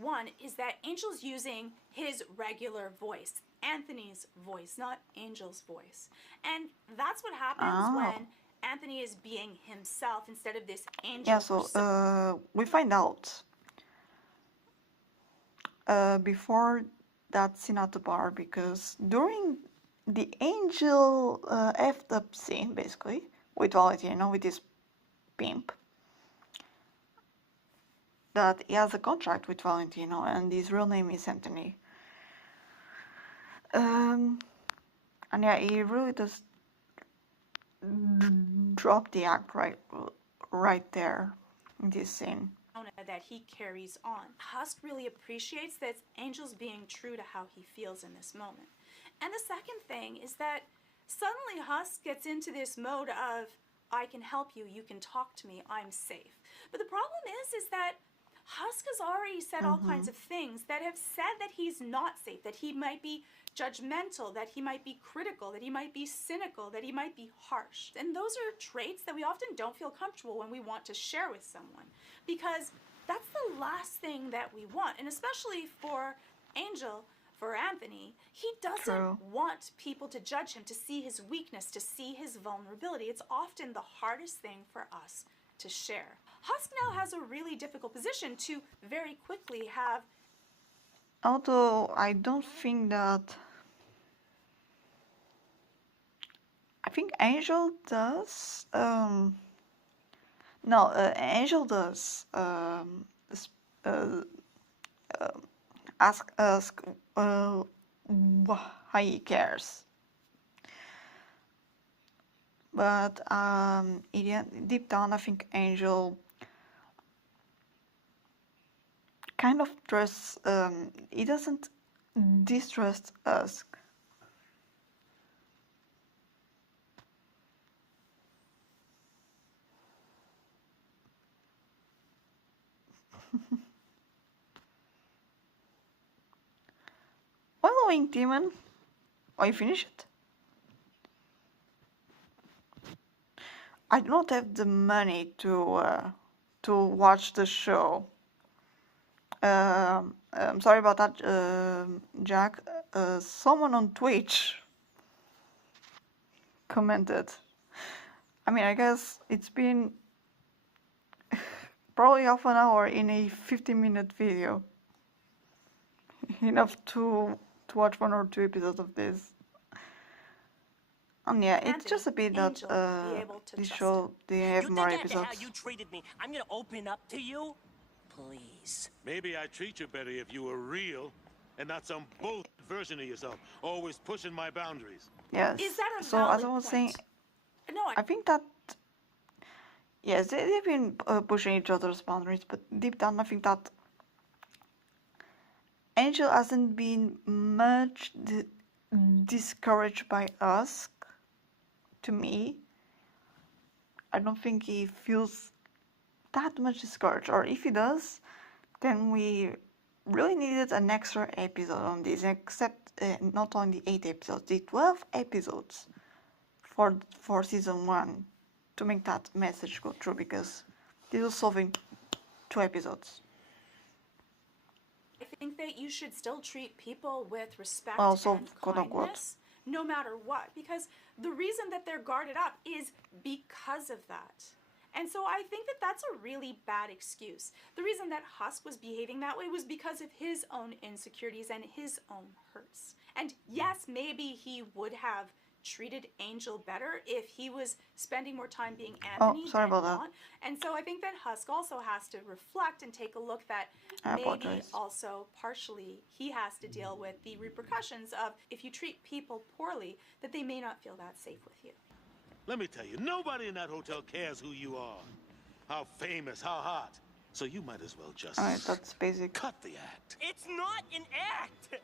One is that Angel's using his regular voice, Anthony's voice, not Angel's voice. And that's what happens Oh. when Anthony is being himself instead of this Angel Yeah, so persona. we find out before that scene at the bar, because during the Angel effed up scene, basically, with Valentino, with his pimp, that he has a contract with Valentino, and his real name is Anthony. And yeah, he really does drop the act right there in this scene. That he carries on. Husk really appreciates that Angel's being true to how he feels in this moment. And the second thing is that suddenly Husk gets into this mode of, I can help you, you can talk to me, I'm safe. But the problem is that Husk has already said all kinds of things that have said that he's not safe, that he might be judgmental, that he might be critical, that he might be cynical, that he might be harsh. And those are traits that we often don't feel comfortable when we want to share with someone, because that's the last thing that we want. And especially for Angel, for Anthony, he doesn't True. want people to judge him, to see his weakness, to see his vulnerability. It's often the hardest thing for us to share. Husk now has a really difficult position to very quickly have. Although I don't think that. I think Angel does. No, Angel does ask why he cares. But deep down, I think Angel kind of trusts. He doesn't distrust us. Following Demon. Oh, you finished it? I do not have the money to watch the show. I'm sorry about that, Jack. Someone on Twitch commented. I mean, I guess it's been probably half an hour in a 15-minute video. Enough to watch 1 or 2 episodes of this. And yeah, it's Anthony, just a bit that Angel, be able to this trust show him. they have You more think after how episodes. you treated me, I'm gonna open up to you? Please. Maybe I'd treat you better if you were real and not some bullshit version of yourself, always pushing my boundaries. Yes. Is that a So as valid I was saying, point? No, I think that yes, they've been pushing each other's boundaries, but deep down, I think that Angel hasn't been much discouraged by us. To me, I don't think he feels that much discouraged, or if he does, then we really needed an extra episode on this, except not only 8 episodes, the 12 episodes for season 1 to make that message go through, because this was solving 2 episodes. I think that you should still treat people with respect Also, and quote unquote. kindness, no matter what, because the reason that they're guarded up is because of that. And so I think that that's a really bad excuse. The reason that Husk was behaving that way was because of his own insecurities and his own hurts. And yes, maybe he would have treated Angel better if he was spending more time being Anthony sorry than about that. not. And so I think that Husk also has to reflect and take a look that I maybe apologize. also partially he has to deal with the repercussions of if you treat people poorly, that they may not feel that safe with you. Let me tell you, nobody in that hotel cares who you are, how famous, how hot. So you might as well just Alright, that's basic. cut the act. It's not an act.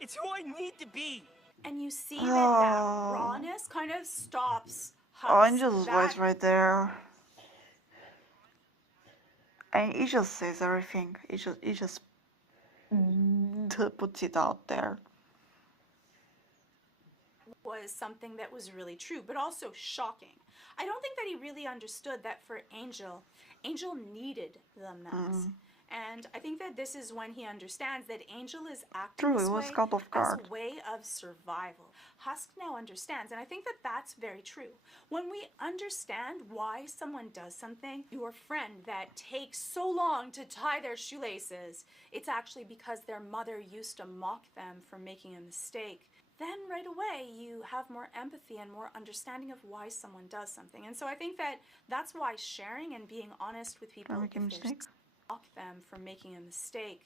It's who I need to be. And you see that Oh. rawness kind of stops Husk. Oh, Angel's that voice right there. And he just says everything. He just puts it out there. was something that was really true, but also shocking. I don't think that he really understood that for Angel needed the mask. And I think that this is when he understands that Angel is acting True, this it was way caught off as guard. a way of survival. Husk now understands, and I think that that's very true. When we understand why someone does something, your friend that takes so long to tie their shoelaces, it's actually because their mother used to mock them for making a mistake. Then right away you have more empathy and more understanding of why someone does something. And so I think that that's why sharing and being honest with people Making if they're mistakes. mock them for making a mistake,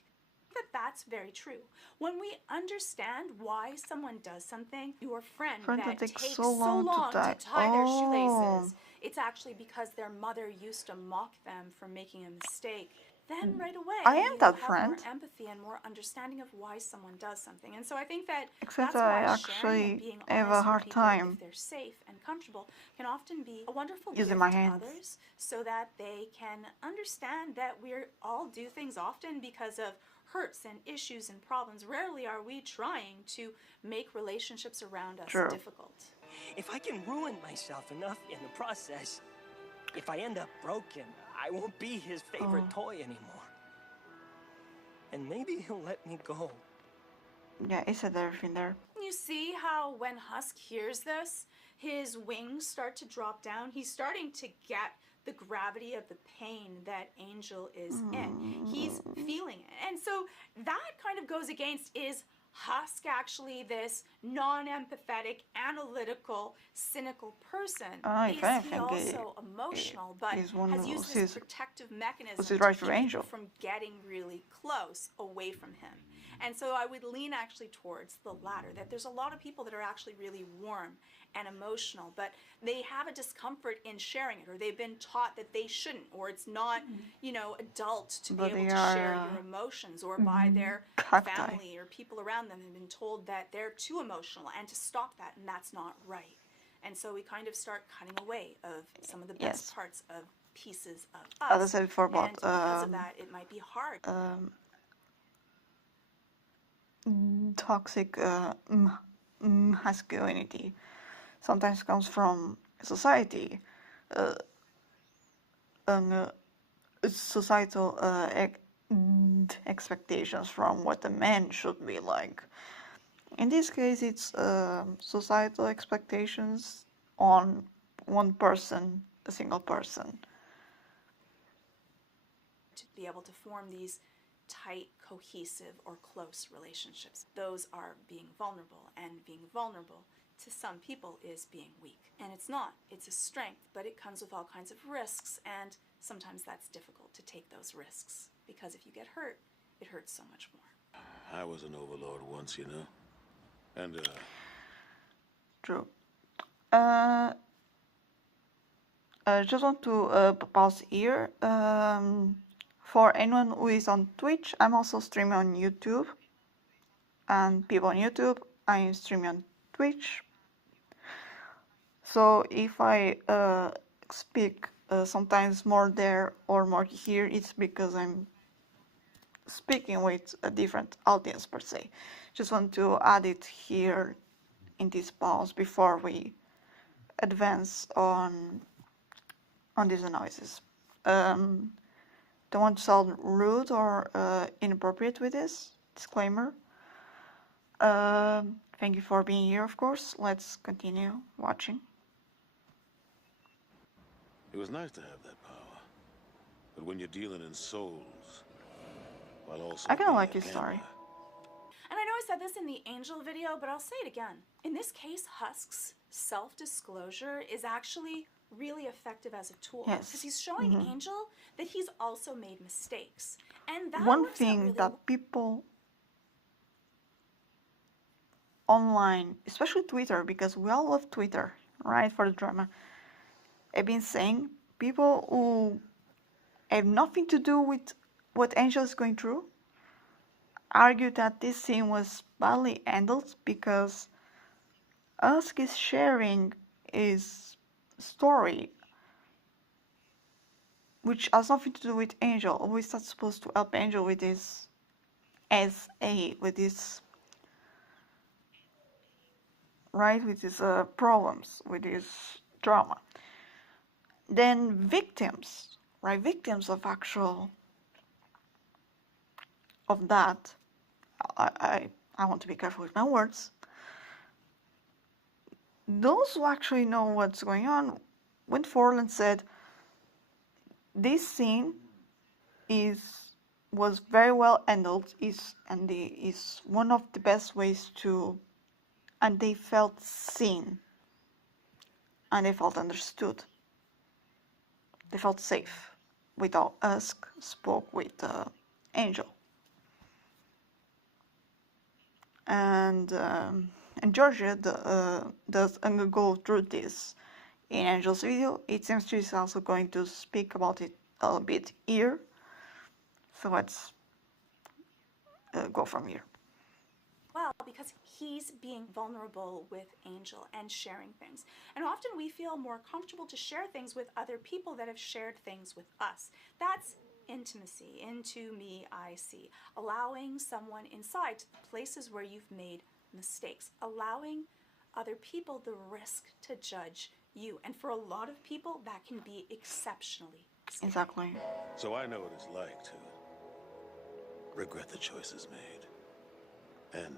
that's very true. When we understand why someone does something, your friend that takes so long to tie their shoelaces, it's actually because their mother used to mock them for making a mistake. Then right away I am you that have friend. more empathy and more understanding of why someone does something. And so I think that Except that's why I sharing and actually being have a honest hard with people time if they're safe and comfortable can often be a wonderful using gift my to hands. others, so that they can understand that we all do things often because of hurts and issues and problems. Rarely are we trying to make relationships around us Sure. difficult. If I can ruin myself enough in the process, if I end up broken, I won't be his favorite toy anymore. And maybe he'll let me go. Yeah, he said everything there. You see how when Husk hears this, his wings start to drop down. He's starting to get the gravity of the pain that Angel is in. He's feeling it. And so that kind of goes against, is Husk actually this non-empathetic, analytical, cynical person? If Is he anything, also emotional, but he's one has of used his- this protective mechanism was his to right keep for Angel. people from getting really close away from him? And so I would lean actually towards the latter, that there's a lot of people that are actually really warm and emotional, but they have a discomfort in sharing it, or they've been taught that they shouldn't, or it's not, adult to But be able they to are, share your emotions, or by their cacti. family or people around them have been told that they're too emotional and to stop that, and that's not right. And so we kind of start cutting away of some of the best Yes. parts of pieces of us. As I said before about and because of that, it might be hard. Toxic masculinity sometimes comes from society, societal expectations from what a man should be like. In this case, it's societal expectations on one person, a single person. To be able to form these tight, cohesive, or close relationships. Those are being vulnerable, and being vulnerable to some people is being weak. And it's not. It's a strength, but it comes with all kinds of risks, and sometimes that's difficult to take those risks, because if you get hurt, it hurts so much more. I was an overlord once, you know. And, True. I just want to pause here. For anyone who is on Twitch, I'm also streaming on YouTube. And people on YouTube, I am streaming on Twitch. So if I speak sometimes more there or more here, it's because I'm speaking with a different audience per se. Just want to add it here in this pause before we advance on these analysis. Don't want to sound rude or inappropriate with this disclaimer. Thank you for being here, of course. Let's continue watching. it was nice to have that power. But when you're dealing in souls, while also I kind of being like a his gambler, story. And I know I said this in the Angel video, but I'll say it again. In this case, Husk's self-disclosure is actually really effective as a tool. Yes. Because he's showing Angel that he's also made mistakes. And that One works out thing really that people online, especially Twitter, because we all love Twitter, right, for the drama, I've been saying people who have nothing to do with what Angel is going through argue that this scene was badly handled because Husk is sharing his story, which has nothing to do with Angel. Always not supposed to help Angel with his SA, with his right, with his problems, with his trauma. Then victims, right? Victims of that. I want to be careful with my words. Those who actually know what's going on went forward and said this scene was very well handled, is one of the best ways to, and they felt seen and they felt understood. They felt safe without Husk spoke with Angel. And Georgia does go through this in Angel's video. It seems she's also going to speak about it a little bit here. So let's go from here. well, because he's being vulnerable with Angel and sharing things. And often we feel more comfortable to share things with other people that have shared things with us. That's intimacy. Into me, I see. Allowing someone inside to the places where you've made mistakes. Allowing other people the risk to judge you. And for a lot of people, that can be exceptionally scary. Exactly. so I know what it's like to regret the choices made. And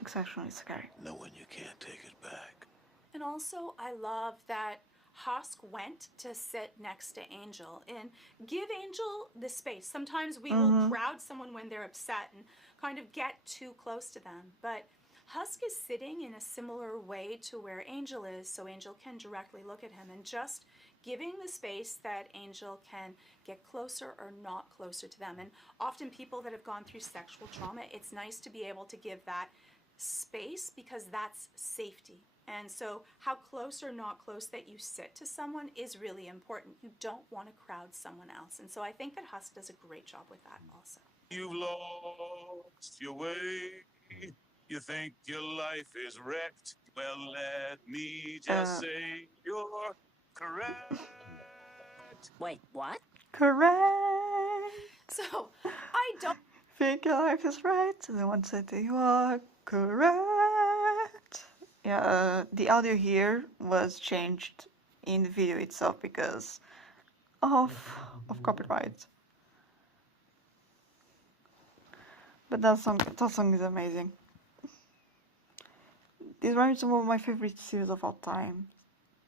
Exceptionally scary. knowing you can't take it back. And also, I love that Husk went to sit next to Angel and give Angel the space. Sometimes we will crowd someone when they're upset and kind of get too close to them. But Husk is sitting in a similar way to where Angel is, so Angel can directly look at him, and just giving the space that Angel can get closer or not closer to them. And often people that have gone through sexual trauma, it's nice to be able to give that space because that's safety. And so how close or not close that you sit to someone is really important. You don't want to crowd someone else. And so I think that Husk does a great job with that also. You've lost your way. You think your life is wrecked. Well, let me just say you're correct. Wait, what? Correct. So I don't Think your life is right. The one said that you are correct. Yeah, the audio here was changed in the video itself because of copyright. But that song is amazing. These are some of my favorite series of all time.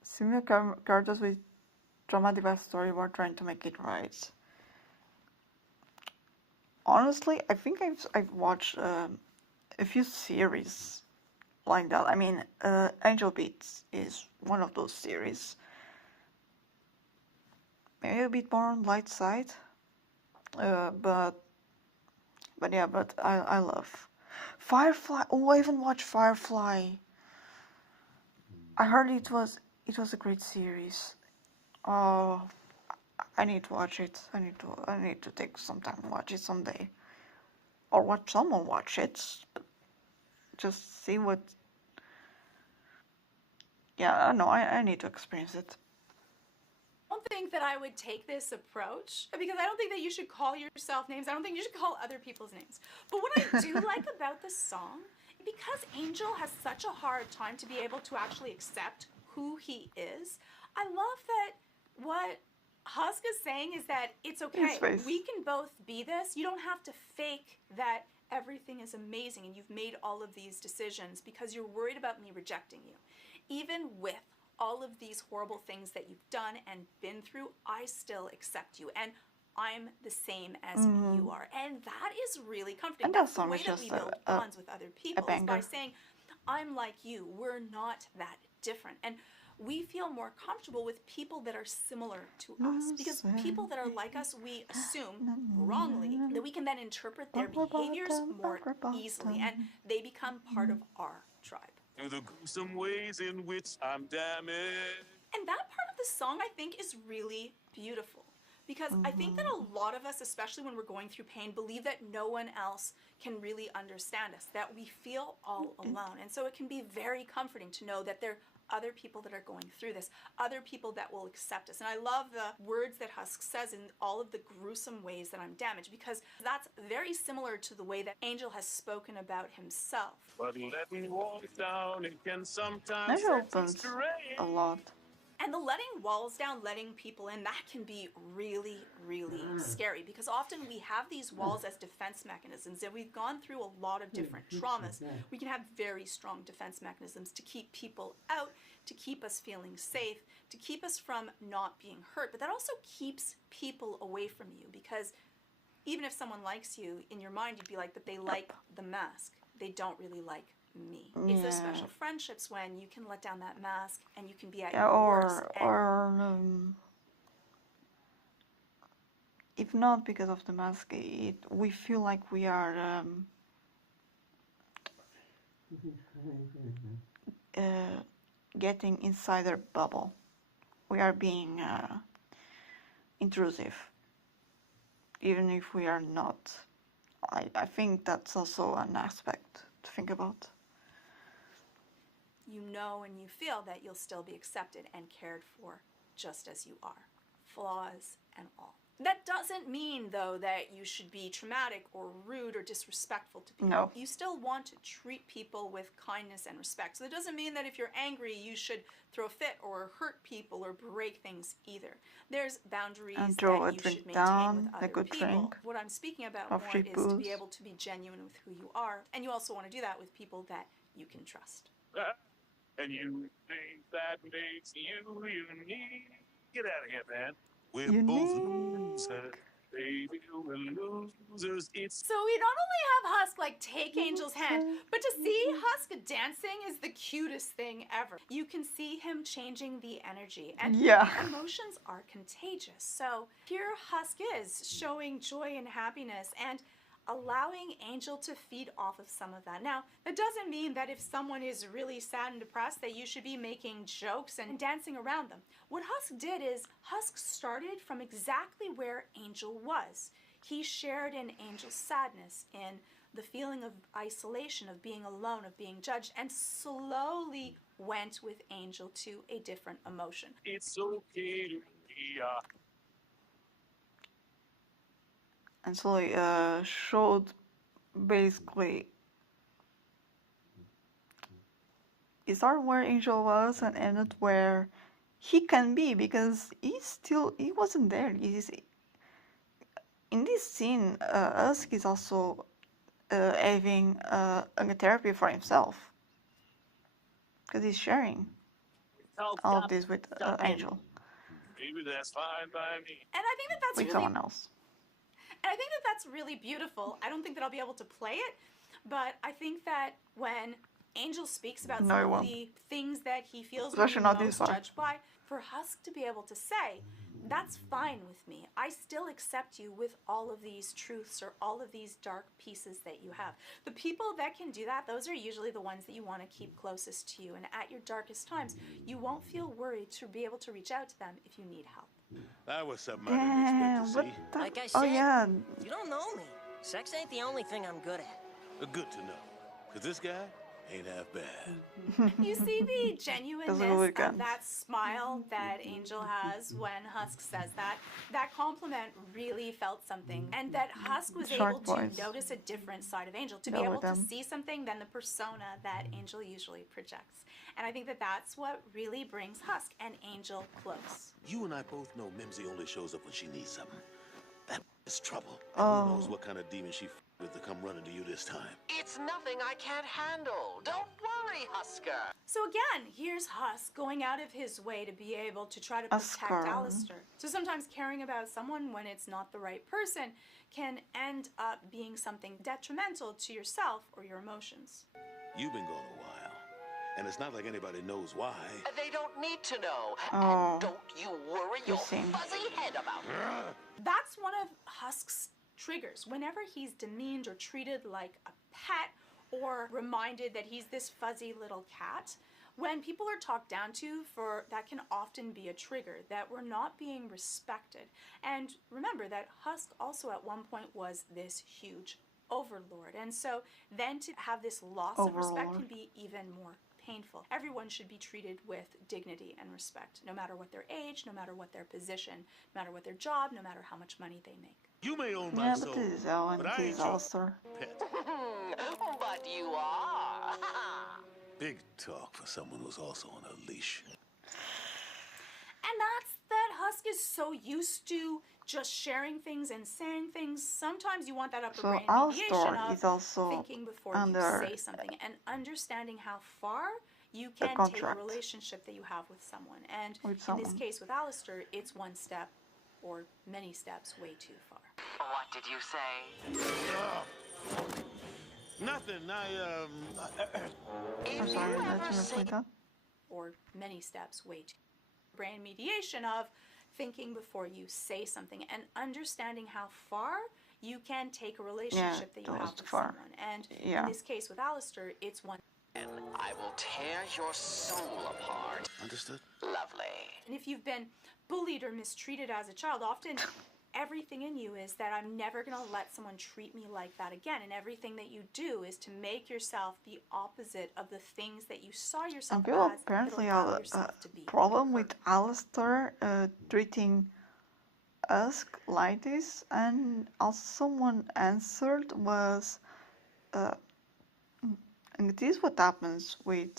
Similar characters with dramatic backstory were trying to make it right. Honestly, I think I've watched a few series like that. I mean, Angel Beats is one of those series. Maybe a bit more on light side, but yeah, but I love Firefly. Oh, I even watched Firefly. I heard it was a great series. Oh, I need to watch it. I need to take some time and watch it someday, or watch someone watch it. Just see what. Yeah, no, I need to experience it. I don't think that I would take this approach because I don't think that you should call yourself names. I don't think you should call other people's names. But what I do like about this song, because Angel has such a hard time to be able to actually accept who he is, I love that what Husk is saying is that it's okay. We can both be this. You don't have to fake that everything is amazing and you've made all of these decisions because you're worried about me rejecting you. Even with all of these horrible things that you've done and been through, I still accept you. And I'm the same as you are. And that is really comforting. And that's that song the way is that just we build bonds with other people, is by saying, I'm like you. We're not that different. And we feel more comfortable with people that are similar to us. Because people that are like us, we assume wrongly that we can then interpret their behaviors more easily. And they become part of our tribe. Through the gruesome ways in which I'm damaged. And that part of the song, I think, is really beautiful. Because I think that a lot of us, especially when we're going through pain, believe that no one else can really understand us, that we feel all alone. And so it can be very comforting to know that there are other people that are going through this, other people that will accept us. And I love the words that Husk says in all of the gruesome ways that I'm damaged, because that's very similar to the way that Angel has spoken about himself. But letting walls down, it can sometimes opens a lot. And the letting walls down, letting people in, that can be really, really scary, because often we have these walls as defense mechanisms, and we've gone through a lot of different traumas. We can have very strong defense mechanisms to keep people out, to keep us feeling safe, to keep us from not being hurt. But that also keeps people away from you, because even if someone likes you, in your mind you'd be like, but they like the mask. They don't really like me. It's those special friendships when you can let down that mask and you can be at your worst. If not because of the mask, we feel like we are getting inside their bubble. We are being intrusive, even if we are not. I think that's also an aspect to think about. You know and you feel that you'll still be accepted and cared for just as you are, flaws and all. That doesn't mean, though, that you should be traumatic or rude or disrespectful to people. No. You still want to treat people with kindness and respect. So that doesn't mean that if you're angry, you should throw a fit or hurt people or break things either. There's boundaries that you should maintain with other people. Drink. What I'm speaking about more is to be able to be genuine with who you are. And you also want to do that with people that you can trust. And you think that makes you unique. Get out of here, man. We're both losers. Baby, we're losers. So we not only have Husk take Angel's hand, but to see Husk dancing is the cutest thing ever. You can see him changing the energy, and emotions are contagious. So here Husk is showing joy and happiness and allowing Angel to feed off of some of that. Now, that doesn't mean that if someone is really sad and depressed that you should be making jokes and dancing around them. What Husk did is, Husk started from exactly where Angel was. He shared in Angel's sadness, in the feeling of isolation, of being alone, of being judged, and slowly went with Angel to a different emotion. It's okay to be and so showed basically it started where Angel was and ended where he can be, because he wasn't there. In this scene, Husk is also having a therapy for himself, because he's sharing all of this with Angel. Maybe that's fine by me. And I think that that's with someone else. And I think that that's really beautiful. I don't think that I'll be able to play it, but I think that when Angel speaks about No, some he of won't. the things that he feels Especially being not this most far. judged by, for Husk to be able to say, that's fine with me. I still accept you with all of these truths or all of these dark pieces that you have. The people that can do that, those are usually the ones that you want to keep closest to you. And at your darkest times, you won't feel worried to be able to reach out to them if you need help. That was something I Damn, didn't what expect to the? Like I Oh said, yeah, you don't know me. Sex ain't the only thing I'm good at. see. Good to know. Because this guy ain't half bad. You see the that's a genuineness really of good. that smile that Angel has when Husk says that. That compliment really felt something. And that Husk was Shark able boys. to notice a different side of Angel, to be Go able with to them. see something than the persona that Angel usually projects. And I think that that's what really brings Husk and Angel close. You and I both know Mimsy only shows up when she needs something. That is trouble. And Oh. who knows what kind of demon she with to come running to you this time. It's nothing I can't handle. Don't worry, Husker. So again, here's Husk going out of his way to be able to try to protect Husker. Alistair. So sometimes caring about someone when it's not the right person can end up being something detrimental to yourself or your emotions. You've been gone a while. And it's not like anybody knows why. They don't need to know. Oh. And don't you worry your sing. fuzzy head about it. That's one of Husk's triggers. Whenever he's demeaned or treated like a pet or reminded that he's this fuzzy little cat, when people are talked down to, that can often be a trigger, that we're not being respected. And remember that Husk also at one point was this huge overlord. And so then to have this loss of respect Overlord. can be even more painful. Everyone should be treated with dignity and respect, no matter what their age, no matter what their position, no matter what their job, no matter how much money they make. You may own my Yeah, soul, but this is Ellen, but I this ain't is your Alistair. pet. But you are. Big talk for someone who's also on a leash. And that's that Husk is so used to just sharing things and saying things. Sometimes you want that upper So brain mediation Alistair of is also thinking before under you say something and understanding how far you can take a contract relationship that you have with someone. And with in this someone. case with Alistair, it's one step or many steps way too far. What did you say? Nothing. I'm sorry, let me repeat that. Or many steps way too. Brain mediation of thinking before you say something and understanding how far you can take a relationship that you that have was with far. someone. And Yeah. in this case with Alistair, it's one. And I will tear your soul apart. Understood? Lovely. And if you've been bullied or mistreated as a child, often everything in you is that I'm never going to let someone treat me like that again. And everything that you do is to make yourself the opposite of the things that you saw yourself And people as. apparently that'll allow have a yourself to be problem hurt. with Alistair treating us like this, and also someone answered was, and this is what happens with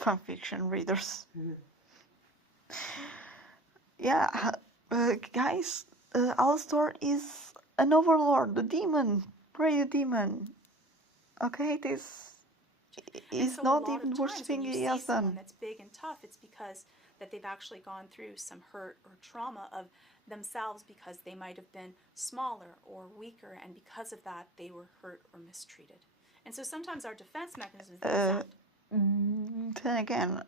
fanfiction readers. Yeah, guys, Alistair is an overlord, the demon, radio demon. Okay, this And is so not a lot even of the worst times thing when you he see has someone done. that's big and tough, it's because that they've actually gone through some hurt or trauma of themselves because they might have been smaller or weaker, and because of that, they were hurt or mistreated. And so sometimes our defense mechanisms is that. Then again,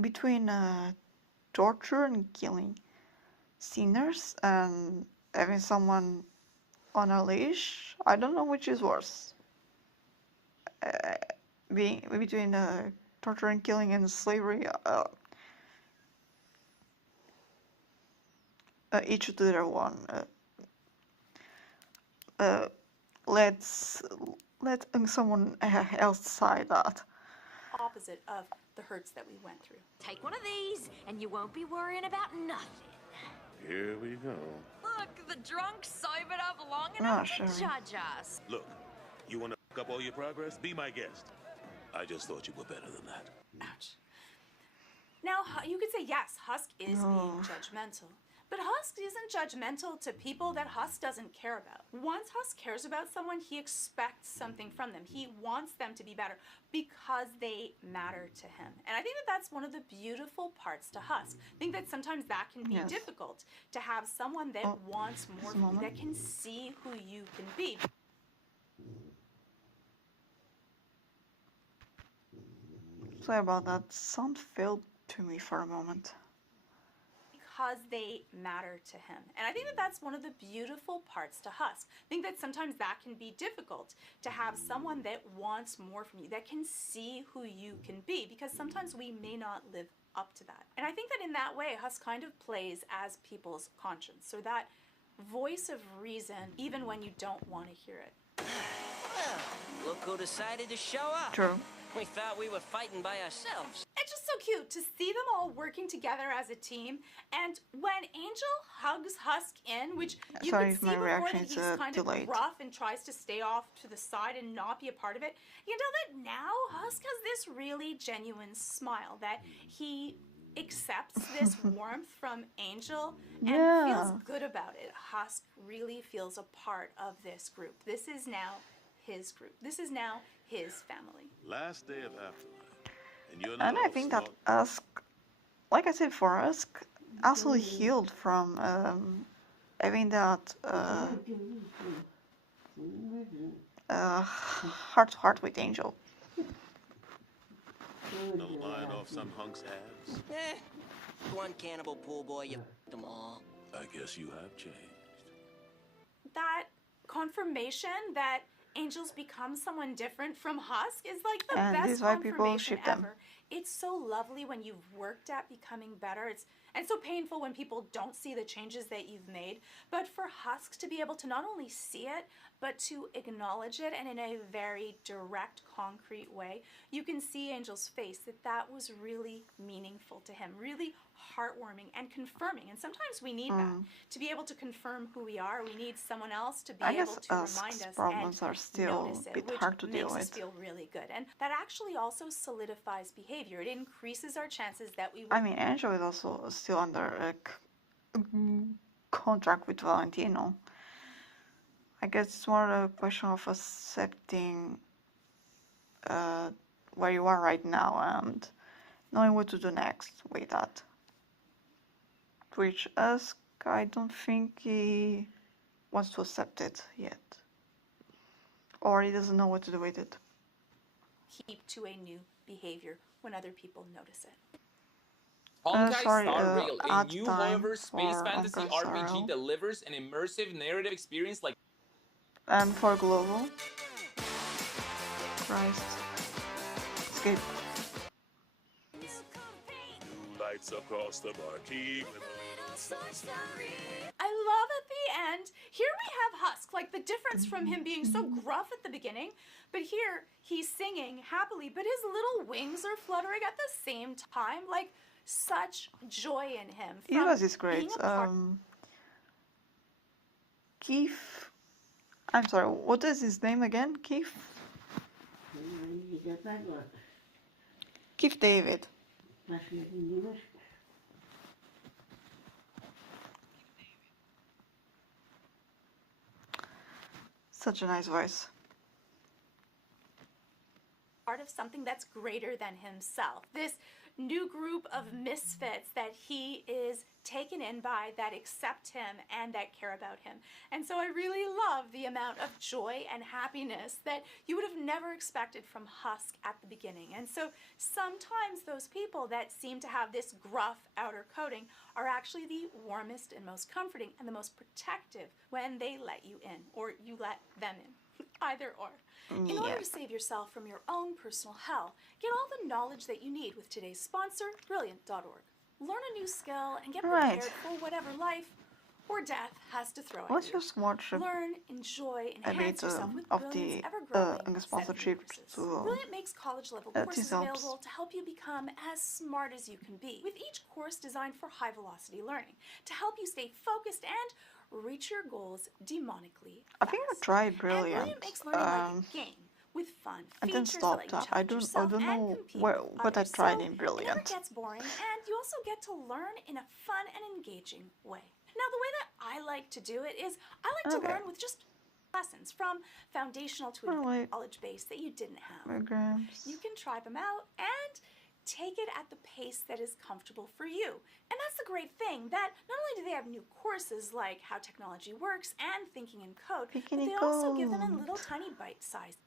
between torture and killing sinners and having someone on a leash, I don't know which is worse. Being between torture and killing and slavery, each to their one. Let's let someone else decide that. Opposite of the hurts that we went through. Take one of these, and you won't be worrying about nothing. Here we go. Look, the drunk sobered up long Oh, enough sure. to judge us. Look, you want to fuck up all your progress? Be my guest. I just thought you were better than that. Ouch. Now, you could say, yes, Husk is being judgmental. But Husk isn't judgmental to people that Husk doesn't care about. Once Husk cares about someone, he expects something from them. He wants them to be better because they matter to him. And I think that that's one of the beautiful parts to Husk. I think that sometimes that can be difficult, to have someone that wants more, that can see who you can be. Sorry about that. Sound failed to me for a moment. Because they matter to him. And I think that that's one of the beautiful parts to Husk. I think that sometimes that can be difficult, to have someone that wants more from you, that can see who you can be, because sometimes we may not live up to that. And I think that in that way, Husk kind of plays as people's conscience, or that voice of reason, even when you don't want to hear it. Well, look who decided to show up. True. We thought we were fighting by ourselves. It's just so cute to see them all working together as a team. And when Angel hugs Husk in, which you Sorry can if see my before reaction that is he's kind delayed. of rough and tries to stay off to the side and not be a part of it, you can tell that now Husk has this really genuine smile, that he accepts this warmth from Angel and feels good about it. Husk really feels a part of this group. This is now his group. This is now his family. Last day of Afterlife. And you're not And I all think that smart. Ask, like I said for Ask, also healed from having that heart-to-heart with Angel. Don't line off some hunk's abs. One cannibal pool boy, you them all. I guess you have changed. That confirmation that Angel's become someone different from Husk is like the And this best is why people confirmation ship them. ever. It's so lovely when you've worked at becoming better. And so painful when people don't see the changes that you've made. But for Husk to be able to not only see it, but to acknowledge it, and in a very direct, concrete way, you can see Angel's face that was really meaningful to him, really heartwarming and confirming. And sometimes we need that. To be able to confirm who we are, we need someone else to be I able guess to remind Ask's us problems and are still notice a it, bit which hard to deal makes us with. feel really good. And that actually also solidifies behavior. It increases our chances that we will. I mean, Angel is also still under a contract with Valentino. I guess it's more a question of accepting where you are right now and knowing what to do next with that. Which Ask, I don't think he wants to accept it yet. Or he doesn't know what to do with it. keep to a new behavior when other people notice it. Honkai Sorry, Star Rail, a ad new time however space for fantasy Honkai Star RPG Rail. delivers an immersive narrative experience like And for Global. Christ. Escape. New lights across the marquee. I love at the end, here we have Husk, like the difference from him being so gruff at the beginning, but here he's singing happily, but his little wings are fluttering at the same time, like such joy in him. It was is great. being a part- Keith. I'm sorry, what is his name again? Keith? Keith David. Such a nice voice. part of something that's greater than himself. This new group of misfits that he is taken in by, that accept him and that care about him. And so I really love the amount of joy and happiness that you would have never expected from Husk at the beginning. And so sometimes those people that seem to have this gruff outer coating are actually the warmest and most comforting and the most protective when they let you in, or you let them in. Either or. In order to save yourself from your own personal hell, get all the knowledge that you need with today's sponsor, Brilliant.org. Learn a new skill and get prepared for whatever life or death has to throw at Let's you. just watch Learn, enjoy, a enhance bit yourself with of Brilliant's the ever-growing sponsorship courses. to Brilliant makes college-level this courses helps. available to help you become as smart as you can be, with each course designed for high-velocity learning, to help you stay focused and reach your goals demonically fast. I think I tried And Brilliant. Brilliant makes learning like a game, with fun And then features that let stopped you up. challenge yourself don't and know compete where, with what I others. tried So in it never Brilliant. gets boring, and you also get to learn in a fun and engaging way. Now, the way that I like to do it is I like to learn with just lessons, from foundational to a knowledge base that you didn't have. Programs. You can try them out and take it at the pace that is comfortable for you. And that's the great thing, that not only do they have new courses like how technology works and thinking in code, but they also give them in little tiny bite-sized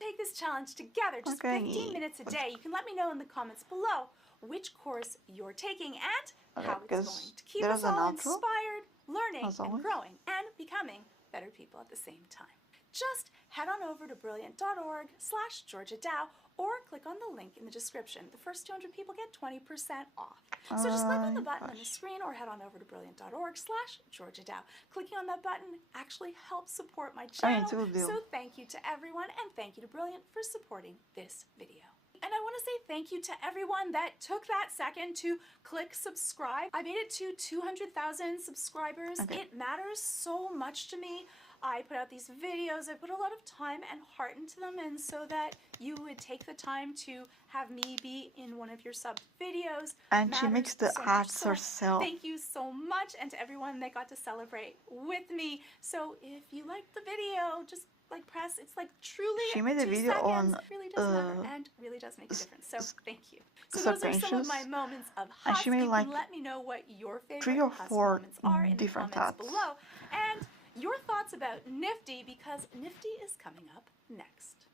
take this challenge together, just 15 minutes a day. You can let me know in the comments below which course you're taking and how it's going to keep us all inspired, learning, and growing, and becoming better people at the same time. Just head on over to brilliant.org/GeorgiaDow or click on the link in the description. The first 200 people get 20% off. So just click on the button on the screen or head on over to brilliant.org/GeorgiaDow. Clicking on that button actually helps support my channel. So thank you to everyone, and thank you to Brilliant for supporting this video. And I want to say thank you to everyone that took that second to click subscribe. I made it to 200,000 subscribers. It matters so much to me. I put out these videos, I put a lot of time and heart into them, and so that you would take the time to have me be in one of your subbed videos. And she makes the ads herself. Thank you so much, and to everyone that got to celebrate with me. So if you liked the video, just like press, it's like truly she made a video on really does matter and really does make a difference. So thank you. So those are some of my moments of Husk. And she made like let me know what your favorite 3 or 4 moments are in the comments below. And your thoughts about Nifty, because Nifty is coming up next.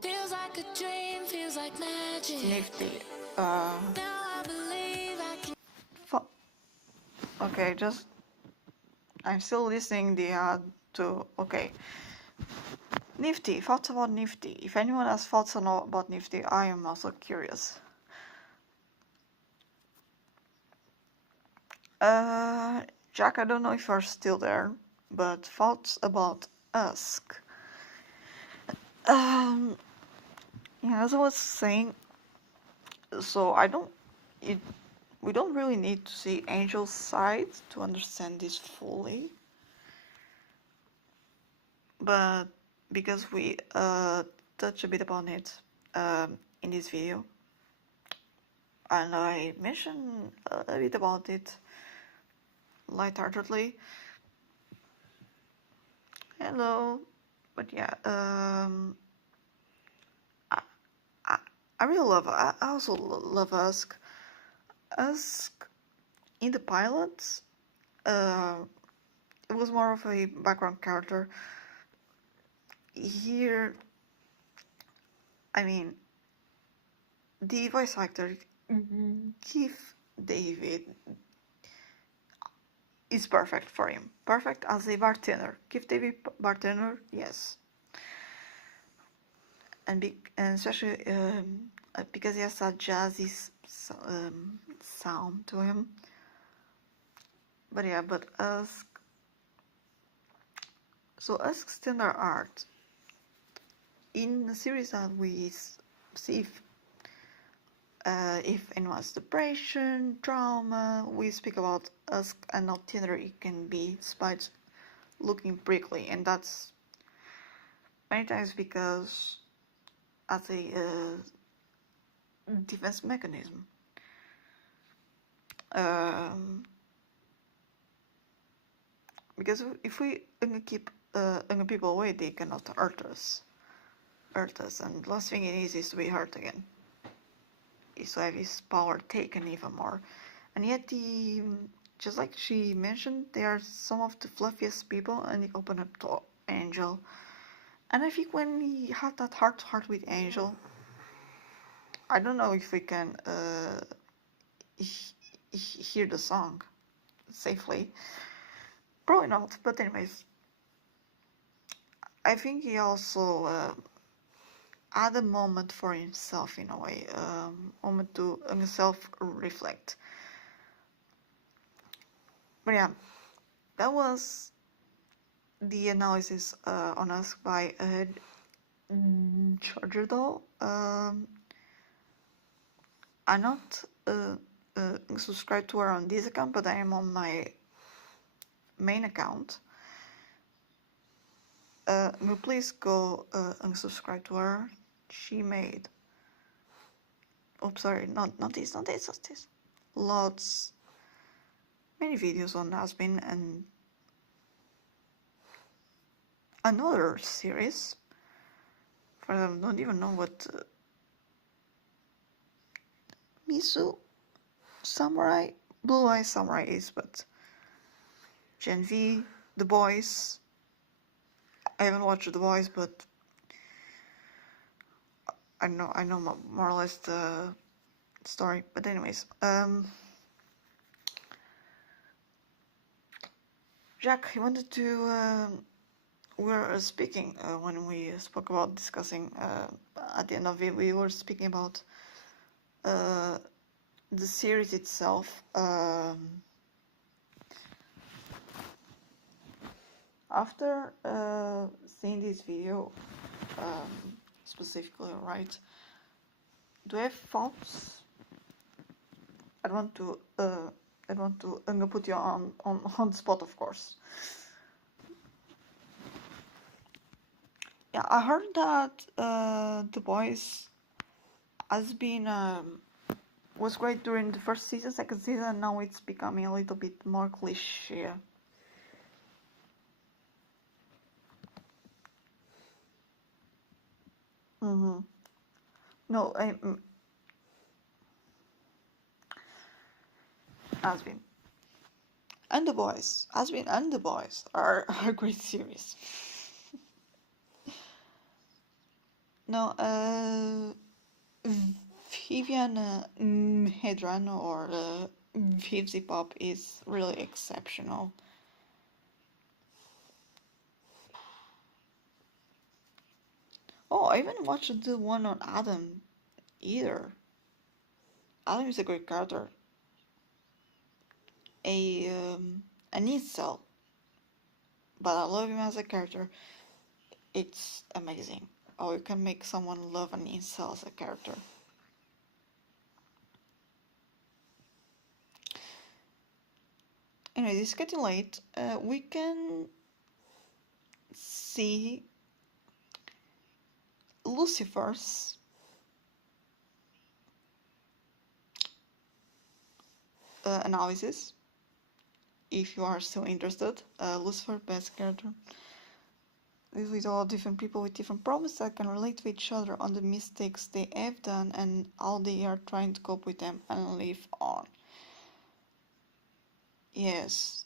Feels like a dream, feels like magic. Nifty. Now I believe I can. Okay, just I'm still listening the ad to Nifty, thoughts about Nifty. If anyone has thoughts about Nifty, I am also curious. Jack, I don't know if you're still there, but thoughts about Husk. Yeah, as I was saying, so we don't really need to see Angel's side to understand this fully, but because we touch a bit upon it in this video, and I mentioned a bit about it lightheartedly. Hello, but yeah, I really love. I also love Husk. Husk in the pilots, it was more of a background character. Here, I mean, the voice actor Keith David is perfect for him. Perfect as a bartender. Keith David bartender, yes. And especially because he has that jazzy sound to him. But yeah, but Husk. So Husk's tender art in the series that we see if anyone's depression, trauma, we speak about Husk and how tender it can be despite looking prickly, and that's many times because as a defense mechanism. Because if we keep people away, they cannot hurt us. And the last thing it is to be hurt again. Is to have his power taken even more. And yet, just like she mentioned, they are some of the fluffiest people, and they open up to Angel. And I think when we have that heart-to-heart with Angel, I don't know if we can hear the song safely. Probably not, but anyways. I think he also had a moment for himself in a way, moment to himself reflect. But yeah, that was the analysis on us by Georgia Doll. I'm not subscribed to her on this account, but I am on my main account. Please go unsubscribe to her. She made, not this, many videos on Hazbin and another series. For them, don't even know what Misu Samurai, Blue Eye Samurai is, but Gen V, The Boys. I haven't watched The Boys, but I know more or less the story, but anyways, Jack, he wanted to. We were speaking when we spoke about discussing at the end of it. We were speaking about the series itself. After seeing this video, specifically, right? Do you have thoughts? I don't want to. I'm gonna put you on the spot, of course. Yeah, I heard that The Boys has been was great during the first season, second season, and now it's becoming a little bit more cliche. Mm-hmm. No, Hazbin and The Boys. Hazbin and The Boys are a great series. No, Vivian Hedran or Vivzy Pop is really exceptional. Oh, I haven't watched the one on Adam either. Adam is a great character. An incel, but I love him as a character. It's amazing how you can make someone love an incel as a character. Anyway, it's getting late. We can see Lucifer's analysis, if you are still interested. Lucifer, best character. This with all different people with different problems that can relate to each other on the mistakes they have done and how they are trying to cope with them and live on. Yes.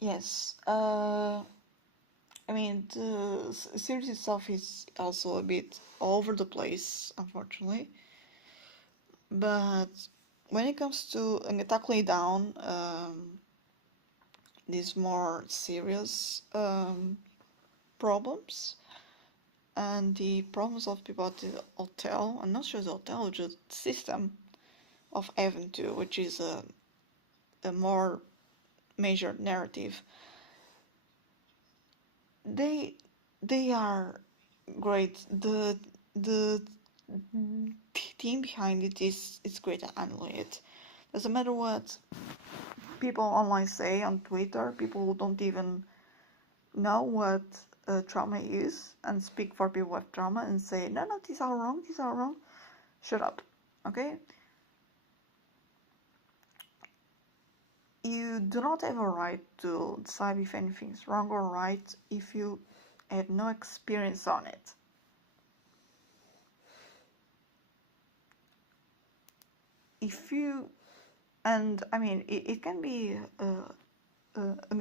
Yes. I mean, the series itself is also a bit all over the place, unfortunately. But when it comes to tackling down these more serious problems and the problems of people at the hotel, and not just the hotel, just the system of Heaven too, which is a more major narrative. They are great. The team behind it is great at handling it. Doesn't matter what people online say on Twitter, people who don't even know what trauma is and speak for people with trauma and say, no, these are wrong. Shut up, okay? You do not have a right to decide if anything is wrong or right if you have no experience on it. If you, and I mean, it can be a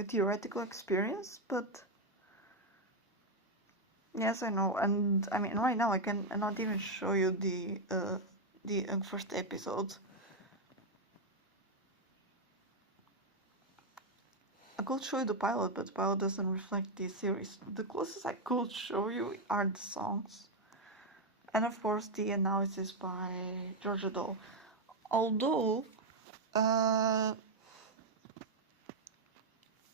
theoretical experience, but yes, I know, and I mean, right now I can not even show you the first episode. I could show you the pilot, but the pilot doesn't reflect the series. The closest I could show you are the songs, and of course the analysis by Georgia Doe. Although,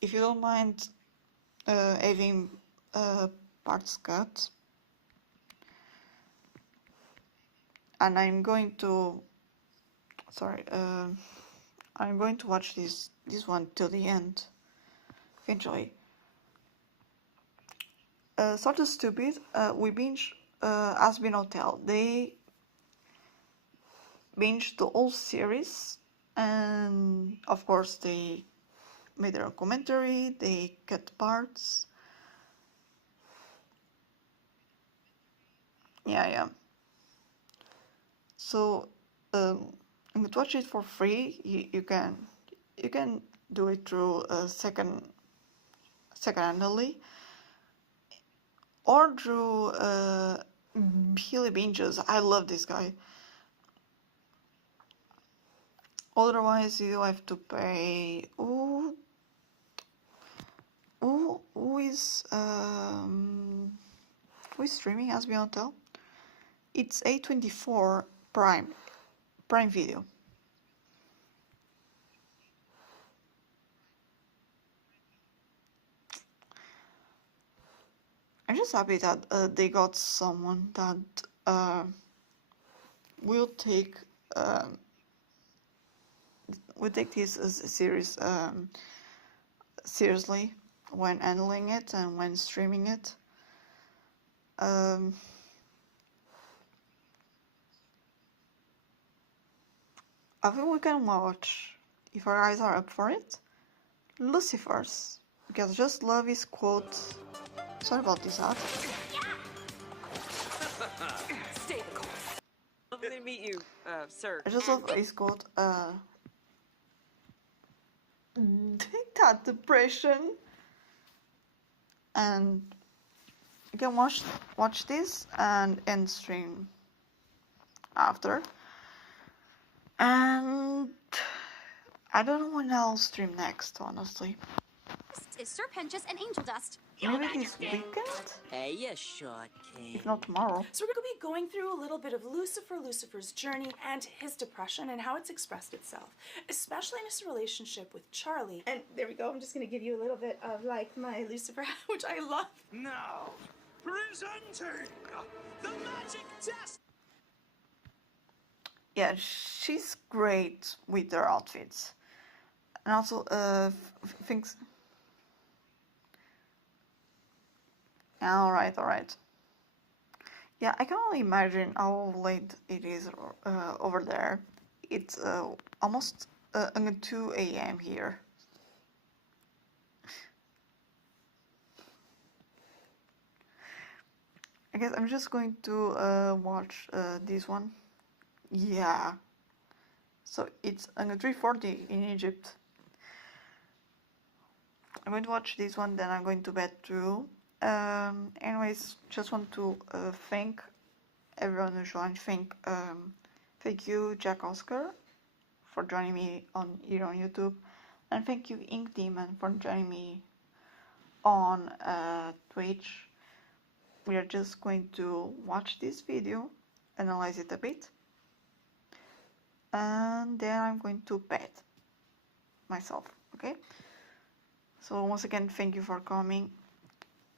if you don't mind having parts cut, and I'm going to watch this one till the end. Enjoy. Sort of stupid. We binge Hazbin Hotel. They binged the whole series, and of course they made their own commentary. They cut parts. Yeah. So I'm going to watch it for free. You can do it through second-handedly. or do Billy Binges. I love this guy. Otherwise, you have to pay. Who is streaming Hazbin Hotel? It's A24 Prime Video. I'm just happy that they got someone that will take this as a series seriously when handling it and when streaming it. I think we can watch, if our eyes are up for it, Lucifer's, because I just love his quote. Sorry about this ad. Stay the course. Lovely to meet you, sir. I just love his quote. Take that, depression. And you can watch this and end stream after. And I don't know when I'll stream next, honestly. This is Sir Pentious and Angel Dust. Maybe this weekend? Hey, you short king. If not tomorrow. So we're going to be going through a little bit of Lucifer's journey and his depression and how it's expressed itself, especially in his relationship with Charlie. And there we go. I'm just going to give you a little bit of like my Lucifer, which I love. Now, presenting the magic test. Yeah, she's great with her outfits. And also, thinks... Alright. Yeah, I can only imagine how late it is over there. It's almost 2 a.m. here. I guess I'm just going to watch this one. Yeah. So it's 3:40 in Egypt. I'm going to watch this one, then I'm going to bed too. Anyways, just want to thank everyone who joined. Thank you, Jack Oscar, for joining me here on YouTube, and thank you, Ink Demon, for joining me on Twitch. We are just going to watch this video, analyze it a bit, and then I'm going to bed myself. Okay. So once again, thank you for coming.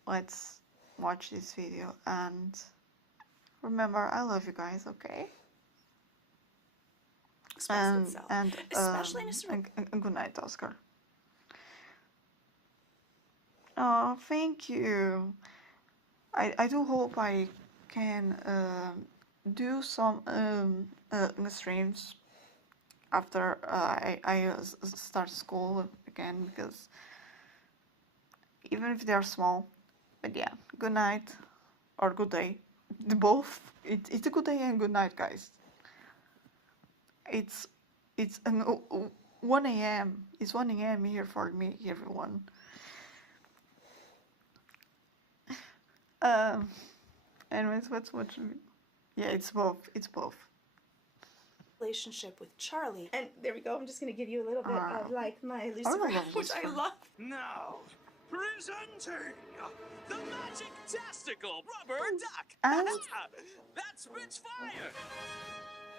Let's watch this video and remember, I love you guys, okay? And especially in his good night, Oscar. Oh, thank you. I do hope I can do some streams after I start school again, because even if they are small. But yeah, good night or good day. Both. It's a good day and good night, guys. It's 1 a.m. It's 1 a.m. here for me, everyone. Anyways, what's watching? Yeah, it's both. It's both. Relationship with Charlie. And there we go. I'm just going to give you a little bit of like my Lucifer, which I love. Now, presenting the magic testicle rubber duck. And That spits fire.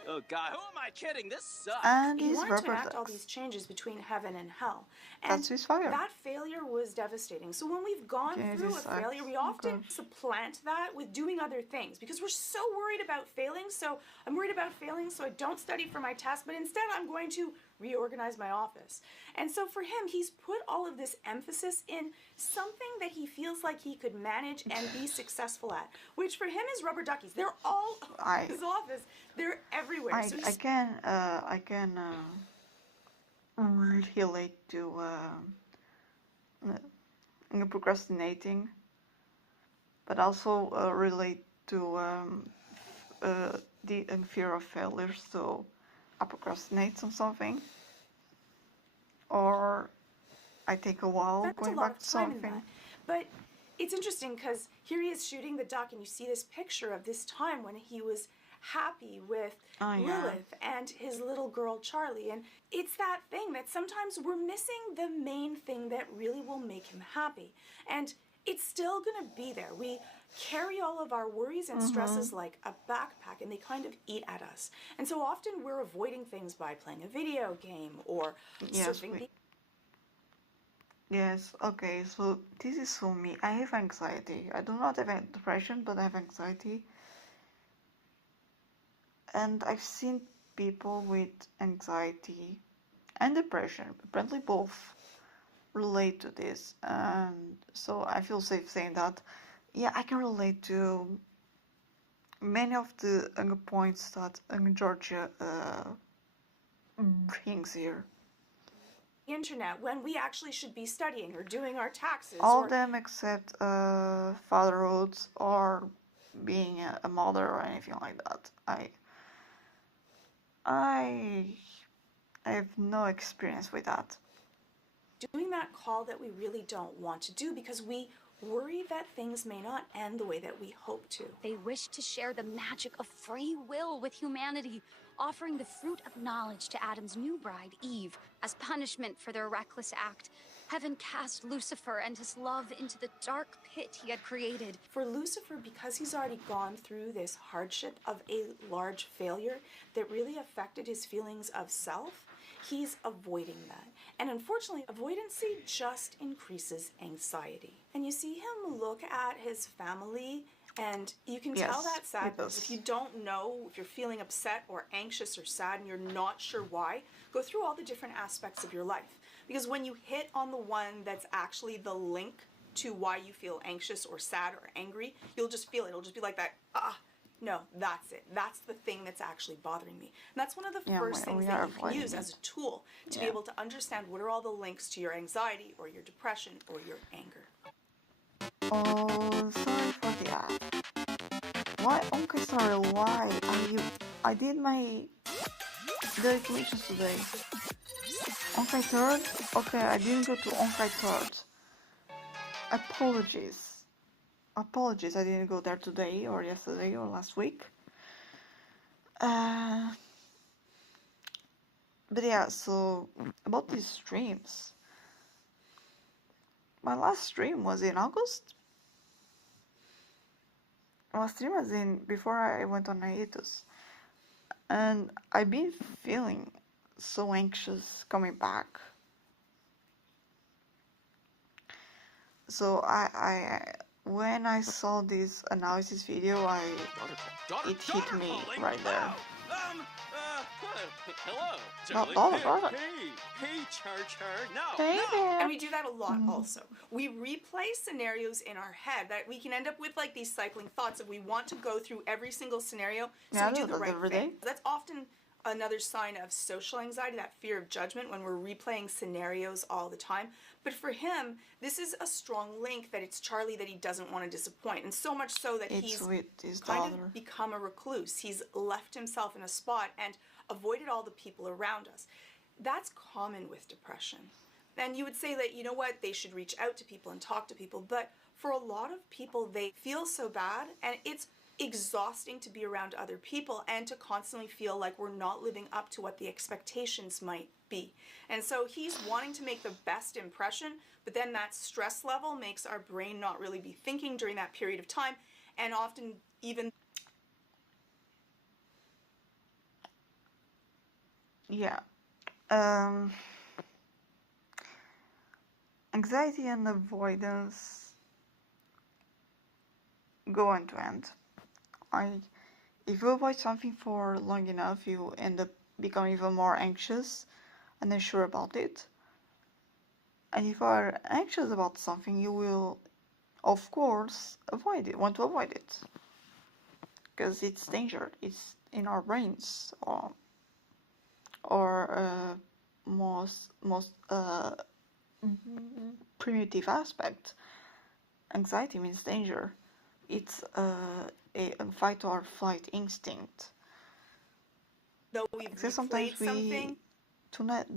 Oh God, who am I kidding? This sucks. And He his wanted to rubber enact all ducks. these changes between heaven and hell. And That's his fire. that failure was devastating. So when we've gone Yeah, through a this sucks. failure, we often supplant that with doing other things because we're so worried about failing. So I'm worried about failing, so I don't study for my test, but instead I'm going to reorganize my office. And so for him, he's put all of this emphasis in something that he feels like he could manage and be successful at, which for him is rubber duckies. They're all in his office. They're everywhere. I can relate to procrastinating, but also relate to the fear of failure. So I procrastinate on something, or I take a while That's going a lot back of to time in something. that. But it's interesting because here he is shooting the duck, and you see this picture of this time when he was happy with Lilith and his little girl Charlie. And it's that thing that sometimes we're missing the main thing that really will make him happy. And it's still gonna be there. We carry all of our worries and stresses like a backpack, and they kind of eat at us. And so often we're avoiding things by playing a video game or surfing the... Yes, okay, so this is for me. I have anxiety. I do not have depression, but I have anxiety. And I've seen people with anxiety and depression, apparently both, relate to this. And so I feel safe saying that, yeah, I can relate to many of the points that Georgia brings here. internet when we actually should be studying or doing our taxes. All of them except fatherhood or being a mother or anything like that. I have no experience with that. Doing that call that we really don't want to do because we worry that things may not end the way that we hope to. They wish to share the magic of free will with humanity, offering the fruit of knowledge to Adam's new bride, Eve. As punishment for their reckless act, heaven cast Lucifer and his love into the dark pit he had created. For Lucifer, because he's already gone through this hardship of a large failure that really affected his feelings of self, he's avoiding that. And unfortunately, avoidancy just increases anxiety. And you see him look at his family, and you can tell that sadness. If you don't know if you're feeling upset or anxious or sad and you're not sure why, go through all the different aspects of your life. Because when you hit on the one that's actually the link to why you feel anxious or sad or angry, you'll just feel it. It'll just be like that, no, that's it. That's the thing that's actually bothering me. And that's one of the first things that you can use as a tool to be able to understand what are all the links to your anxiety or your depression or your anger. Oh, sorry for that. Why? Okay, sorry, why? I did my calculations today. Onkai 3rd? Okay, I didn't go to Onkai 3rd. Apologies. Apologies, I didn't go there today or yesterday or last week. But yeah, so about these streams. My last stream was in August. My last stream was in before I went on hiatus. And I've been feeling so anxious coming back. So when I saw this analysis video, it hit me right there. Hello, Not Charlie. all of it. Hey, Char. No. Hey there. And we do that a lot also. We replay scenarios in our head that we can end up with like these cycling thoughts if we want to go through every single scenario so we do the right thing. That's often another sign of social anxiety, that fear of judgment when we're replaying scenarios all the time. But for him, this is a strong link that it's Charlie that he doesn't want to disappoint. And so much so that he's kind of become a recluse. He's left himself in a spot and avoided all the people around us. That's common with depression. And you would say that, you know what, they should reach out to people and talk to people. But for a lot of people, they feel so bad, and it's exhausting to be around other people and to constantly feel like we're not living up to what the expectations might be. And so he's wanting to make the best impression, but then that stress level makes our brain not really be thinking during that period of time, and often even... Yeah. Anxiety and avoidance go end to end. If you avoid something for long enough, you end up becoming even more anxious and unsure about it. And if you are anxious about something, you will, of course, want to avoid it. Because it's danger. It's in our brains. Or most primitive aspect. Anxiety means danger. It's a fight or flight instinct. Though we've sometimes we something,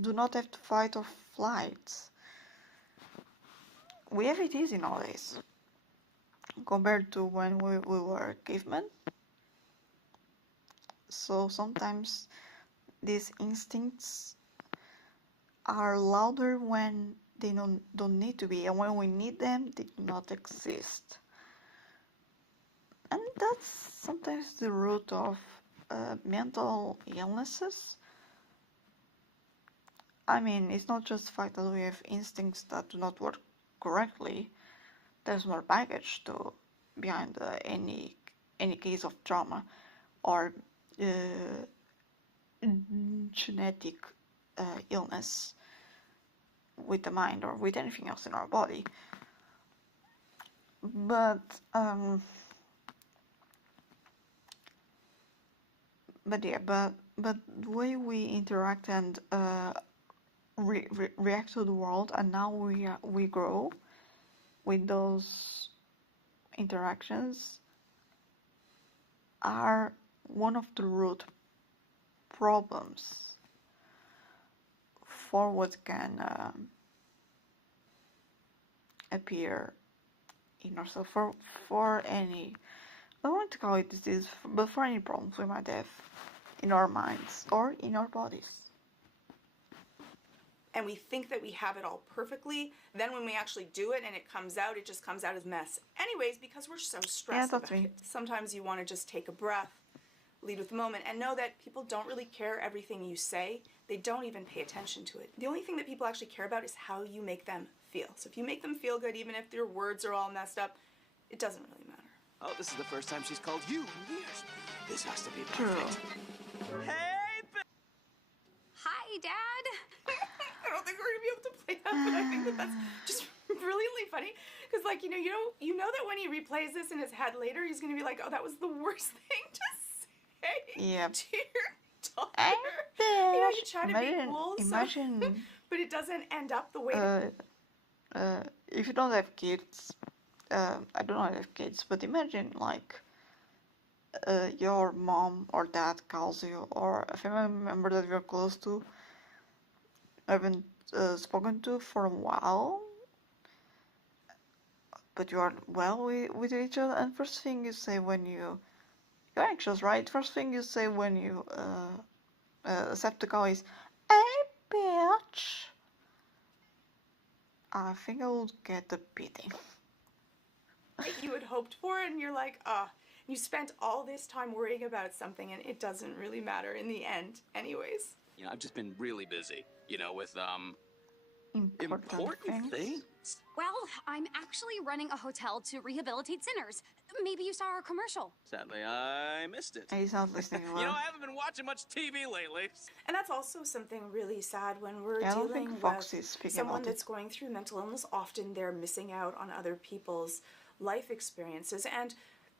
do not have to fight or flight. We have it easy nowadays. compared to when we were cavemen. So sometimes these instincts are louder when they don't need to be, and when we need them, they do not exist. And that's sometimes the root of mental illnesses. I mean, it's not just the fact that we have instincts that do not work correctly. There's more baggage behind any case of trauma or genetic illness with the mind or with anything else in our body. But the way we interact and react to the world, and now we grow with those interactions, are one of the root problems for what can appear in ourselves, for any, I don't want to call it disease, but for any problems we might have in our minds or in our bodies. And we think that we have it all perfectly. Then when we actually do it and it comes out, it just comes out as mess. Anyways, because we're so stressed about it. Sometimes you want to just take a breath, lead with the moment, and know that people don't really care everything you say. They don't even pay attention to it. The only thing that people actually care about is how you make them feel. So if you make them feel good, even if your words are all messed up, it doesn't really matter. Oh, this is the first time she's called you in years. This has to be perfect. Hey, Hi, Dad. I don't think we're gonna be able to play that, but I think that that's just brilliantly funny. Because, like, you know that when he replays this in his head later, he's gonna be like, "Oh, that was the worst thing to say to your daughter." You try to be cool, imagine, but it doesn't end up the way. If you don't have kids, I don't have kids, but imagine like your mom or dad calls you, or a family member that you're close to, haven't spoken to for a while, but you are well with each other, and first thing you say when you're anxious, right? First thing you say when you accept the call is, "Hey, bitch." I think I would get a beating. Like you had hoped for, and you're like, you spent all this time worrying about something, and it doesn't really matter in the end, anyways. You know, I've just been really busy, with, important things. Well, I'm actually running a hotel to rehabilitate sinners. Maybe you saw our commercial. Sadly, I missed it. He's not listening well. I haven't been watching much TV lately. And that's also something really sad when we're I don't dealing think Fox with is speaking someone about that's it. going through mental illness. Often they're missing out on other people's life experiences. And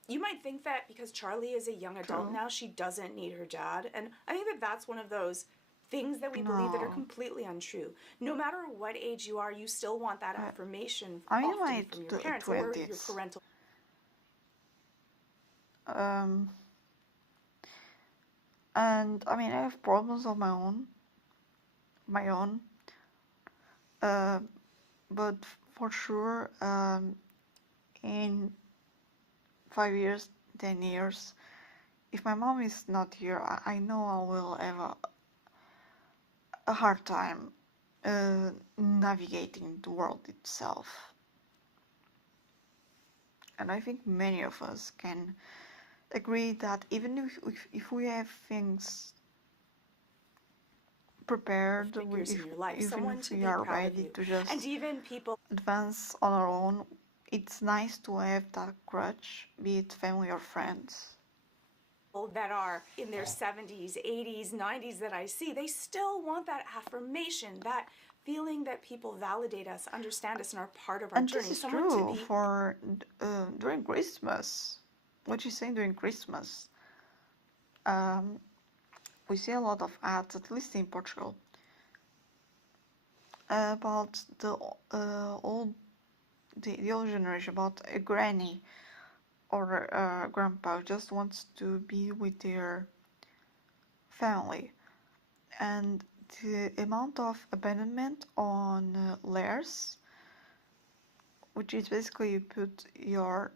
you might think that because Charlie is a young adult now, she doesn't need her dad. And I think that that's one of those things that we believe that are completely untrue. No matter what age you are, you still want that affirmation often from your parents or your parental. And I mean, I have problems of my own. But for sure, in 5 years, 10 years, if my mom is not here, I know I will have a hard time navigating the world itself. And I think many of us can agree that even if we have things prepared, Figures in your life, even someone if to we be are proud of ready you. to just And even people advance on our own, it's nice to have that crutch, be it family or friends. that are in their 70s, 80s, 90s that I see, they still want that affirmation, that feeling that people validate us, understand us, and are part of our journey. And this is true for during Christmas. What you say during Christmas? We see a lot of ads, at least in Portugal, about the old generation, about a granny or a grandpa who just wants to be with their family, and the amount of abandonment on layers, which is basically you put your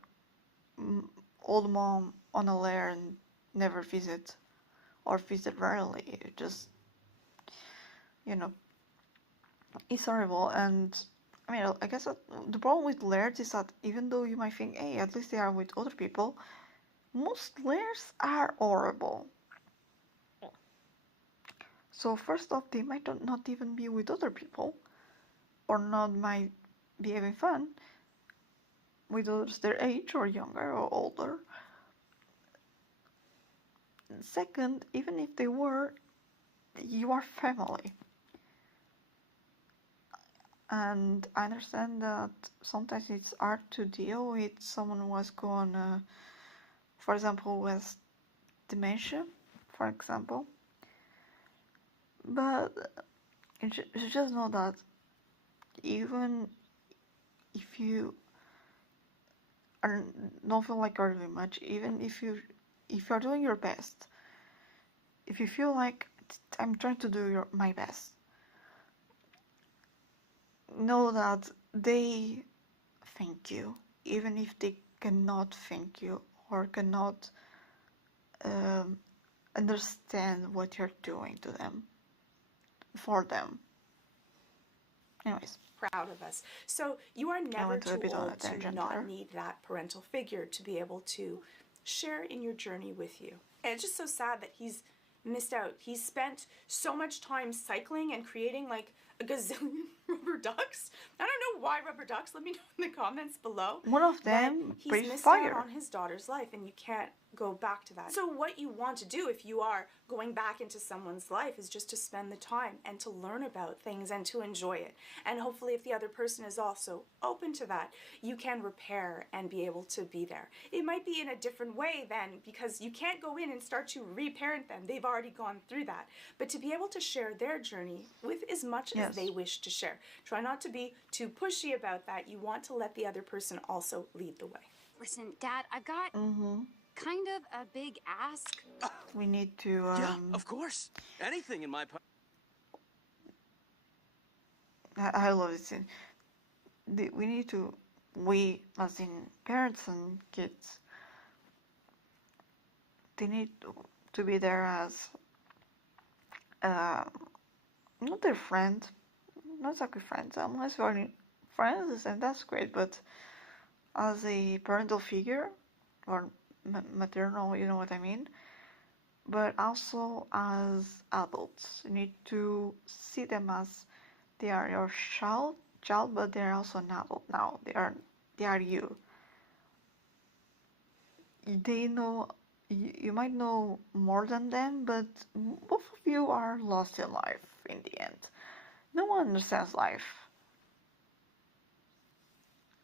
old mom on a lair and never visit, or visit rarely. Just, you know, it's horrible. And I mean, I guess the problem with lairs is that even though you might think, hey, at least they are with other people, most lairs are horrible. So first off, they might not even be with other people, or not might be having fun with others their age or younger or older. And second, even if they were, you are family. And I understand that sometimes it's hard to deal with someone who has gone, for example, with dementia, for example. But you just know that even if you don't feel like you're doing much, even if you're doing your best, if you feel like I'm trying to do my best, know that they thank you, even if they cannot thank you or cannot understand what you're doing to them, for them. Anyways. Proud of us. So you are never too old to not need that parental figure to be able to share in your journey with you. And it's just so sad that he's missed out. He's spent so much time cycling and creating like a gazillion rubber ducks. I don't know why rubber ducks. Let me know in the comments below. One of them he's missed out on his daughter's life, and you can't go back to that. So what you want to do if you are going back into someone's life is just to spend the time and to learn about things and to enjoy it. And hopefully if the other person is also open to that, you can repair and be able to be there. It might be in a different way then, because you can't go in and start to reparent them. They've already gone through that. But to be able to share their journey with as much as they wish to share. Try not to be too pushy about that. You want to let the other person also lead the way. Listen, Dad, I've got kind of a big ask. We need to yeah, of course. Anything in my I love this scene. We need to, we as in parents and kids, they need to be there as not their friend, not exactly friends, unless we're friends, and that's great, but as a parental figure or maternal, you know what I mean, but also as adults. You need to see them as they are your child, but they're also an adult now. They are you. They know, you might know more than them, but both of you are lost in life in the end. No one understands life.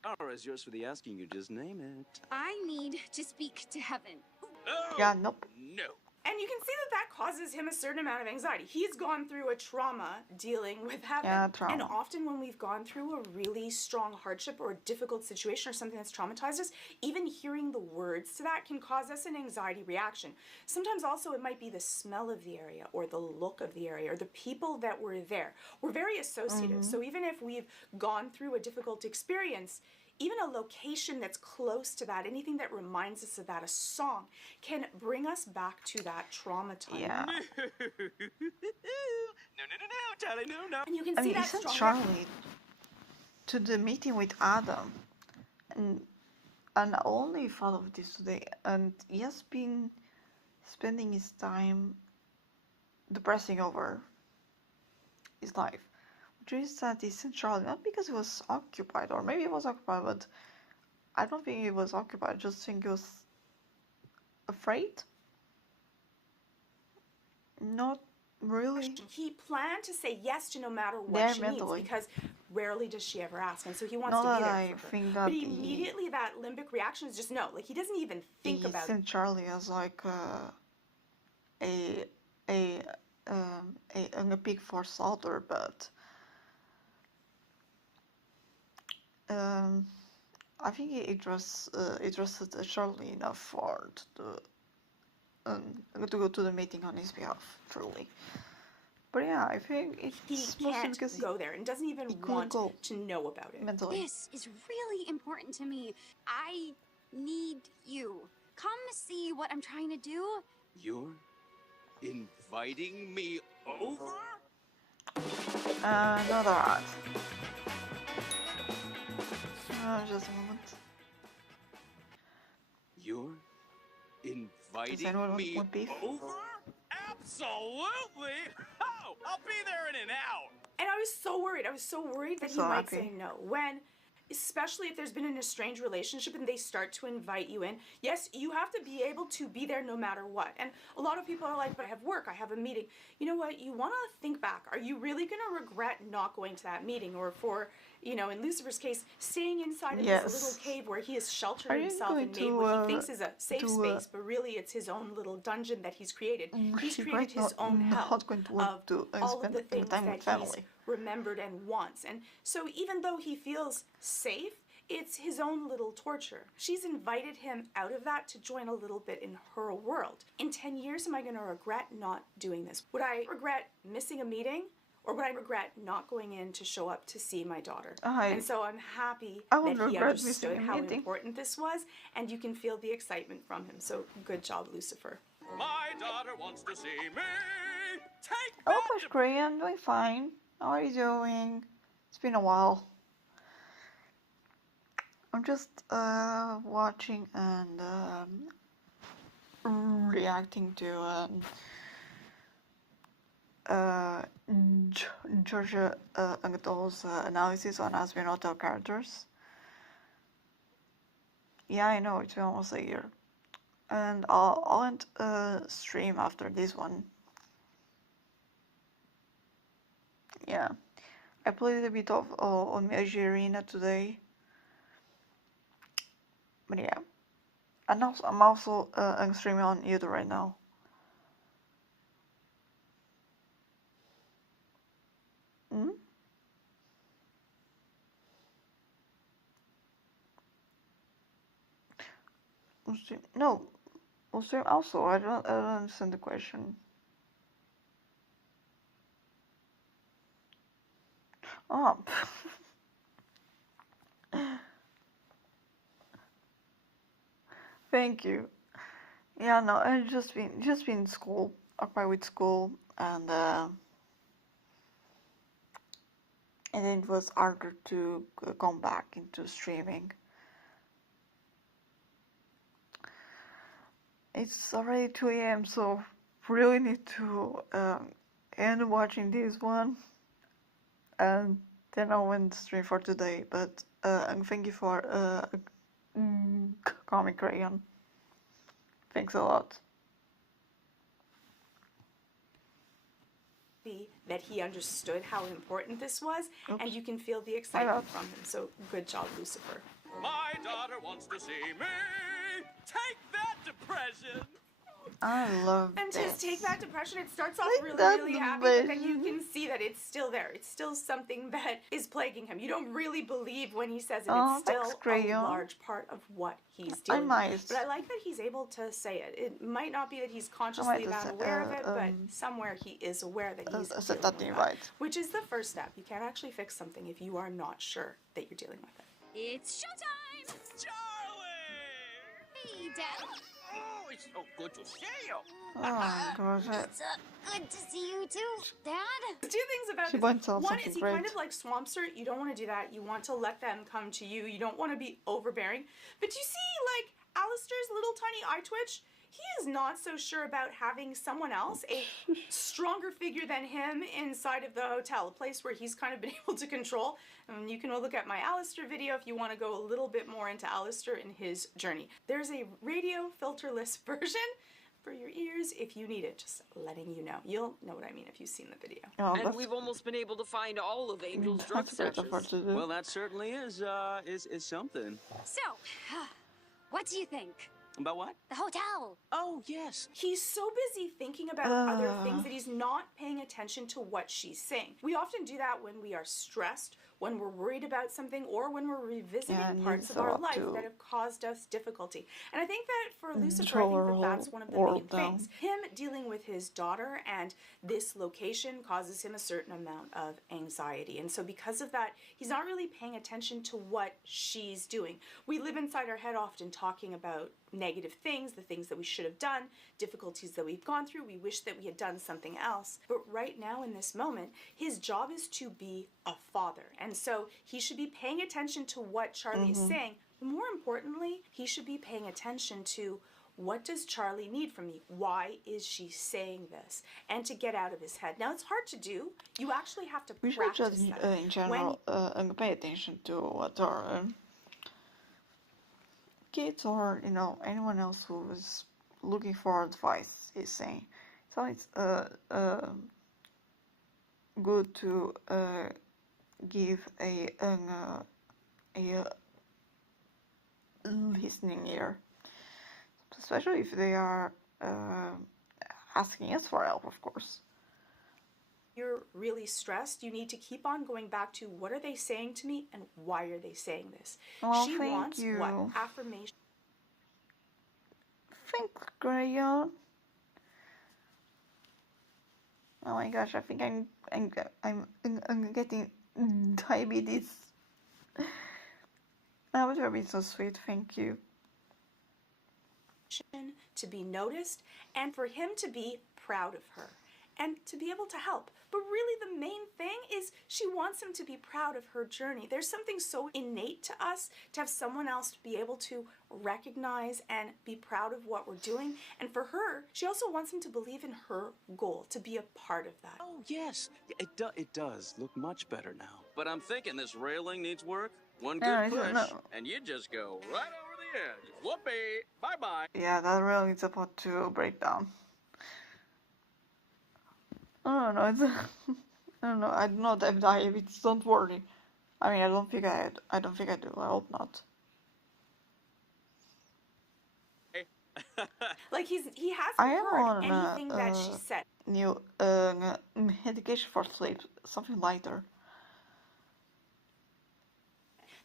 Power is yours for the asking. You just name it. I need to speak to Heaven. Oh, yeah, nope. No. And you can see that causes him a certain amount of anxiety. He's gone through a trauma dealing with Heaven. Yeah, trauma. And often when we've gone through a really strong hardship or a difficult situation or something that's traumatized us, even hearing the words to that can cause us an anxiety reaction. Sometimes also it might be the smell of the area or the look of the area or the people that were there. We're very associative. So even if we've gone through a difficult experience, even a location that's close to that, anything that reminds us of that, a song, can bring us back to that trauma time. Yeah. No, Charlie, no. And you can I see mean, that isn't strong Charlie to the meeting with Adam, and I only thought of this today, and he has been spending his time depressing over his life. Which is that he sent Charlie, not because he was occupied, or maybe he was occupied, but I don't think he was occupied, I just think he was afraid. Not really. He planned to say yes to no matter what she needs, because rarely does she ever ask, and so he wants to be there for her. But immediately that limbic reaction is just no, like he doesn't even think about it. He sent Charlie as like a pig for slaughter, but I think he trusted Charlie enough for to go to the meeting on his behalf, truly. But yeah, I think it's mostly because he can't go there and doesn't even want to know about it. Mentally. This is really important to me. I need you. Come see what I'm trying to do. You're inviting me over? Another ad. Just a moment. You're Does inviting anyone me want beef? over? Absolutely! Oh, I'll be there in an hour. And I was so worried. I was so worried that I'm he so might happy. say no. When, especially if there's been an estranged relationship and they start to invite you in, yes, you have to be able to be there no matter what. And a lot of people are like, but I have work, I have a meeting. You know what? You want to think back. Are you really going to regret not going to that meeting? Or for, you know, in Lucifer's case, staying inside of this little cave where he has sheltered Are you himself going and made to, what he thinks is a safe to, space, but really it's his own little dungeon that he's created. He's She's created his own hell not going to want of to all of spend the things time that with family. he's remembered and wants. And so even though he feels safe, it's his own little torture. She's invited him out of that to join a little bit in her world. In 10 years, am I going to regret not doing this? Would I regret missing a meeting? Or would I regret not going in to show up to see my daughter? And so I'm happy I would that he regret missing understood a how meeting. important this was, and you can feel the excitement from him. So good job, Lucifer. My daughter wants to see me. Take Oh, gosh, Gray, I'm doing fine. How are you doing? It's been a while. I'm just watching and reacting to Georgia Agdol's analysis on Hazbin Hotel characters. Yeah, I know, it's been almost a year. And I'll end stream after this one. Yeah, I played a bit of on Meiji Arena today. But yeah, and also, I'm also streaming on YouTube right now. Hmm? No, stream also. I don't understand the question. Oh. Thank you. Yeah, no, I've just been in school, occupied with school, and then it was harder to come back into streaming. It's already 2 a.m., so really need to end watching this one, and then I'll end the stream for today. But thank you for Comic Crayon. Thanks a lot. That he understood how important this was, and you can feel the excitement from him. So good job, Lucifer. My daughter wants to see me. Take that, depression. I love And this. just take that depression. It starts off Take really that happy, but then you can see that it's still there. It's still something that is plaguing him. You don't really believe when he says it. It's still a large part of what he's dealing with. But I like that he's able to say it. It might not be that he's consciously that aware of it, but somewhere he is aware that he's dealing with that, which is the first step. You can't actually fix something if you are not sure that you're dealing with it. It's showtime! Charlie! Hey, Dad. Oh, it's so good to see you. Oh, gosh. It's good to see you too, Dad. Two things about this. One is he kind of like swamps her. You don't want to do that. You want to let them come to you. You don't want to be overbearing. But you see, like, Alistair's little tiny eye twitch? He is not so sure about having someone else, a stronger figure than him, inside of the hotel, a place where he's kind of been able to control. And you can look at my Alistair video if you want to go a little bit more into Alistair and his journey. There's a radio filterless version for your ears if you need it, just letting you know. You'll know what I mean if you've seen the video. And we've almost been able to find all of Angel's drug stashes. Well, that certainly is something. So, what do you think? About what? The hotel. Oh, yes. He's so busy thinking about other things that he's not paying attention to what she's saying. We often do that when we are stressed when we're worried about something or when we're revisiting parts needs of a our lot life to that have caused us difficulty. And I think that for Lucifer, I control think our that whole that's one of the main world down. things. Him dealing with his daughter and this location causes him a certain amount of anxiety. And so because of that, he's not really paying attention to what she's doing. We live inside our head often talking about negative things, the things that we should have done, difficulties that we've gone through. We wish that we had done something else. But right now in this moment, his job is to be a father. And so he should be paying attention to what Charlie is saying. More importantly, he should be paying attention to what does Charlie need from me? Why is she saying this? And to get out of his head. Now, it's hard to do. You actually have to We should practice just, that. in general, pay attention to what our kids or, you know, anyone else who is looking for advice is saying. So it's good to give a listening ear, especially if they are asking us for help, of course. You're really stressed, you need to keep on going back to what are they saying to me and why are they saying this? Well, she thank wants you. what? Affirmation. Thanks, Crayon. Oh my gosh, I think I'm getting diabetes. That would have been so sweet, thank you. To be noticed and for him to be proud of her and to be able to help. But really the main thing is she wants him to be proud of her journey. There's something so innate to us to have someone else be able to recognize and be proud of what we're doing. And for her, she also wants him to believe in her goal, to be a part of that. Oh, yes. It does look much better now. But I'm thinking this railing needs work. One good push, and you just go right over the edge. Whoopee! Bye-bye. Yeah, that really is about to break down. I don't know, it's I don't know, I do not have diabetes, don't worry. I mean, I don't think I do, I hope not. Like he hasn't I am heard on anything that she said. New medication for sleep, something lighter.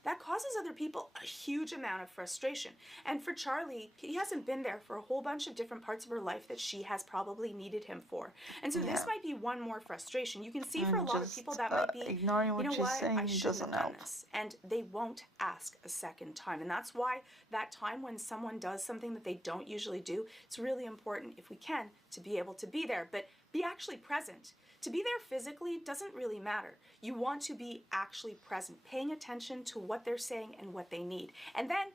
That causes other people a huge amount of frustration. And for Charlie, he hasn't been there for a whole bunch of different parts of her life that she has probably needed him for. And so this might be one more frustration. You can see for a lot of people that might be, ignoring what you know she's what, saying I shouldn't doesn't have done help. this. And they won't ask a second time. And that's why that time when someone does something that they don't usually do, it's really important, if we can, to be able to be there. But be actually present. To be there physically doesn't really matter. You want to be actually present, paying attention to what they're saying and what they need. And then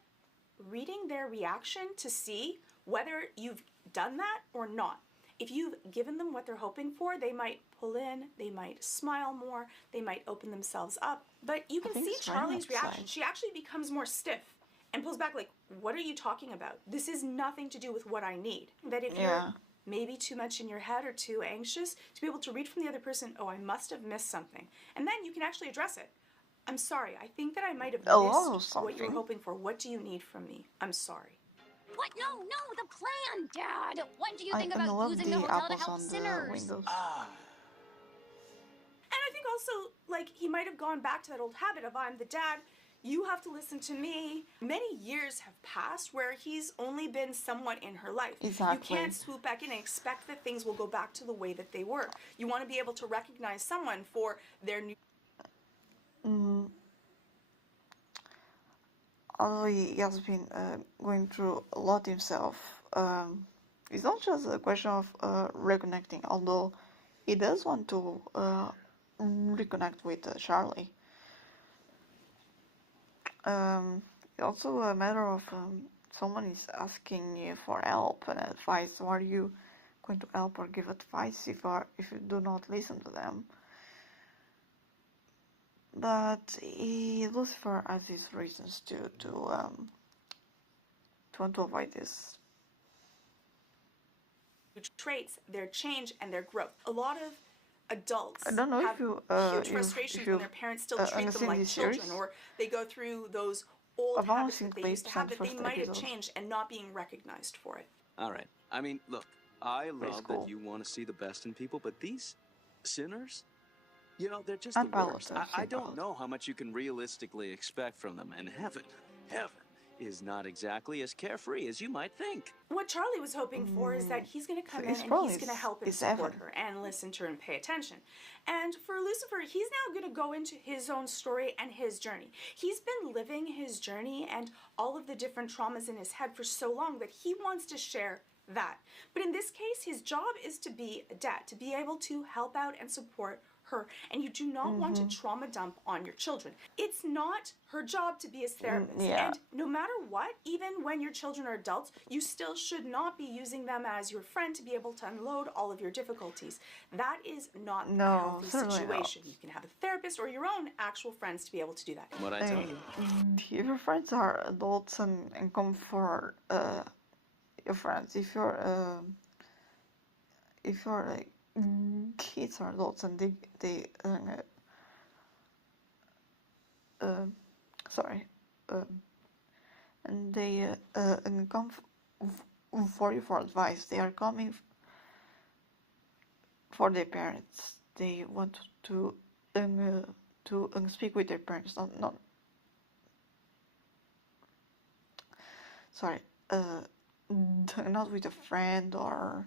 reading their reaction to see whether you've done that or not. If you've given them what they're hoping for, they might pull in, they might smile more, they might open themselves up. But you can see Charlie's reaction. She actually becomes more stiff and pulls back like, what are you talking about? This is nothing to do with what I need. That if you're maybe too much in your head or too anxious, to be able to read from the other person, oh, I must have missed something. And then you can actually address it. I'm sorry, I think that I might have missed what you were hoping for. What do you need from me? I'm sorry. What? No, the plan, Dad. What do you think about using the hotel to help sinners? And I think also, like, he might have gone back to that old habit of I'm the dad, you have to listen to me. Many years have passed where he's only been somewhat in her life. Exactly. You can't swoop back in and expect that things will go back to the way that they were. You want to be able to recognize someone for their new... Although he has been going through a lot himself, it's not just a question of reconnecting, although he does want to reconnect with Charlie. It's also a matter of someone is asking you for help and advice. How are you going to help or give advice if you do not listen to them? But Lucifer has his reasons to want to avoid this. Traits, their change, and their growth. A lot of adults I don't know have if you, huge frustrations when their parents still treat them like children, or they go through those old habits that they used to have that they might have changed and not being recognized for it. All right. I mean, look, I love that you want to see the best in people, but these sinners, You know, they're just the worst. Unpiloted, I don't know how much you can realistically expect from them. And heaven is not exactly as carefree as you might think. What Charlie was hoping for is that he's going to come in and he's going to help and support her and listen to her and pay attention. And for Lucifer, he's now going to go into his own story and his journey. He's been living his journey and all of the different traumas in his head for so long that he wants to share that. But in this case, his job is to be a dad, to be able to help out and support her, and you do not want to trauma dump on your children. It's not her job to be his therapist. And no matter what, even when your children are adults, you still should not be using them as your friend to be able to unload all of your difficulties. That is not a healthy situation. You can have a therapist or your own actual friends to be able to do that. What I tell you. If your friends are adults and come for your friends, if you're like kids are adults and they and they come for you for advice. They are coming for their parents. They want to speak with their parents, not with a friend or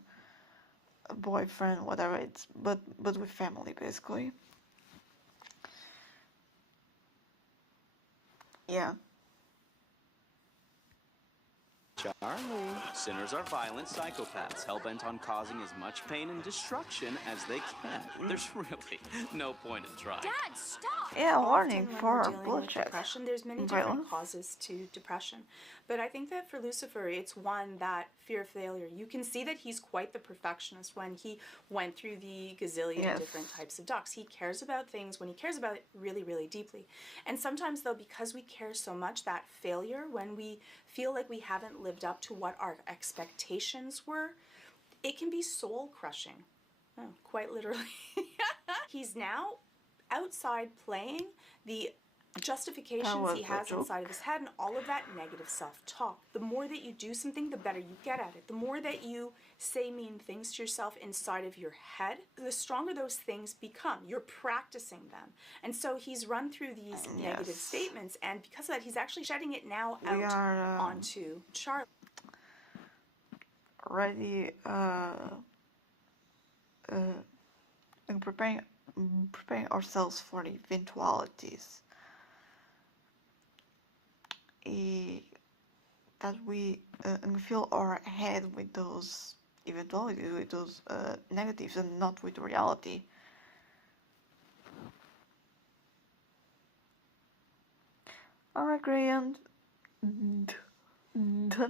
a boyfriend, whatever it's, but with family, basically. Yeah. Charlie. Sinners are violent psychopaths, hell-bent on causing as much pain and destruction as they can. There's really no point in trying. Dad, stop! Yeah, warning for bloodshed. Depression, there's many different causes to depression. But I think that for Lucifer, it's one, that fear of failure. You can see that he's quite the perfectionist when he went through the gazillion different types of ducks. He cares about things when he cares about it really, really deeply. And sometimes, though, because we care so much, that failure, when we feel like we haven't lived up to what our expectations were, it can be soul-crushing. Oh, quite literally. He's now outside playing the justifications he has inside of his head and all of that negative self-talk. The more that you do something, the better you get at it. The more that you say mean things to yourself inside of your head, the stronger those things become. You're practicing them. And so he's run through these negative statements, and because of that, he's actually shedding it now out onto Charlie. Already preparing ourselves for the eventualities that we fill our head with those eventualities, with those negatives, and not with reality. Alright, Graham,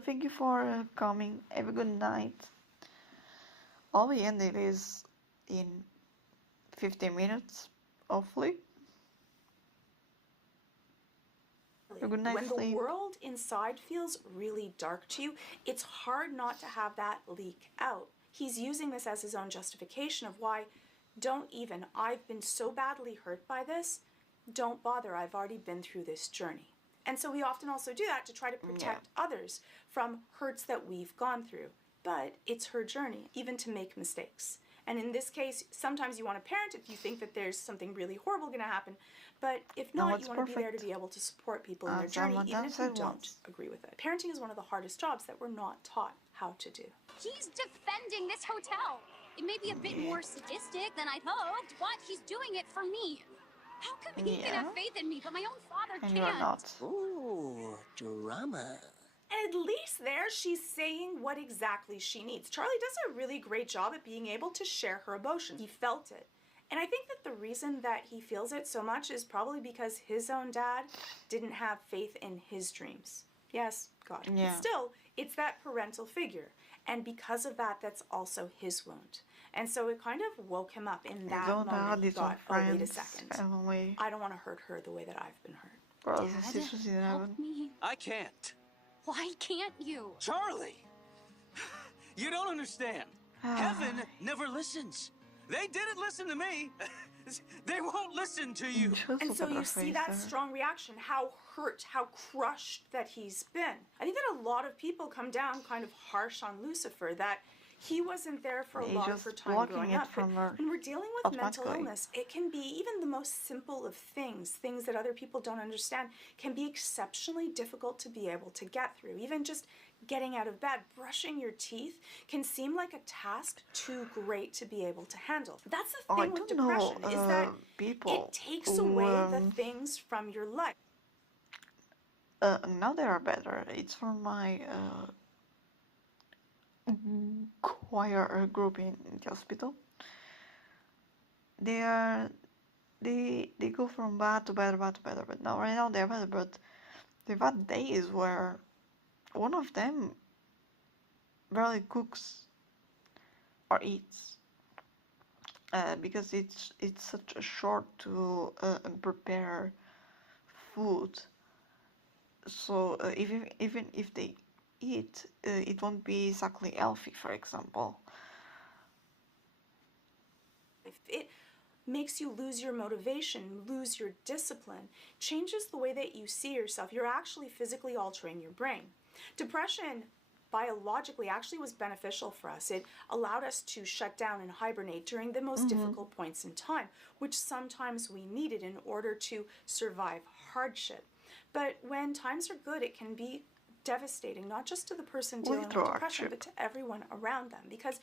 thank you for coming. Have a good night. I'll be ending this in 15 minutes, hopefully. When the world inside feels really dark to you, it's hard not to have that leak out. He's using this as his own justification of why, I've been so badly hurt by this, don't bother, I've already been through this journey. And so we often also do that to try to protect others from hurts that we've gone through. But it's her journey, even to make mistakes. And in this case, sometimes you want to parent if you think that there's something really horrible going to happen. But if not, you want to be there to be able to support people in their journey, even if you don't agree with it. Parenting is one of the hardest jobs that we're not taught how to do. He's defending this hotel. It may be a bit more sadistic than I'd hoped, but he's doing it for me. How come he can have faith in me, but my own father can't? You're not. Ooh, drama. And at least there, she's saying what exactly she needs. Charlie does a really great job at being able to share her emotions. He felt it. And I think that the reason that he feels it so much is probably because his own dad didn't have faith in his dreams. Yes, God. Yeah. But still, it's that parental figure. And because of that, that's also his wound. And so it kind of woke him up in that moment. He thought, oh, wait a second. I don't want to hurt her the way that I've been hurt. Dad, help me. I can't. Why can't you? Charlie! You don't understand. Heaven never listens. They didn't listen to me. They won't listen to you. And so you see that strong reaction, how hurt, how crushed that he's been. I think that a lot of people come down kind of harsh on Lucifer, that He wasn't there for a He's lot of just her time blocking growing it up. But from her when we're dealing with mental automatically. illness, it can be even the most simple of things that other people don't understand, can be exceptionally difficult to be able to get through. Even just getting out of bed, brushing your teeth can seem like a task too great to be able to handle. That's the I thing with don't know depression, is that people it takes who away the things from your life. now they are better. It's from my choir group in the hospital. They go from bad to better, bad to better. But now right now they're better. But they've had days where one of them barely cooks or eats because it's such a short to prepare food. So even if they eat, it won't be exactly healthy, for example. If it makes you lose your motivation, lose your discipline, changes the way that you see yourself, you're actually physically altering your brain. Depression biologically actually was beneficial for us. It allowed us to shut down and hibernate during the most difficult points in time, which sometimes we needed in order to survive hardship. But when times are good, it can be devastating, not just to the person dealing with depression, but to everyone around them, because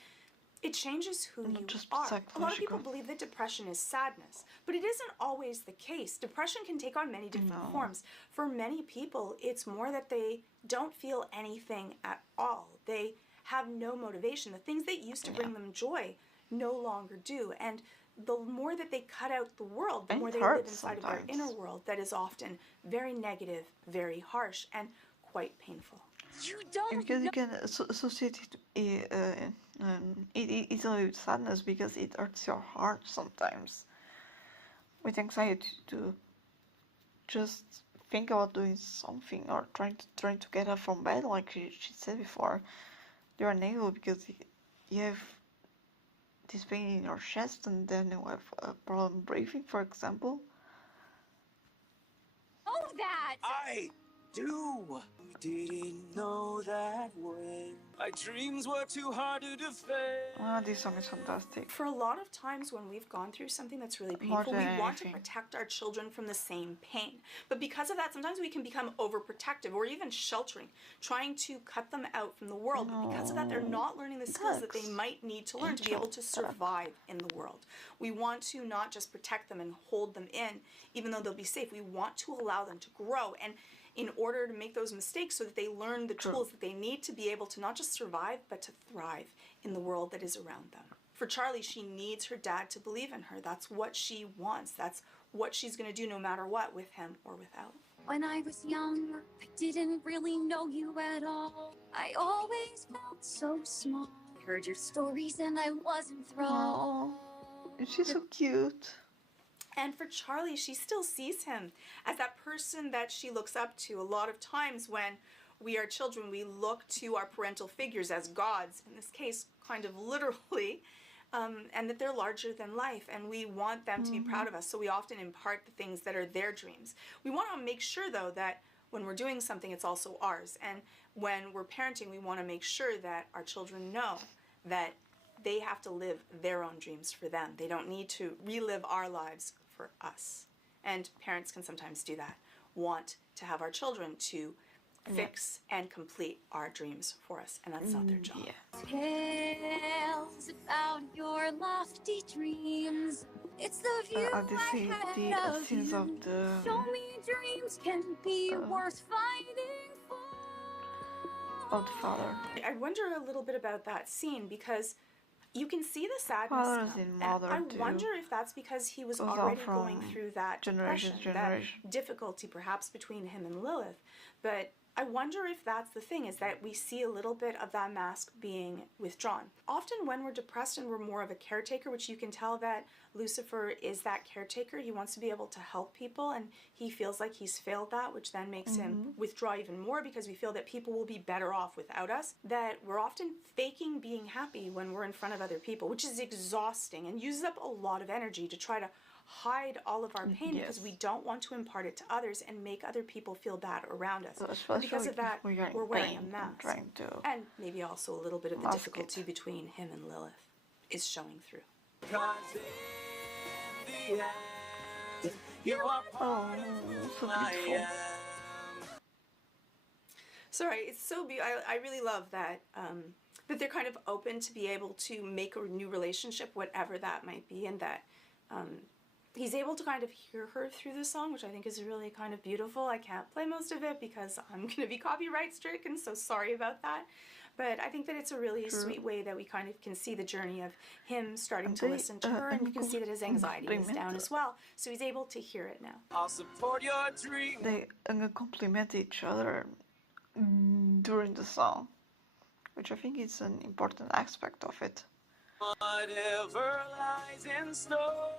it changes who you are. A lot of people believe that depression is sadness, but it isn't always the case. Depression can take on many different forms. For many people, it's more that they don't feel anything at all. They have no motivation. The things that used to bring them joy no longer do. And the more that they cut out the world, the more they live inside of their inner world that is often very negative, very harsh, and quite painful. You don't because you can associate it easily with sadness because it hurts your heart sometimes. With anxiety to just think about doing something or trying to get up from bed, like she said before, you're unable because you have this pain in your chest and then you have a problem breathing, for example. Oh, that! I do. Didn't know that when my dreams were too hard to defend. This song is fantastic. For a lot of times when we've gone through something that's really painful, we want to protect our children from the same pain. But because of that, sometimes we can become overprotective or even sheltering, trying to cut them out from the world. But because of that, they're not learning the skills that they might need to learn to be able to survive in the world. We want to not just protect them and hold them in, even though they'll be safe. We want to allow them to grow, and in order to make those mistakes so that they learn the tools that they need to be able to not just survive, but to thrive in the world that is around them. For Charlie, she needs her dad to believe in her. That's what she wants. That's what she's going to do no matter what, with him or without. When I was young, I didn't really know you at all. I always felt so small. I heard your stories and I was enthralled. She's so cute. And for Charlie, she still sees him as that person that she looks up to. A lot of times when we are children, we look to our parental figures as gods, in this case, kind of literally, and that they're larger than life, and we want them to be proud of us, so we often impart the things that are their dreams. We want to make sure, though, that when we're doing something, it's also ours, and when we're parenting, we want to make sure that our children know that they have to live their own dreams for them. They don't need to relive our lives for us. And parents can sometimes do that, want to have our children to fix and complete our dreams for us, and that's not their job. Tales about your lofty dreams. It's the view I had of scenes you. of the Show me dreams can be worth fighting for. of the father. I wonder a little bit about that scene because you can see the sadness Fathers come. and mother I too. wonder if that's because he was Goes on already from going through that generation depression, to generation. that difficulty perhaps between him and Lilith. But I wonder if that's the thing, is that we see a little bit of that mask being withdrawn. Often when we're depressed and we're more of a caretaker, which you can tell that Lucifer is that caretaker, he wants to be able to help people, and he feels like he's failed that, which then makes him withdraw even more because we feel that people will be better off without us, that we're often faking being happy when we're in front of other people, which is exhausting and uses up a lot of energy to try to hide all of our pain because we don't want to impart it to others and make other people feel bad around us. And because of that, we're wearing a mask. And maybe also a little bit of the difficulty between him and Lilith is showing through. Oh, so beautiful. Sorry, it's so beautiful. I really love that that they're kind of open to be able to make a new relationship, whatever that might be, and that he's able to kind of hear her through the song, which I think is really kind of beautiful. I can't play most of it because I'm going to be copyright stricken, so sorry about that. But I think that it's a really sweet way that we kind of can see the journey of him starting to listen to her, and you can see that his anxiety is down as well, so he's able to hear it now. I'll support your dream. They compliment each other during the song, which I think is an important aspect of it. Whatever lies in store.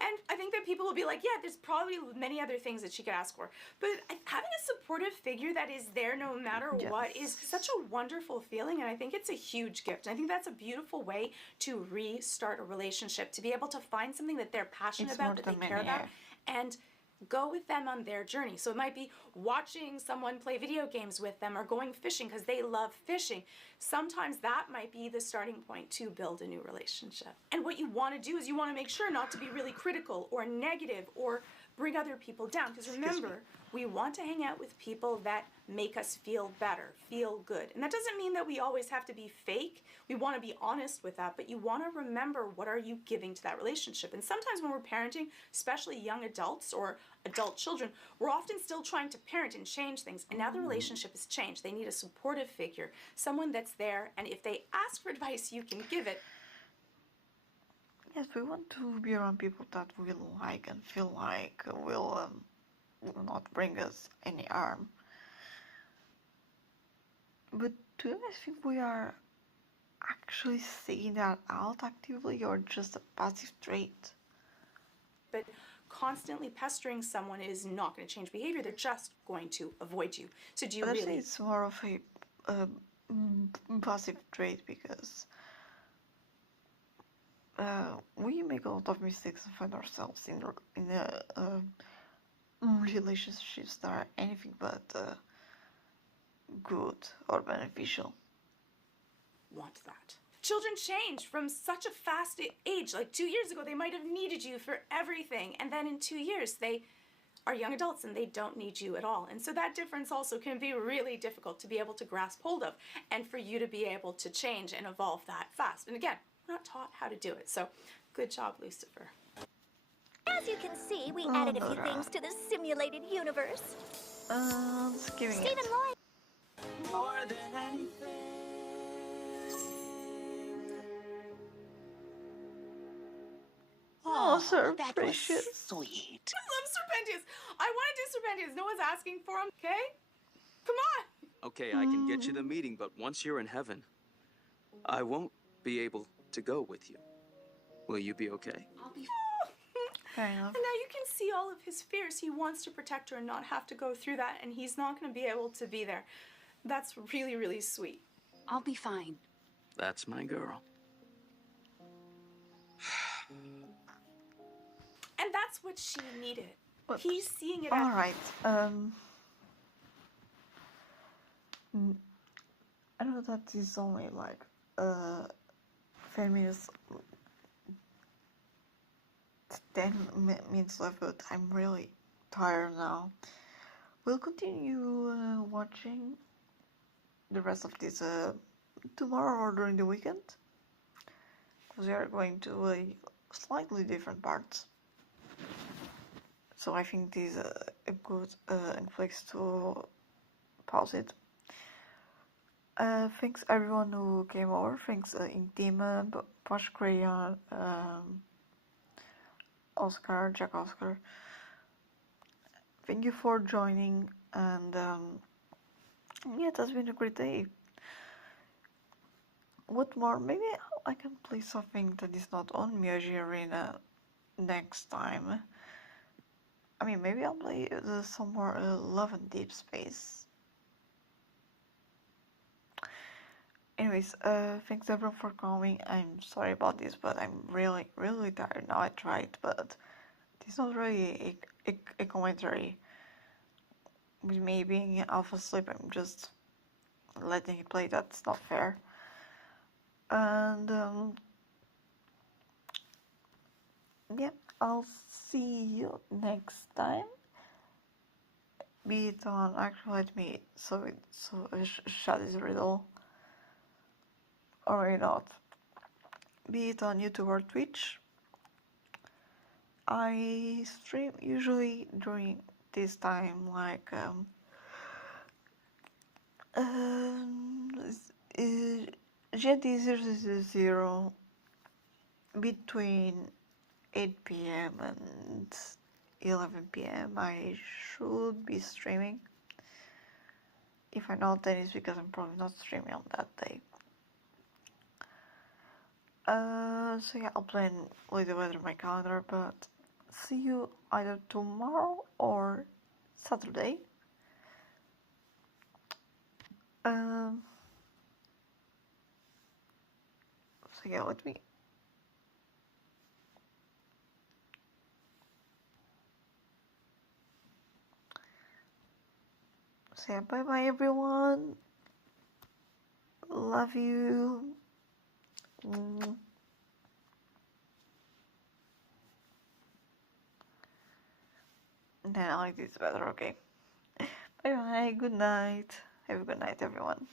And I think that people will be like, yeah, there's probably many other things that she could ask for. But having a supportive figure that is there no matter what is such a wonderful feeling, and I think it's a huge gift. And I think that's a beautiful way to restart a relationship, to be able to find something that they're passionate about, that they care about, and go with them on their journey. So it might be watching someone play video games with them or going fishing because they love fishing. Sometimes that might be the starting point to build a new relationship. And what you want to do is you want to make sure not to be really critical or negative or bring other people down. Because remember, we want to hang out with people that make us feel better, feel good. And that doesn't mean that we always have to be fake. We want to be honest with that, but you want to remember what are you giving to that relationship. And sometimes when we're parenting, especially young adults or adult children, we're often still trying to parent and change things. And now the relationship has changed. They need a supportive figure, someone that's there, and if they ask for advice, you can give it. Yes, we want to be around people that we like and feel like will not bring us any harm. But do you guys think we are actually seeing that out actively, or just a passive trait? But constantly pestering someone is not going to change behavior. They're just going to avoid you. So do you really... I think it's more of a passive trait, because we make a lot of mistakes and find ourselves in relationships that are anything but good or beneficial. Want that. Children change from such a fast age. Like 2 years ago, they might have needed you for everything. And then in 2 years, they are young adults and they don't need you at all. And so that difference also can be really difficult to be able to grasp hold of, and for you to be able to change and evolve that fast. And again, we're not taught how to do it. So good job, Lucifer. As you can see, we added a few things to the simulated universe. Skipping Stephen it. Lloyd. More than anything. Oh, Sir That Precious. was sweet. I love Serpentius. I want to do Serpentius. No one's asking for him, okay? Come on. Okay, I can get you the meeting, but once you're in heaven, I won't be able to go with you. Will you be okay? I'll be Fair enough. And now you can see all of his fears. He wants to protect her and not have to go through that, and he's not going to be able to be there. That's really, really sweet. I'll be fine. That's my girl. And that's what she needed. But, he's seeing it. All right. I know that is only like 10 minutes, 10 minutes left, but I'm really tired now. We'll continue watching the rest of this tomorrow or during the weekend, because we are going to a slightly different parts. So I think this is a good place to pause it. Thanks everyone who came over. Thanks Intima, Posh Crayon, Oscar, Jack Oscar. Thank you for joining, and yeah, it has been a great day. What more? Maybe I can play something that is not on Myoji Arena next time. I mean, maybe I'll play some more Love and Deep Space. Anyways, thanks everyone for coming. I'm sorry about this, but I'm really, really tired now. I tried, but it's not really a commentary. With me being half asleep, I'm just letting it play. That's not fair. And yeah, I'll see you next time. Be it on actually let me shut this riddle or maybe not. Be it on YouTube or Twitch. I stream usually during this time, like GT000 between 8 p.m. and 11 p.m. I should be streaming. If I not, then it's because I'm probably not streaming on that day. So yeah, I'll plan later on my calendar, but see you either tomorrow or Saturday. So yeah, let me say bye bye everyone. Love you. Then I like this better, okay. Bye bye, good night. Have a good night everyone.